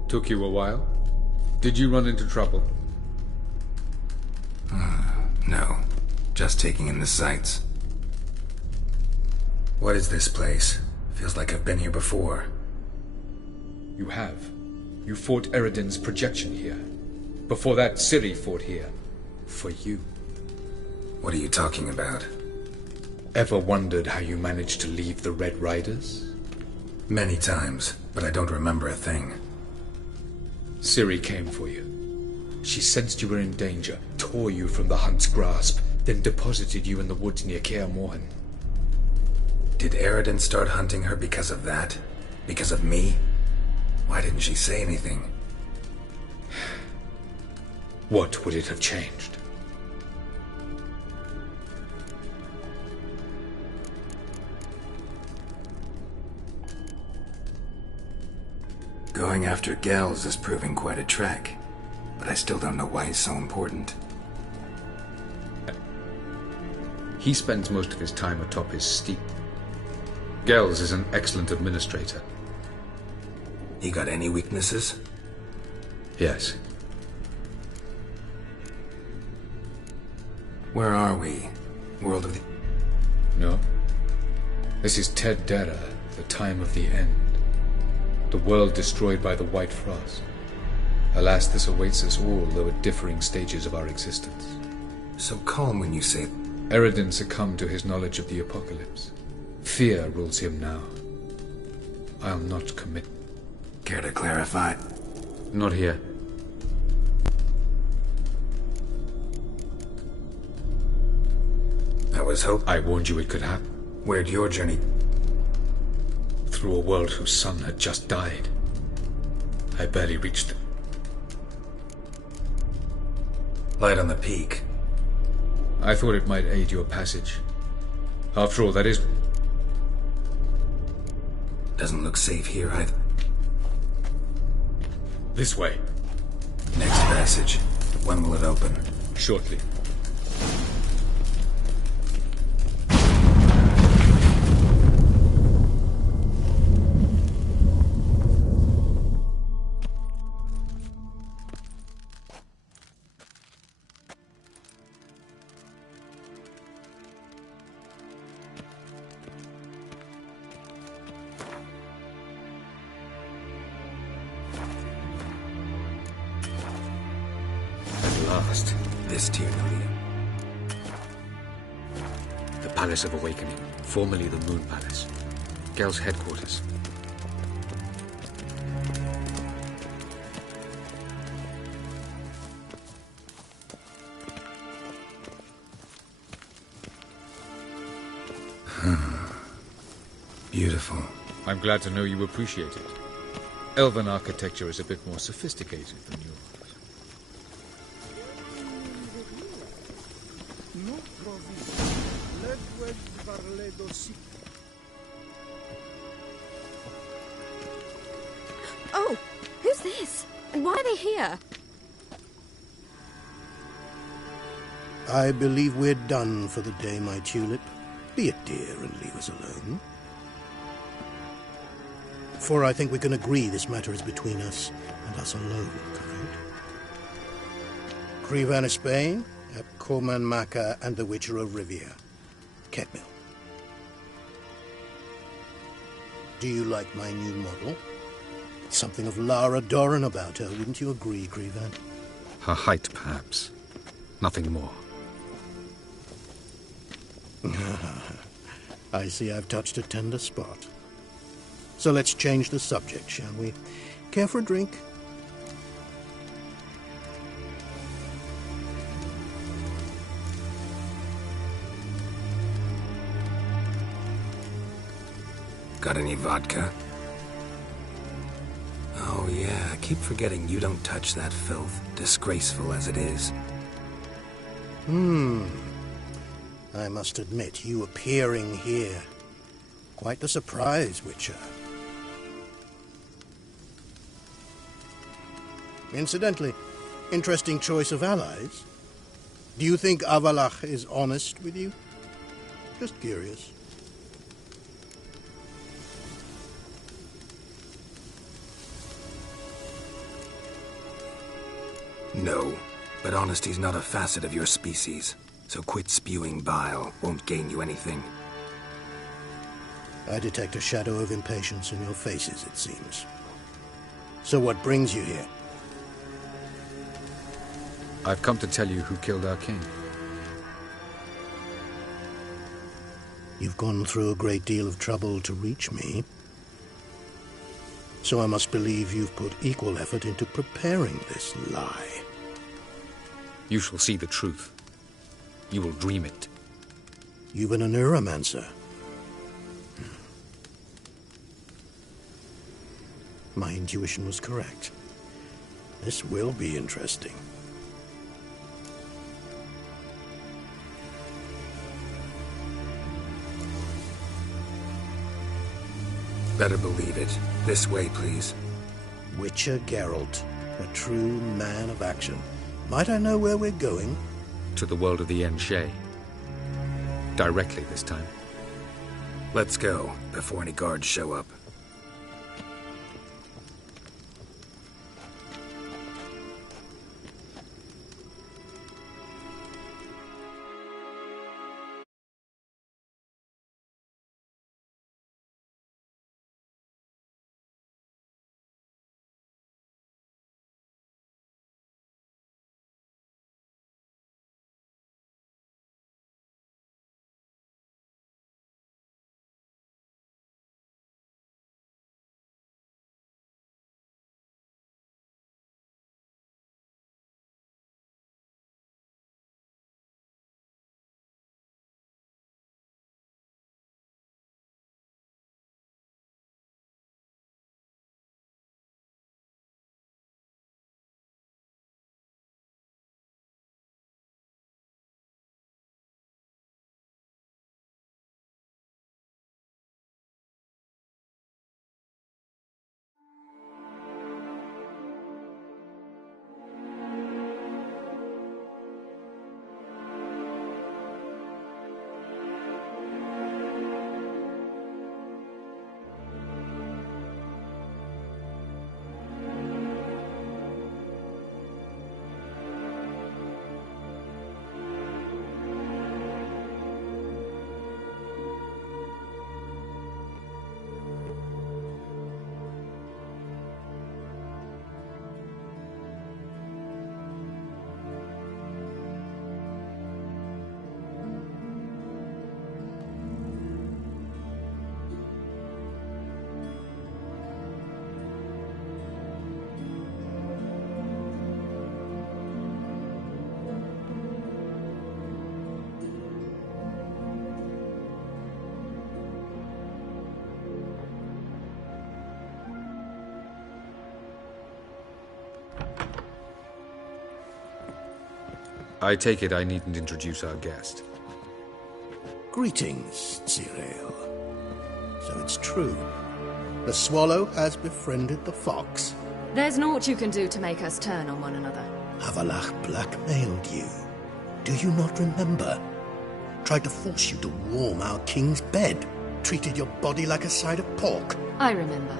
Took you a while? Did you run into trouble? No. Just taking in the sights. What is this place? Feels like I've been here before. You have. You fought Eridan's projection here. Before that, Ciri fought here. For you. What are you talking about? Ever wondered how you managed to leave the Red Riders? Many times, but I don't remember a thing. Ciri came for you. She sensed you were in danger, tore you from the Hunt's grasp, then deposited you in the woods near Kaer Morhen. Did Eridan start hunting her because of that? Because of me? Why didn't she say anything? What would it have changed? Going after Gels is proving quite a trek, but I still don't know why he's so important. He spends most of his time atop his steep. Gels is an excellent administrator. He got any weaknesses? Yes. Where are we? World of the... No. This is Ted Dara, the time of the end. The world destroyed by the White Frost. Alas, this awaits us all, though at differing stages of our existence. So calm when you say... Eridan succumbed to his knowledge of the apocalypse. Fear rules him now. I'll not commit. Care to clarify? Not here. I was hoping... I warned you it could happen. Where'd your journey... Through a world whose son had just died. I barely reached it. Light on the peak. I thought it might aid your passage. After all, that is... Doesn't look safe here either. This way. Next passage. When will it open? Shortly. last. This Tyr The Palace of Awakening, formerly the Moon Palace. Gel's headquarters. Beautiful. I'm glad to know you appreciate it. Elven architecture is a bit more sophisticated than yours. Oh, who's this? And why are they here? I believe we're done for the day, my tulip. Be a dear and leave us alone. For I think we can agree this matter is between us and us alone, correct? Crevan of Spain, Corman Maca, and the Witcher of Rivia. Ketmil. Do you like my new model? Something of Lara Doran about her, wouldn't you agree, Crevan? Her height, perhaps. Nothing more. I see I've touched a tender spot. So let's change the subject, shall we? Care for a drink? Got any vodka? Oh yeah, I keep forgetting you don't touch that filth, disgraceful as it is. I must admit, you appearing here. Quite the surprise, Witcher. Incidentally, interesting choice of allies. Do you think Avalach is honest with you? Just curious. No, but honesty's not a facet of your species. So quit spewing bile. Won't gain you anything. I detect a shadow of impatience in your faces, it seems. So what brings you here? I've come to tell you who killed our king. You've gone through a great deal of trouble to reach me. So I must believe you've put equal effort into preparing this lie. You shall see the truth. You will dream it. You've been a neuromancer. My intuition was correct. This will be interesting. Better believe it. This way, please. Witcher Geralt, a true man of action. Might I know where we're going? To the world of the Enshe. Directly this time. Let's go, before any guards show up. I take it I needn't introduce our guest. Greetings, Cyril. So it's true. The swallow has befriended the fox. There's naught you can do to make us turn on one another. Avalach blackmailed you. Do you not remember? Tried to force you to warm our king's bed. Treated your body like a side of pork. I remember.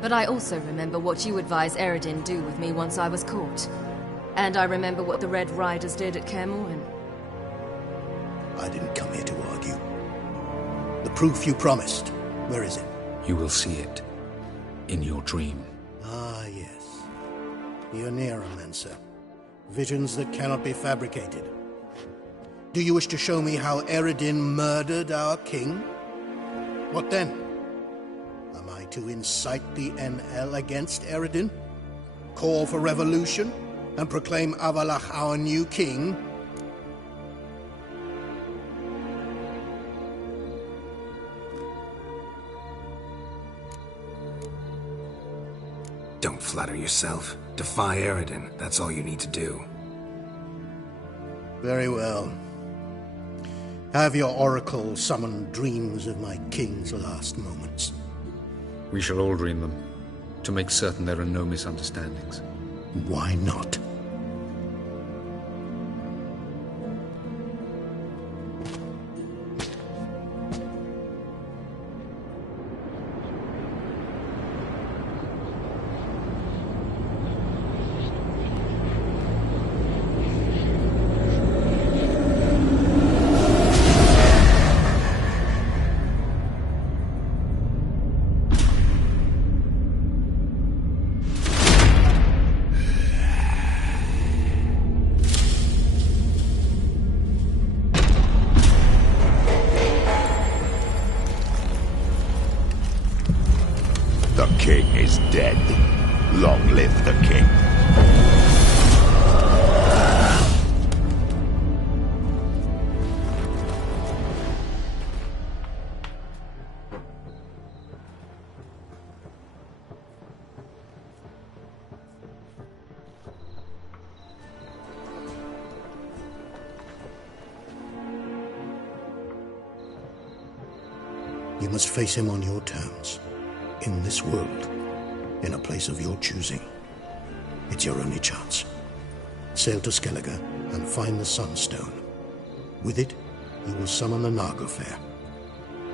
But I also remember what you advised Eredin do with me once I was caught. And I remember what the Red Riders did at Kaer Morhen. I didn't come here to argue. The proof you promised, where is it? You will see it. In your dream. Ah, yes. The Oneiromancer. Visions that cannot be fabricated. Do you wish to show me how Eredin murdered our king? What then? Am I to incite the NL against Eredin? Call for revolution? And proclaim Avalach our new king? Don't flatter yourself. Defy Eredin. That's all you need to do. Very well. Have your oracle summon dreams of my king's last moments. We shall all dream them, to make certain there are no misunderstandings. Why not? The king is dead. Long live the king. You must face him on your terms. In this world, in a place of your choosing. It's your only chance. Sail to Skellige and find the Sunstone. With it, you will summon the Nagelfair.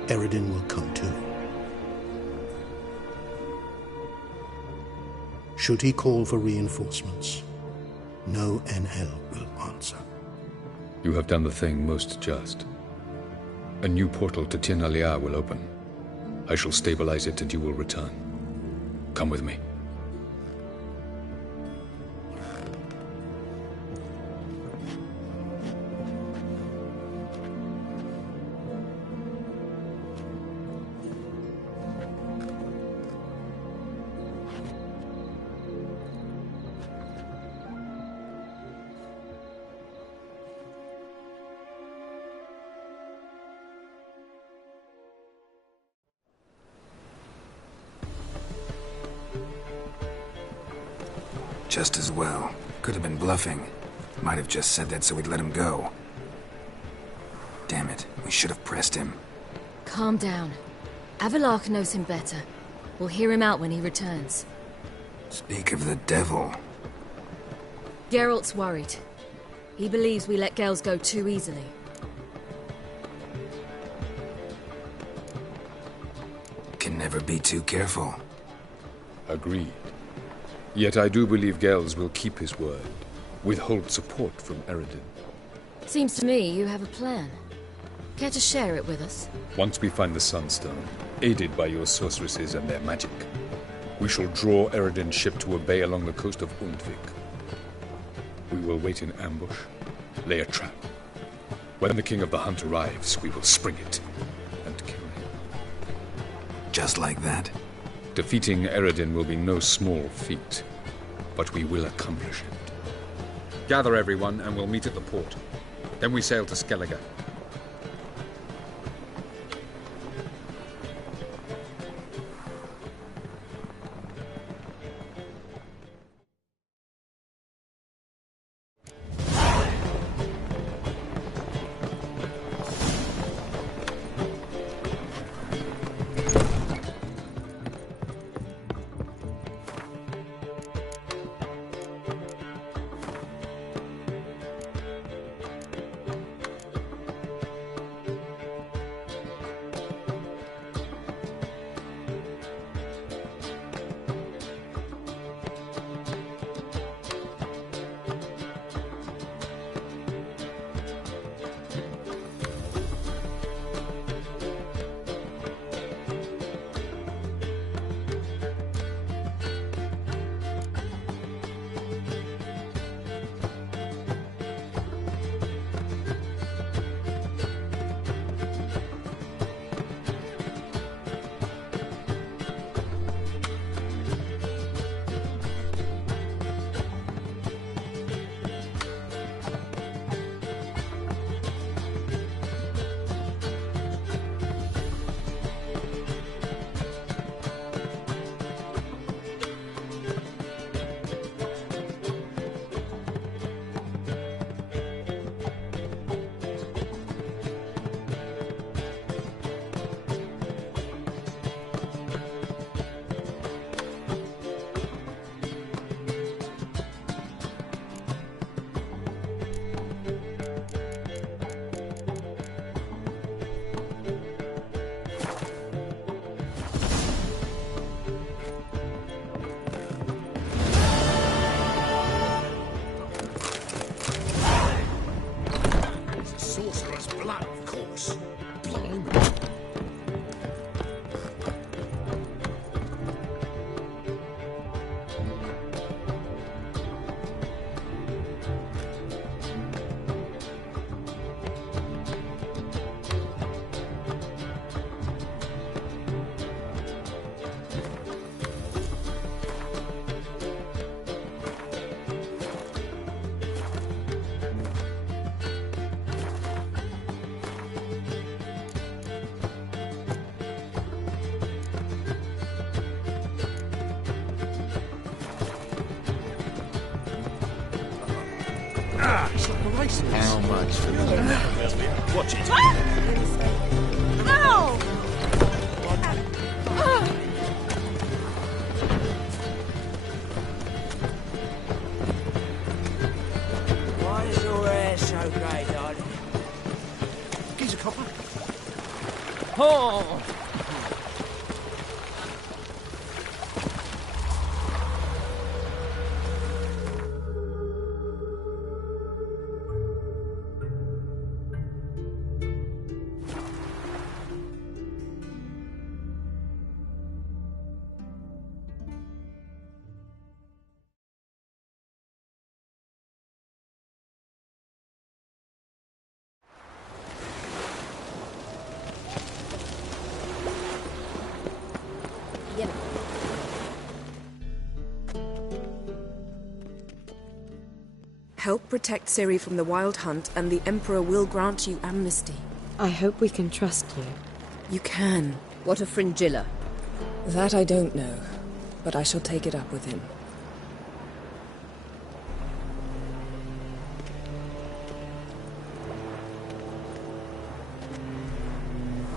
Eredin will come too. Should he call for reinforcements, no NL will answer. You have done the thing most just. A new portal to Tir Nalia will open. I shall stabilize it and you will return. Come with me. Just as well. Could have been bluffing. Might have just said that so we'd let him go. Damn it, we should have pressed him. Calm down. Avalach knows him better. We'll hear him out when he returns. Speak of the devil. Geralt's worried. He believes we let girls go too easily. Can never be too careful. Agreed. Yet I do believe Gels will keep his word, withhold support from Eredin. Seems to me you have a plan. Care to share it with us? Once we find the Sunstone, aided by your sorceresses and their magic, we shall draw Eredin's ship to a bay along the coast of Undvik. We will wait in ambush, lay a trap. When the King of the Hunt arrives, we will spring it and kill him. Just like that? Defeating Eredin will be no small feat, but we will accomplish it. Gather everyone and we'll meet at the port. Then we sail to Skellige. Operations. How much for the... Watch it. Ow! Why is your hair so grey, darling? Geezer copper. Oh! Help protect Ciri from the Wild Hunt, and the Emperor will grant you amnesty. I hope we can trust you. You can. What of Fringilla? That I don't know, but I shall take it up with him.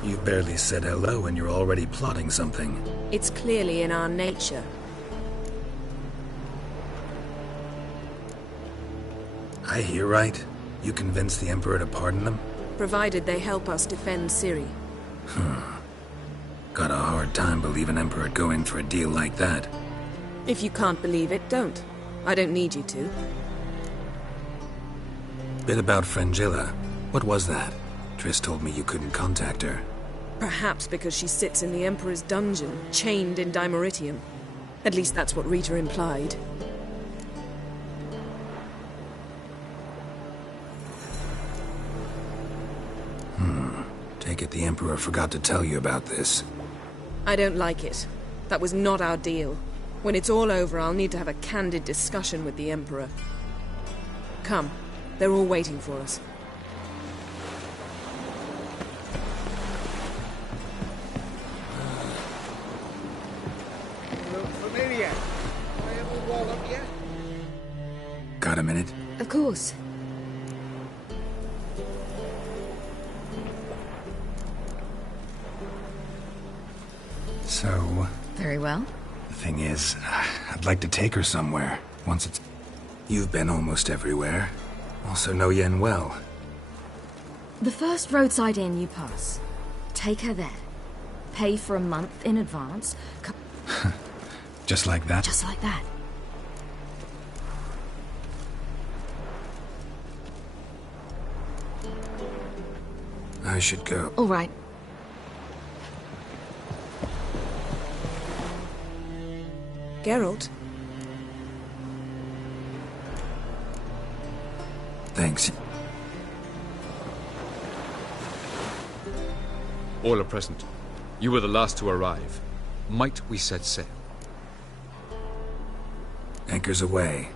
You barely said hello and you're already plotting something. It's clearly in our nature. I hear right? You convinced the Emperor to pardon them? Provided they help us defend Ciri. Got a hard time believing Emperor'd go in for a deal like that. If you can't believe it, don't. I don't need you to. Bit about Fringilla. What was that? Triss told me you couldn't contact her. Perhaps because she sits in the Emperor's dungeon, chained in Dimeritium. At least that's what Rita implied. Take it the Emperor forgot to tell you about this. I don't like it. That was not our deal. When it's all over, I'll need to have a candid discussion with the Emperor. Come. They're all waiting for us. Look familiar. I ever wallop you? Got a minute? Of course. So... Very well. The thing is, I'd like to take her somewhere, once it's... You've been almost everywhere. Also know Yen well. The first roadside inn you pass. Take her there. Pay for a month in advance. Just like that? Just like that. I should go. All right. Geralt? Thanks. All are present. You were the last to arrive. Might we set sail? Anchors away.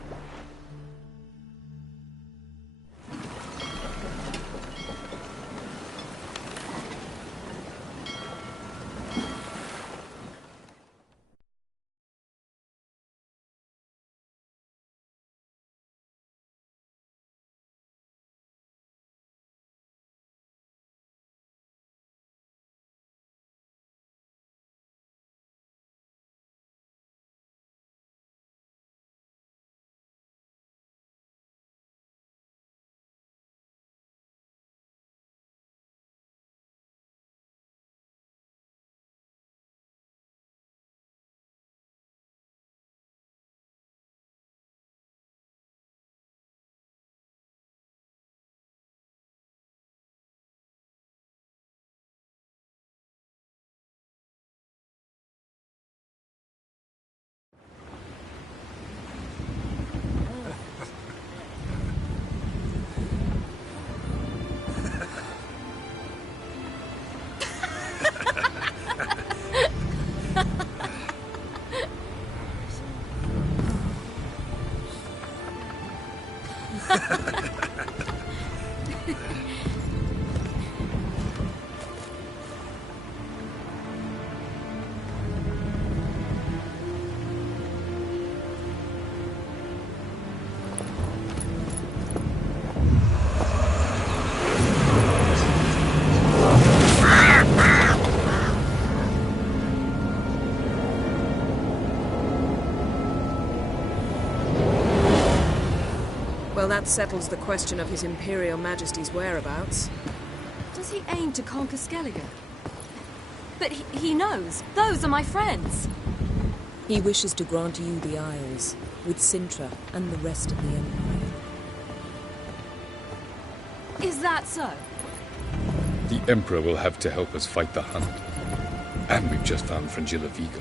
Well, that settles the question of His Imperial Majesty's whereabouts. Does he aim to conquer Skellige? But he knows. Those are my friends. He wishes to grant you the Isles, with Sintra and the rest of the Empire. Is that so? The Emperor will have to help us fight the Hunt. And we've just found Fringilla Vigo.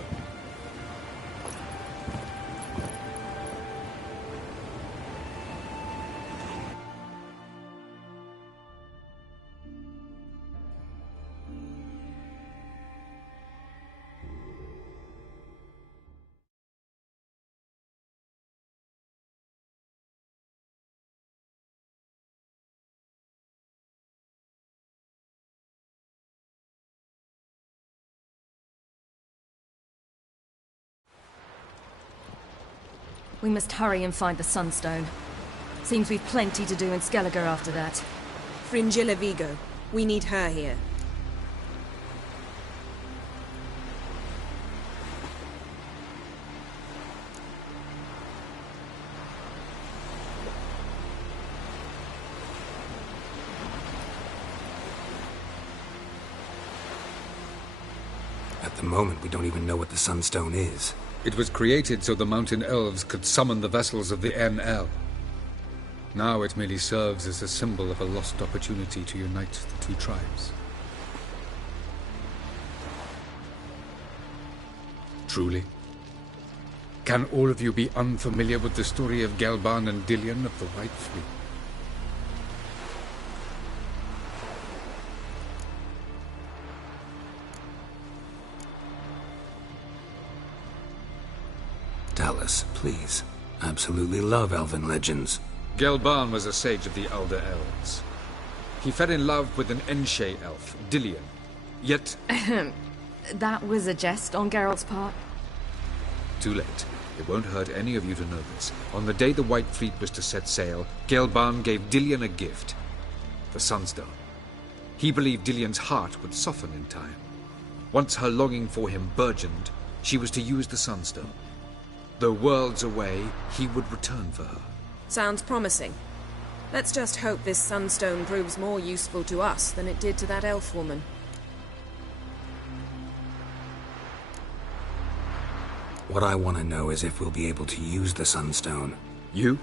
We must hurry and find the Sunstone. Seems we've plenty to do in Skellige after that. Fringilla Vigo. We need her here. At the moment, we don't even know what the Sunstone is. It was created so the mountain elves could summon the vessels of the NL. Now it merely serves as a symbol of a lost opportunity to unite the two tribes. Truly? Can all of you be unfamiliar with the story of Gelban and Dillion of the White Fleet? Tell us, please. Absolutely love elven legends. Gelban was a sage of the Elder Elves. He fell in love with an Enshe elf, Dillion. Yet... That was a jest on Geralt's part? Too late. It won't hurt any of you to know this. On the day the White Fleet was to set sail, Gelban gave Dillion a gift. The Sunstone. He believed Dillion's heart would soften in time. Once her longing for him burgeoned, she was to use the Sunstone. Though worlds away, he would return for her. Sounds promising. Let's just hope this Sunstone proves more useful to us than it did to that elf woman. What I want to know is if we'll be able to use the Sunstone. You?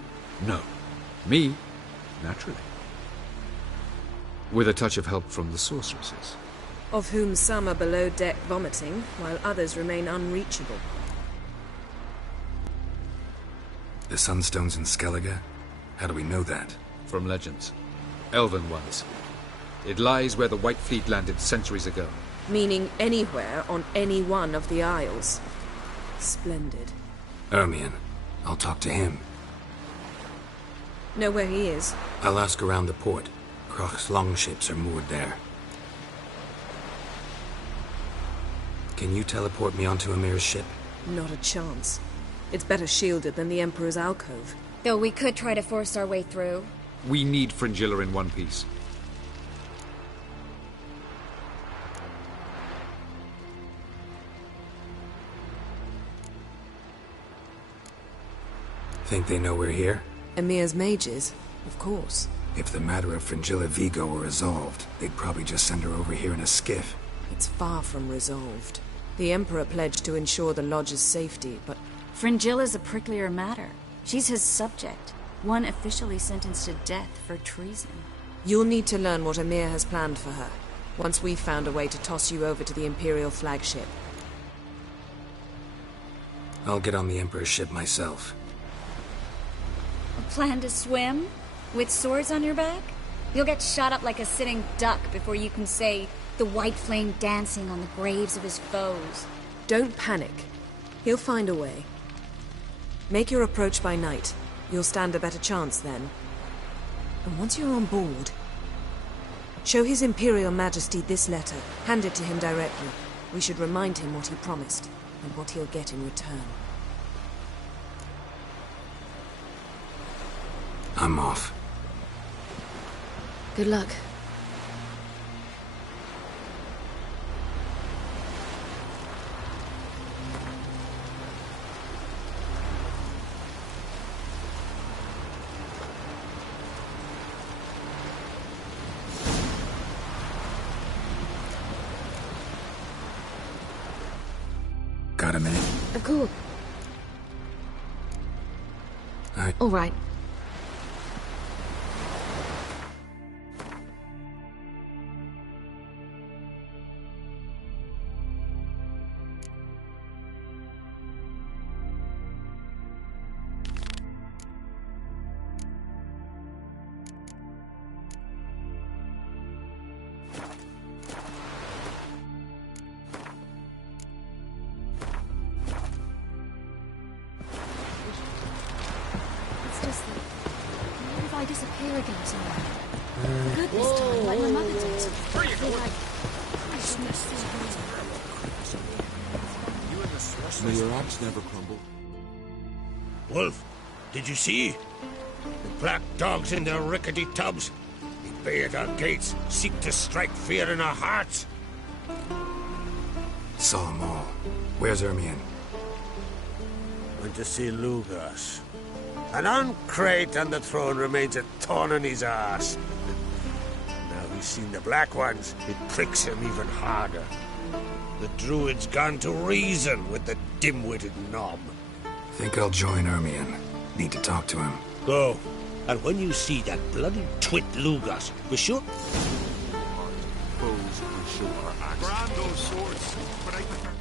No. Me? Naturally. With a touch of help from the sorceresses. Of whom some are below deck vomiting, while others remain unreachable. The Sunstone's in Skellige? How do we know that? From legends. Elven ones. It lies where the White Fleet landed centuries ago. Meaning anywhere on any one of the Isles. Splendid. Ermion. I'll talk to him. Know where he is? I'll ask around the port. Kroch's longships are moored there. Can you teleport me onto Amir's ship? Not a chance. It's better shielded than the Emperor's alcove. Though we could try to force our way through. We need Fringilla in one piece. Think they know we're here? Emir's mages? Of course. If the matter of Fringilla Vigo were resolved, they'd probably just send her over here in a skiff. It's far from resolved. The Emperor pledged to ensure the Lodge's safety, but... Fringilla's a pricklier matter. She's his subject, one officially sentenced to death for treason. You'll need to learn what Emir has planned for her, once we've found a way to toss you over to the Imperial flagship. I'll get on the Emperor's ship myself. A plan to swim? With swords on your back? You'll get shot up like a sitting duck before you can say the white flame dancing on the graves of his foes. Don't panic. He'll find a way. Make your approach by night. You'll stand a better chance then. And once you're on board, show His Imperial Majesty this letter. Hand it to him directly. We should remind him what he promised, and what he'll get in return. I'm off. Good luck. Got a minute? Of course. All right. I disappear again somewhere. Good this time, like my mother did. I feel like I shouldn't have seen May your axe never crumble. Wolf, did you see? The black dogs in their rickety tubs. They bay at our gates, seek to strike fear in our hearts. Saw them all. Where's Ermion? Went to see Lugas. An uncrate on the throne remains a thorn in his arse. Now he's seen the Black Ones, it pricks him even harder. The druid's gone to reason with the dim-witted knob. Think I'll join Ermion. Need to talk to him. Go. And when you see that bloody twit Lugas, be sure... Foes will show our axe. Brand those swords, but I prefer...